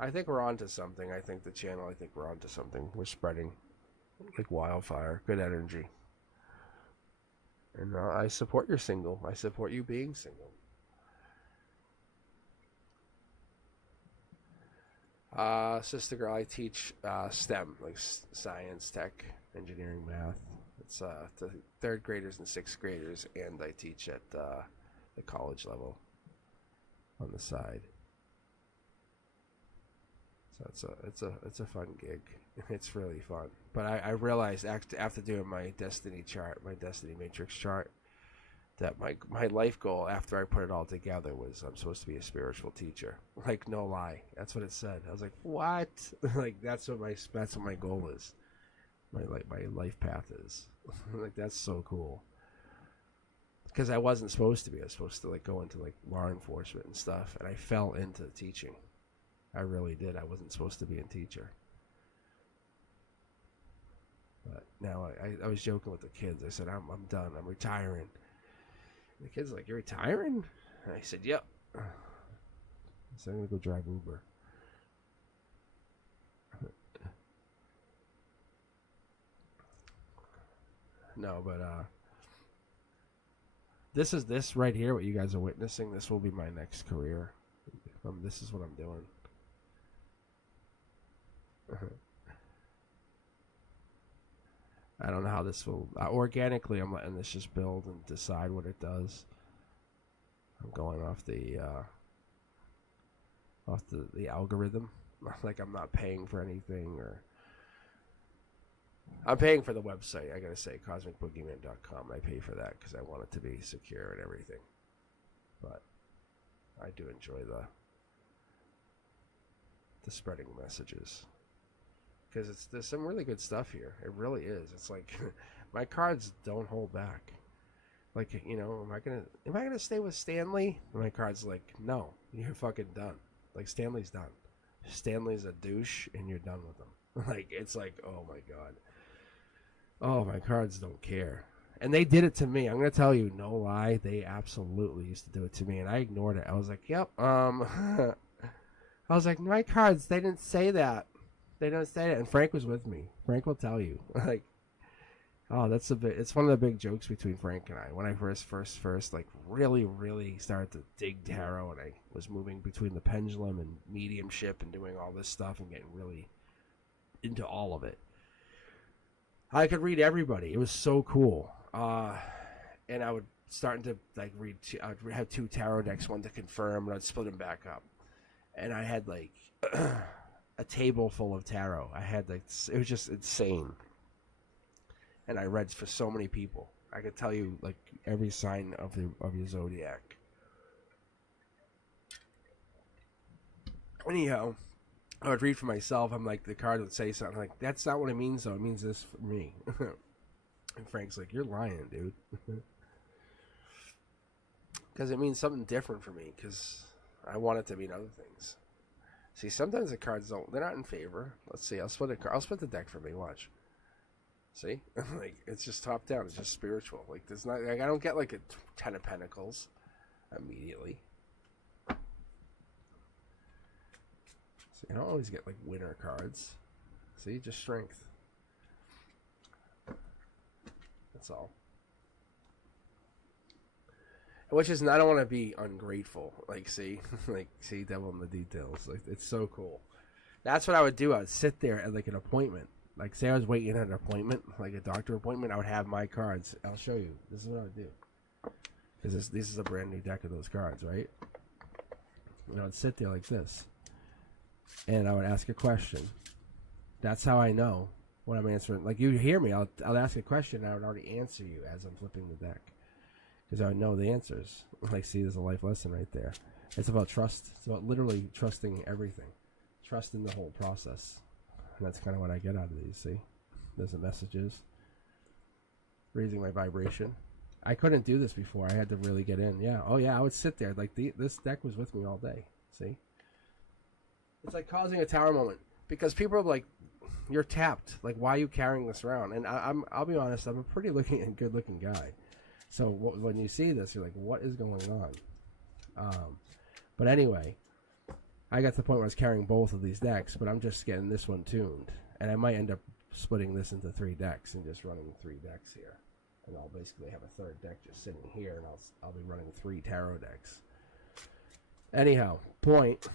I think we're on to something. I think we're on to something. We're spreading like wildfire. Good energy. And I support your single. I support you being single. Sister girl, I teach STEM, like science, tech, engineering, math. It's the 3rd graders and 6th graders, and I teach at the college level on the side. So it's a fun gig. It's really fun. But I realized after doing my destiny chart, my destiny matrix chart, that my life goal after I put it all together was I'm supposed to be a spiritual teacher. Like, no lie, that's what it said. I was like, what? Like, that's what my goal is. My life path is. Like, that's so cool. Because I wasn't supposed to be. I was supposed to like go into like law enforcement and stuff, and I fell into teaching. I really did. I wasn't supposed to be a teacher. But now I was joking with the kids. I said, I'm done. I'm retiring. And the kids are like, you're retiring? And I said, yep. So I'm going to go drive Uber. No, but this right here, what you guys are witnessing, this will be my next career. This is what I'm doing. I don't know how this will organically. I'm letting this just build and decide what it does. I'm going off the algorithm. Like, I'm not paying for anything, or I'm paying for the website. I gotta say, cosmicboogeyman.com. I pay for that because I want it to be secure and everything. But I do enjoy the spreading messages. Because there's some really good stuff here. It really is. It's like my cards don't hold back. Like, you know, am I gonna stay with Stanley? And my card's like, no, you're fucking done. Like, Stanley's done. Stanley's a douche, and you're done with him. Like, it's like, oh my god. Oh, my cards don't care. And they did it to me. I'm gonna tell you, no lie, they absolutely used to do it to me, and I ignored it. I was like, yep. I was like, my cards, they didn't say that. They don't say it, and Frank was with me. Frank will tell you, like, oh, it's one of the big jokes between Frank and I. When I first like really started to dig tarot, and I was moving between the pendulum and mediumship and doing all this stuff and getting really into all of it. I could read everybody. It was so cool. And I would starting to like read. I'd have 2 tarot decks, one to confirm, and I'd split them back up. And I had like a table full of tarot. I had like, it was just insane. And I read for so many people. I could tell you like every sign of your zodiac. Anyhow, I would read for myself. I'm like, the card would say something like, that's not what it means though. It means this for me. And Frank's like, you're lying, dude. Because it means something different for me, because I want it to mean other things. See, sometimes the cards don't, they're not in favor. Let's see, I'll split the deck for me, watch. See? Like, it's just top down, it's just spiritual. Like, there's not, like, I don't get like a 10 of Pentacles immediately. See, I don't always get like winner cards. See, just strength. That's all. Which is, I don't want to be ungrateful. Like, see, like, see, devil in the details. Like, it's so cool. That's what I would do. I would sit there at like an appointment. Like, say I was waiting at an appointment, like a doctor appointment. I would have my cards. I'll show you. This is what I would do. Because this is a brand new deck of those cards, right? And I would sit there like this, and I would ask a question. That's how I know when I'm answering. Like, you hear me. I'll ask a question, and I would already answer you as I'm flipping the deck. Because I know the answers. Like, see, there's a life lesson right there. It's about trust. It's about literally trusting everything. Trusting the whole process. And that's kind of what I get out of these, see? There's the messages. Raising my vibration. I couldn't do this before. I had to really get in. Yeah. Oh, yeah, I would sit there. Like, this deck was with me all day. See? It's like causing a tower moment. Because people are like, you're tapped. Like, why are you carrying this around? And I'll be honest, I'm a pretty looking and good-looking guy. So when you see this, you're like, what is going on? But anyway, I got to the point where I was carrying both of these decks, but I'm just getting this one tuned. And I might end up splitting this into 3 decks and just running 3 decks here. And I'll basically have a 3rd deck just sitting here, and I'll be running 3 tarot decks. Anyhow, point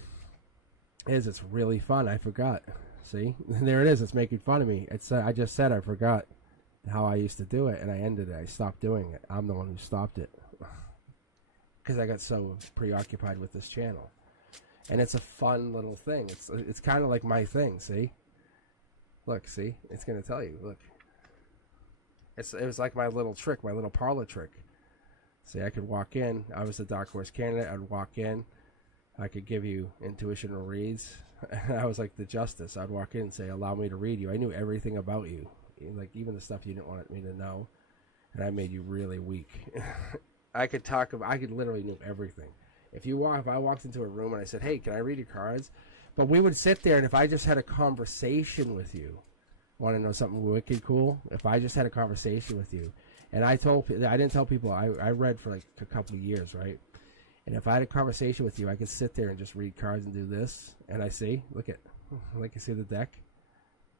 is, it's really fun. I forgot. See? There it is. It's making fun of me. I just said I forgot how I used to do it, and I ended it. I stopped doing it. I'm the one who stopped it because I got so preoccupied with this channel. And it's a fun little thing. It's kind of like my thing. See, look, see, it's gonna tell you. Look, it was like my little trick, my little parlor trick. See, I could walk in. I was the dark horse candidate. I'd walk in. I could give you intuitional reads. I was like the justice. I'd walk in and say, "Allow me to read you." I knew everything about you. Like, even the stuff you didn't want me to know, and I made you really weak. I could literally know everything. If I walked into a room and I said, "Hey, can I read your cards?" But we would sit there, and if I just had a conversation with you, want to know something wicked cool? If I just had a conversation with you, and I didn't tell people, I read for like a couple of years, right? And if I had a conversation with you, I could sit there and just read cards and do this, and I see, like you see the deck.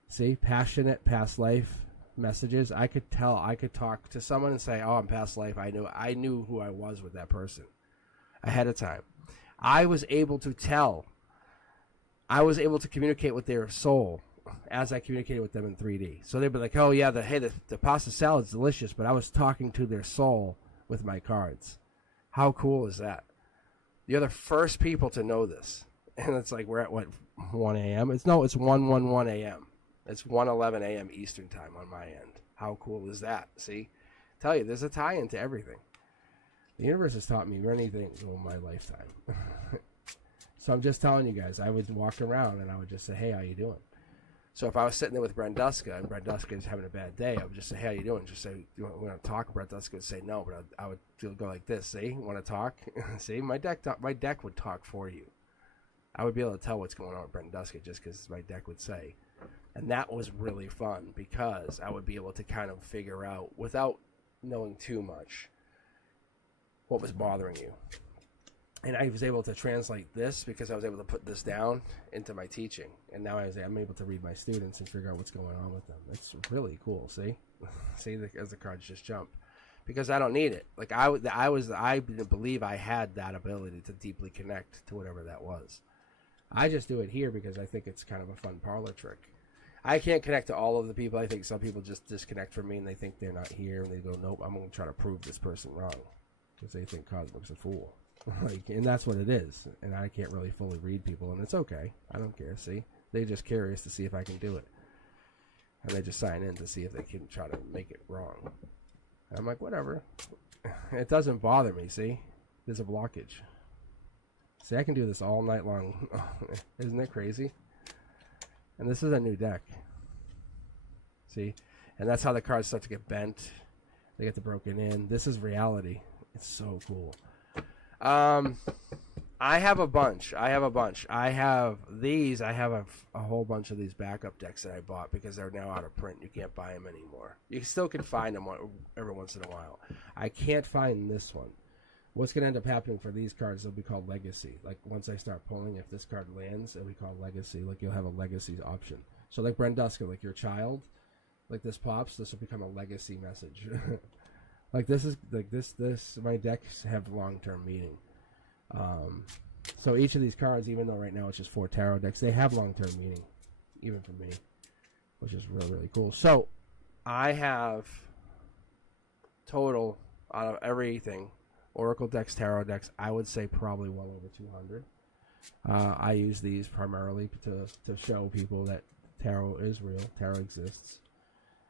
See, passionate past life messages. I could talk to someone and say, "Oh, I'm past life." I knew who I was with that person ahead of time. I was able to tell. I was able to communicate with their soul as I communicated with them in 3D. So they'd be like, "Oh yeah, the pasta salad's delicious," but I was talking to their soul with my cards. How cool is that? You're the first people to know this, and it's like, we're at what, 1 a.m. It's 1:11 a.m. It's 1:11 a.m. Eastern time on my end. How cool is that? See? Tell you, there's a tie-in to everything. The universe has taught me many things over my lifetime. So I'm just telling you guys, I would walk around and I would just say, "Hey, how you doing?" So if I was sitting there with Brenduska and Brenduska is having a bad day, I would just say, "Hey, how you doing?" Just say, "You want to talk?" Brenduska would say no, but I would go like this. See? Want to talk? See? My deck would talk for you. I would be able to tell what's going on with Brenduska just because my deck would say. And that was really fun because I would be able to kind of figure out, without knowing too much, what was bothering you. And I was able to translate this because I was able to put this down into my teaching. And now I'm able to read my students and figure out what's going on with them. It's really cool, see? See, as the cards just jump. Because I don't need it. Like, I didn't believe I had that ability to deeply connect to whatever that was. I just do it here because I think it's kind of a fun parlor trick. I can't connect to all of the people. I think some people just disconnect from me and they think they're not here and they go, "Nope, I'm going to try to prove this person wrong," because they think Cosmic's a fool. Like, and that's what it is. And I can't really fully read people, and it's okay. I don't care. See, they're just curious to see if I can do it, and they just sign in to see if they can try to make it wrong. And I'm like, whatever. It doesn't bother me. See, there's a blockage. See, I can do this all night long. Isn't it crazy? And this is a new deck. See? And that's how the cards start to get bent. They get broken in. This is reality. It's so cool. I have a bunch. I have these. I have a whole bunch of these backup decks that I bought because they're now out of print. You can't buy them anymore. You still can find them every once in a while. I can't find this one. What's going to end up happening for these cards, they'll be called Legacy. Like, once I start pulling, if this card lands, it'll be called Legacy. Like, you'll have a Legacy option. So, like Brenduska, like your child, like this pops, this will become a Legacy message. Like, this is, like, this, my decks have long-term meaning. So each of these cards, even though right now it's just 4 tarot decks, they have long-term meaning, even for me, which is really, really cool. So, I have total, out of everything, Oracle decks, tarot decks, I would say probably well over 200. I use these primarily to show people that tarot is real, tarot exists.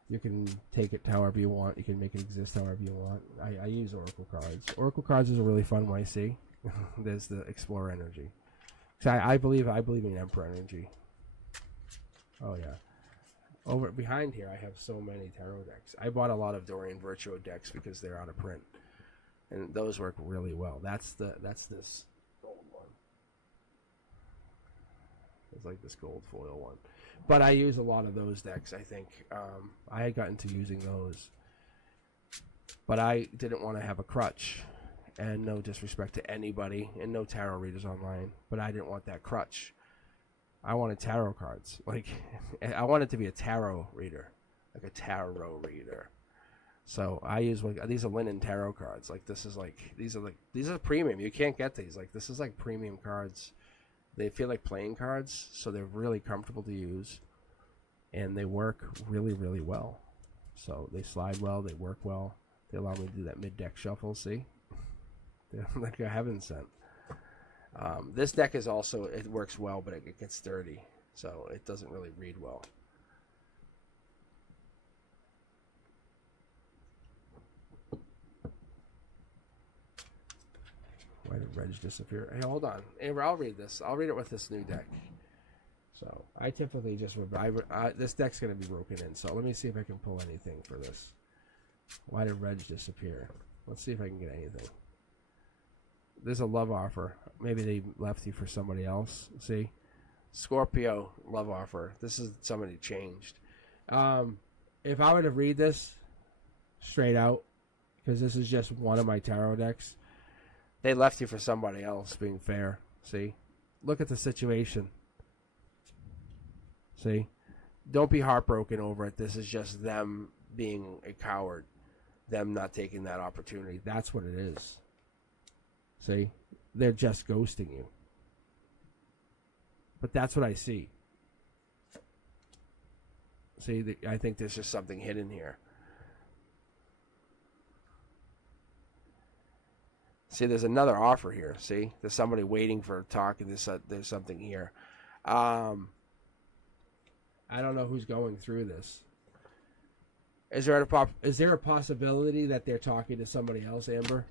You can take it however you want. You can make it exist however you want. I use Oracle cards. Oracle cards is a really fun one I see. There's the Explorer energy. So I believe in Emperor energy. Oh yeah. Over behind here, I have so many tarot decks. I bought a lot of Dorian Virtuo decks because they're out of print, and those work really well. That's this gold one. It's like this gold foil one, but I use a lot of those decks. I think I had gotten to using those, but I didn't want to have a crutch. And no disrespect to anybody, and no tarot readers online, but I didn't want that crutch. I wanted tarot cards. Like, I wanted to be a tarot reader, like a tarot reader. So I use, like, these are linen tarot cards. Like, this is like, these are premium. You can't get these. Like, this is like premium cards. They feel like playing cards, so they're really comfortable to use, and they work really, really well. So they slide well, they work well. They allow me to do that mid-deck shuffle. See. They're like a heaven sent. This deck is also, it works well, but it gets dirty, so it doesn't really read well. Why did Reg disappear? Hey, hold on. Amber, I'll read this. I'll read it with this new deck. So, I typically just, this deck's going to be broken in, so let me see if I can pull anything for this. Why did Reg disappear? Let's see if I can get anything. There's a love offer. Maybe they left you for somebody else. See? Scorpio love offer. This is somebody changed. If I were to read this straight out, because this is just one of my tarot decks, they left you for somebody else, being fair. See? Look at the situation. See? Don't be heartbroken over it. This is just them being a coward. Them not taking that opportunity. That's what it is. See? They're just ghosting you. But that's what I see. See, I think there's just something hidden here. See, there's another offer here. See? There's somebody waiting for a talk, and there's something here. I don't know who's going through this. Is there a possibility that they're talking to somebody else, Amber?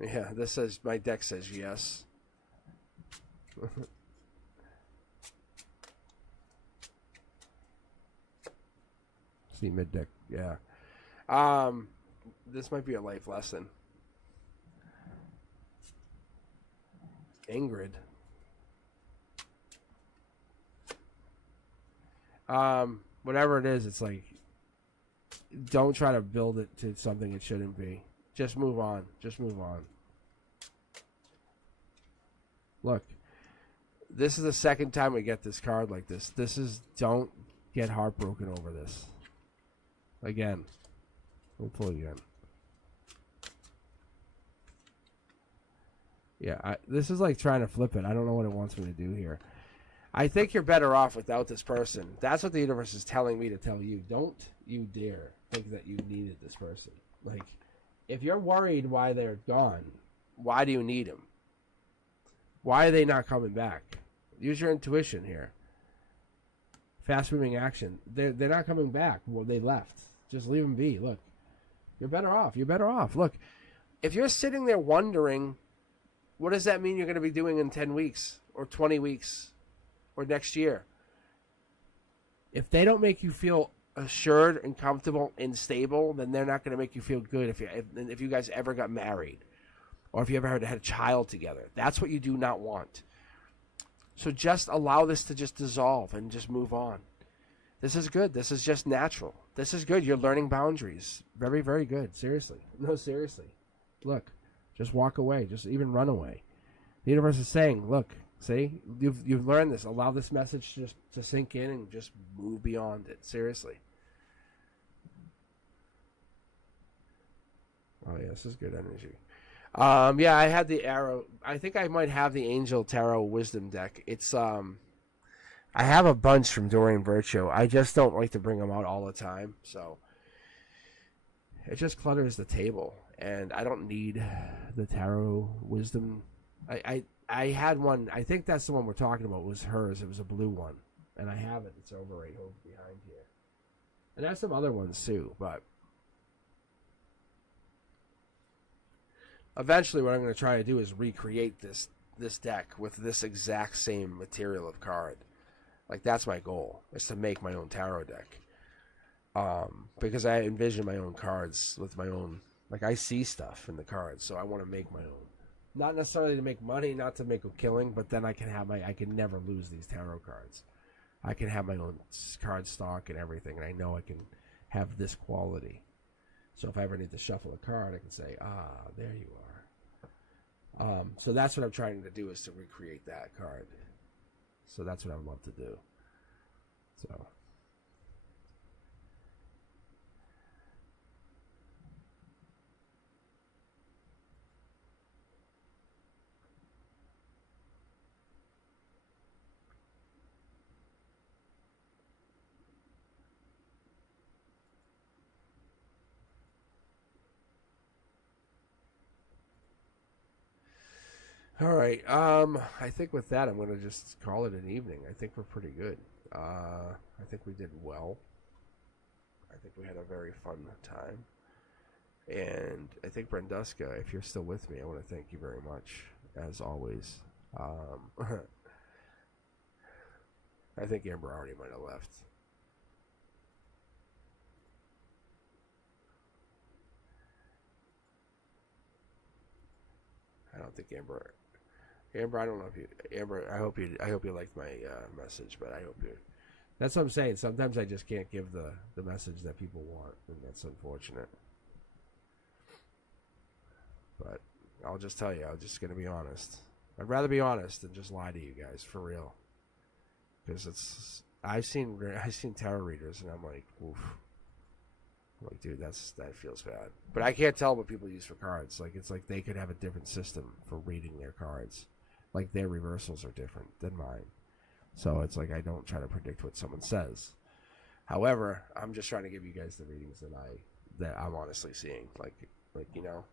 Yeah, this says, my deck says yes. See, mid deck, yeah. This might be a life lesson. Ingrid. Whatever it is, it's like, don't try to build it to something it shouldn't be. Just move on. Just move on. Look, this is the second time we get this card like this. Don't get heartbroken over this. Again. We'll pull again. Yeah, this is like trying to flip it. I don't know what it wants me to do here. I think you're better off without this person. That's what the universe is telling me to tell you. Don't you dare think that you needed this person. Like, if you're worried why they're gone, why do you need them? Why are they not coming back? Use your intuition here. Fast-moving action. They're not coming back. Well, they left. Just leave them be. Look, you're better off. You're better off. Look, if you're sitting there wondering, what does that mean you're going to be doing in 10 weeks or 20 weeks or next year? If they don't make you feel assured and comfortable and stable, then they're not going to make you feel good if you guys ever got married or if you ever had a child together. That's what you do not want. So just allow this to just dissolve and just move on. This is good. This is just natural. This is good. You're learning boundaries. Very, very good. Seriously. No, seriously. Look, just walk away. Just even run away. The universe is saying, look, see, you've learned this. Allow this message just to sink in and just move beyond it. Seriously. Oh, yeah, this is good energy. Yeah, I had the arrow. I think I might have the Angel Tarot Wisdom deck. It's I have a bunch from Doreen Virtue. I just don't like to bring them out all the time, so it just clutters the table, and I don't need the Tarot Wisdom. I had one. I think that's the one we're talking about. Was hers? It was a blue one, and I have it. It's over behind here, and I have some other ones too, but. Eventually, what I'm going to try to do is recreate this deck with this exact same material of card. Like, that's my goal, is to make my own tarot deck. Because I envision my own cards with my own... Like, I see stuff in the cards, so I want to make my own. Not necessarily to make money, not to make a killing, but then I can never lose these tarot cards. I can have my own card stock and everything, and I know I can have this quality. So if I ever need to shuffle a card, I can say, there you are. So that's what I'm trying to do, is to recreate that card. So that's what I would love to do. So. All right. I think with that, I'm going to just call it an evening. I think we're pretty good. I think we did well. I think we had a very fun time. And I think Brenduska, if you're still with me, I want to thank you very much, as always. I think Amber already might have left. I don't think Amber, I don't know if you, Amber, I hope you liked my message, but I hope you. That's what I'm saying. Sometimes I just can't give the message that people want, and that's unfortunate. But I'll just tell you, I'm just gonna be honest. I'd rather be honest than just lie to you guys, for real. Because I've seen tarot readers, and I'm like, oof. I'm like, dude, that feels bad. But I can't tell what people use for cards. Like, it's like they could have a different system for reading their cards. Like, their reversals are different than mine. So it's like I don't try to predict what someone says. However, I'm just trying to give you guys the readings that I'm honestly seeing. Like you know.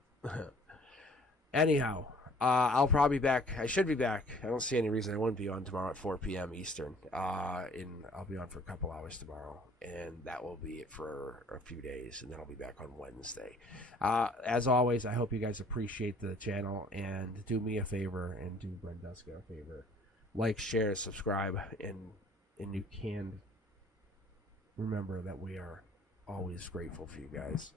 Anyhow, I'll probably be back. I should be back. I don't see any reason I wouldn't be on tomorrow at 4 p.m. Eastern. I'll be on for a couple hours tomorrow, and that will be it for a few days, and then I'll be back on Wednesday. As always, I hope you guys appreciate the channel, and do me a favor and do Brenduska a favor. Like, share, subscribe, and you can remember that we are always grateful for you guys.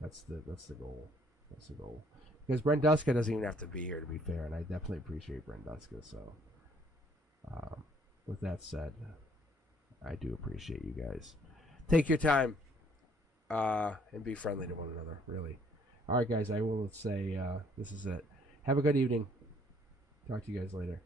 That's the goal. That's the goal. Because Brenduska doesn't even have to be here, to be fair, and I definitely appreciate Brenduska. So, with that said, I do appreciate you guys. Take your time and be friendly to one another, really. All right, guys, I will say this is it. Have a good evening. Talk to you guys later.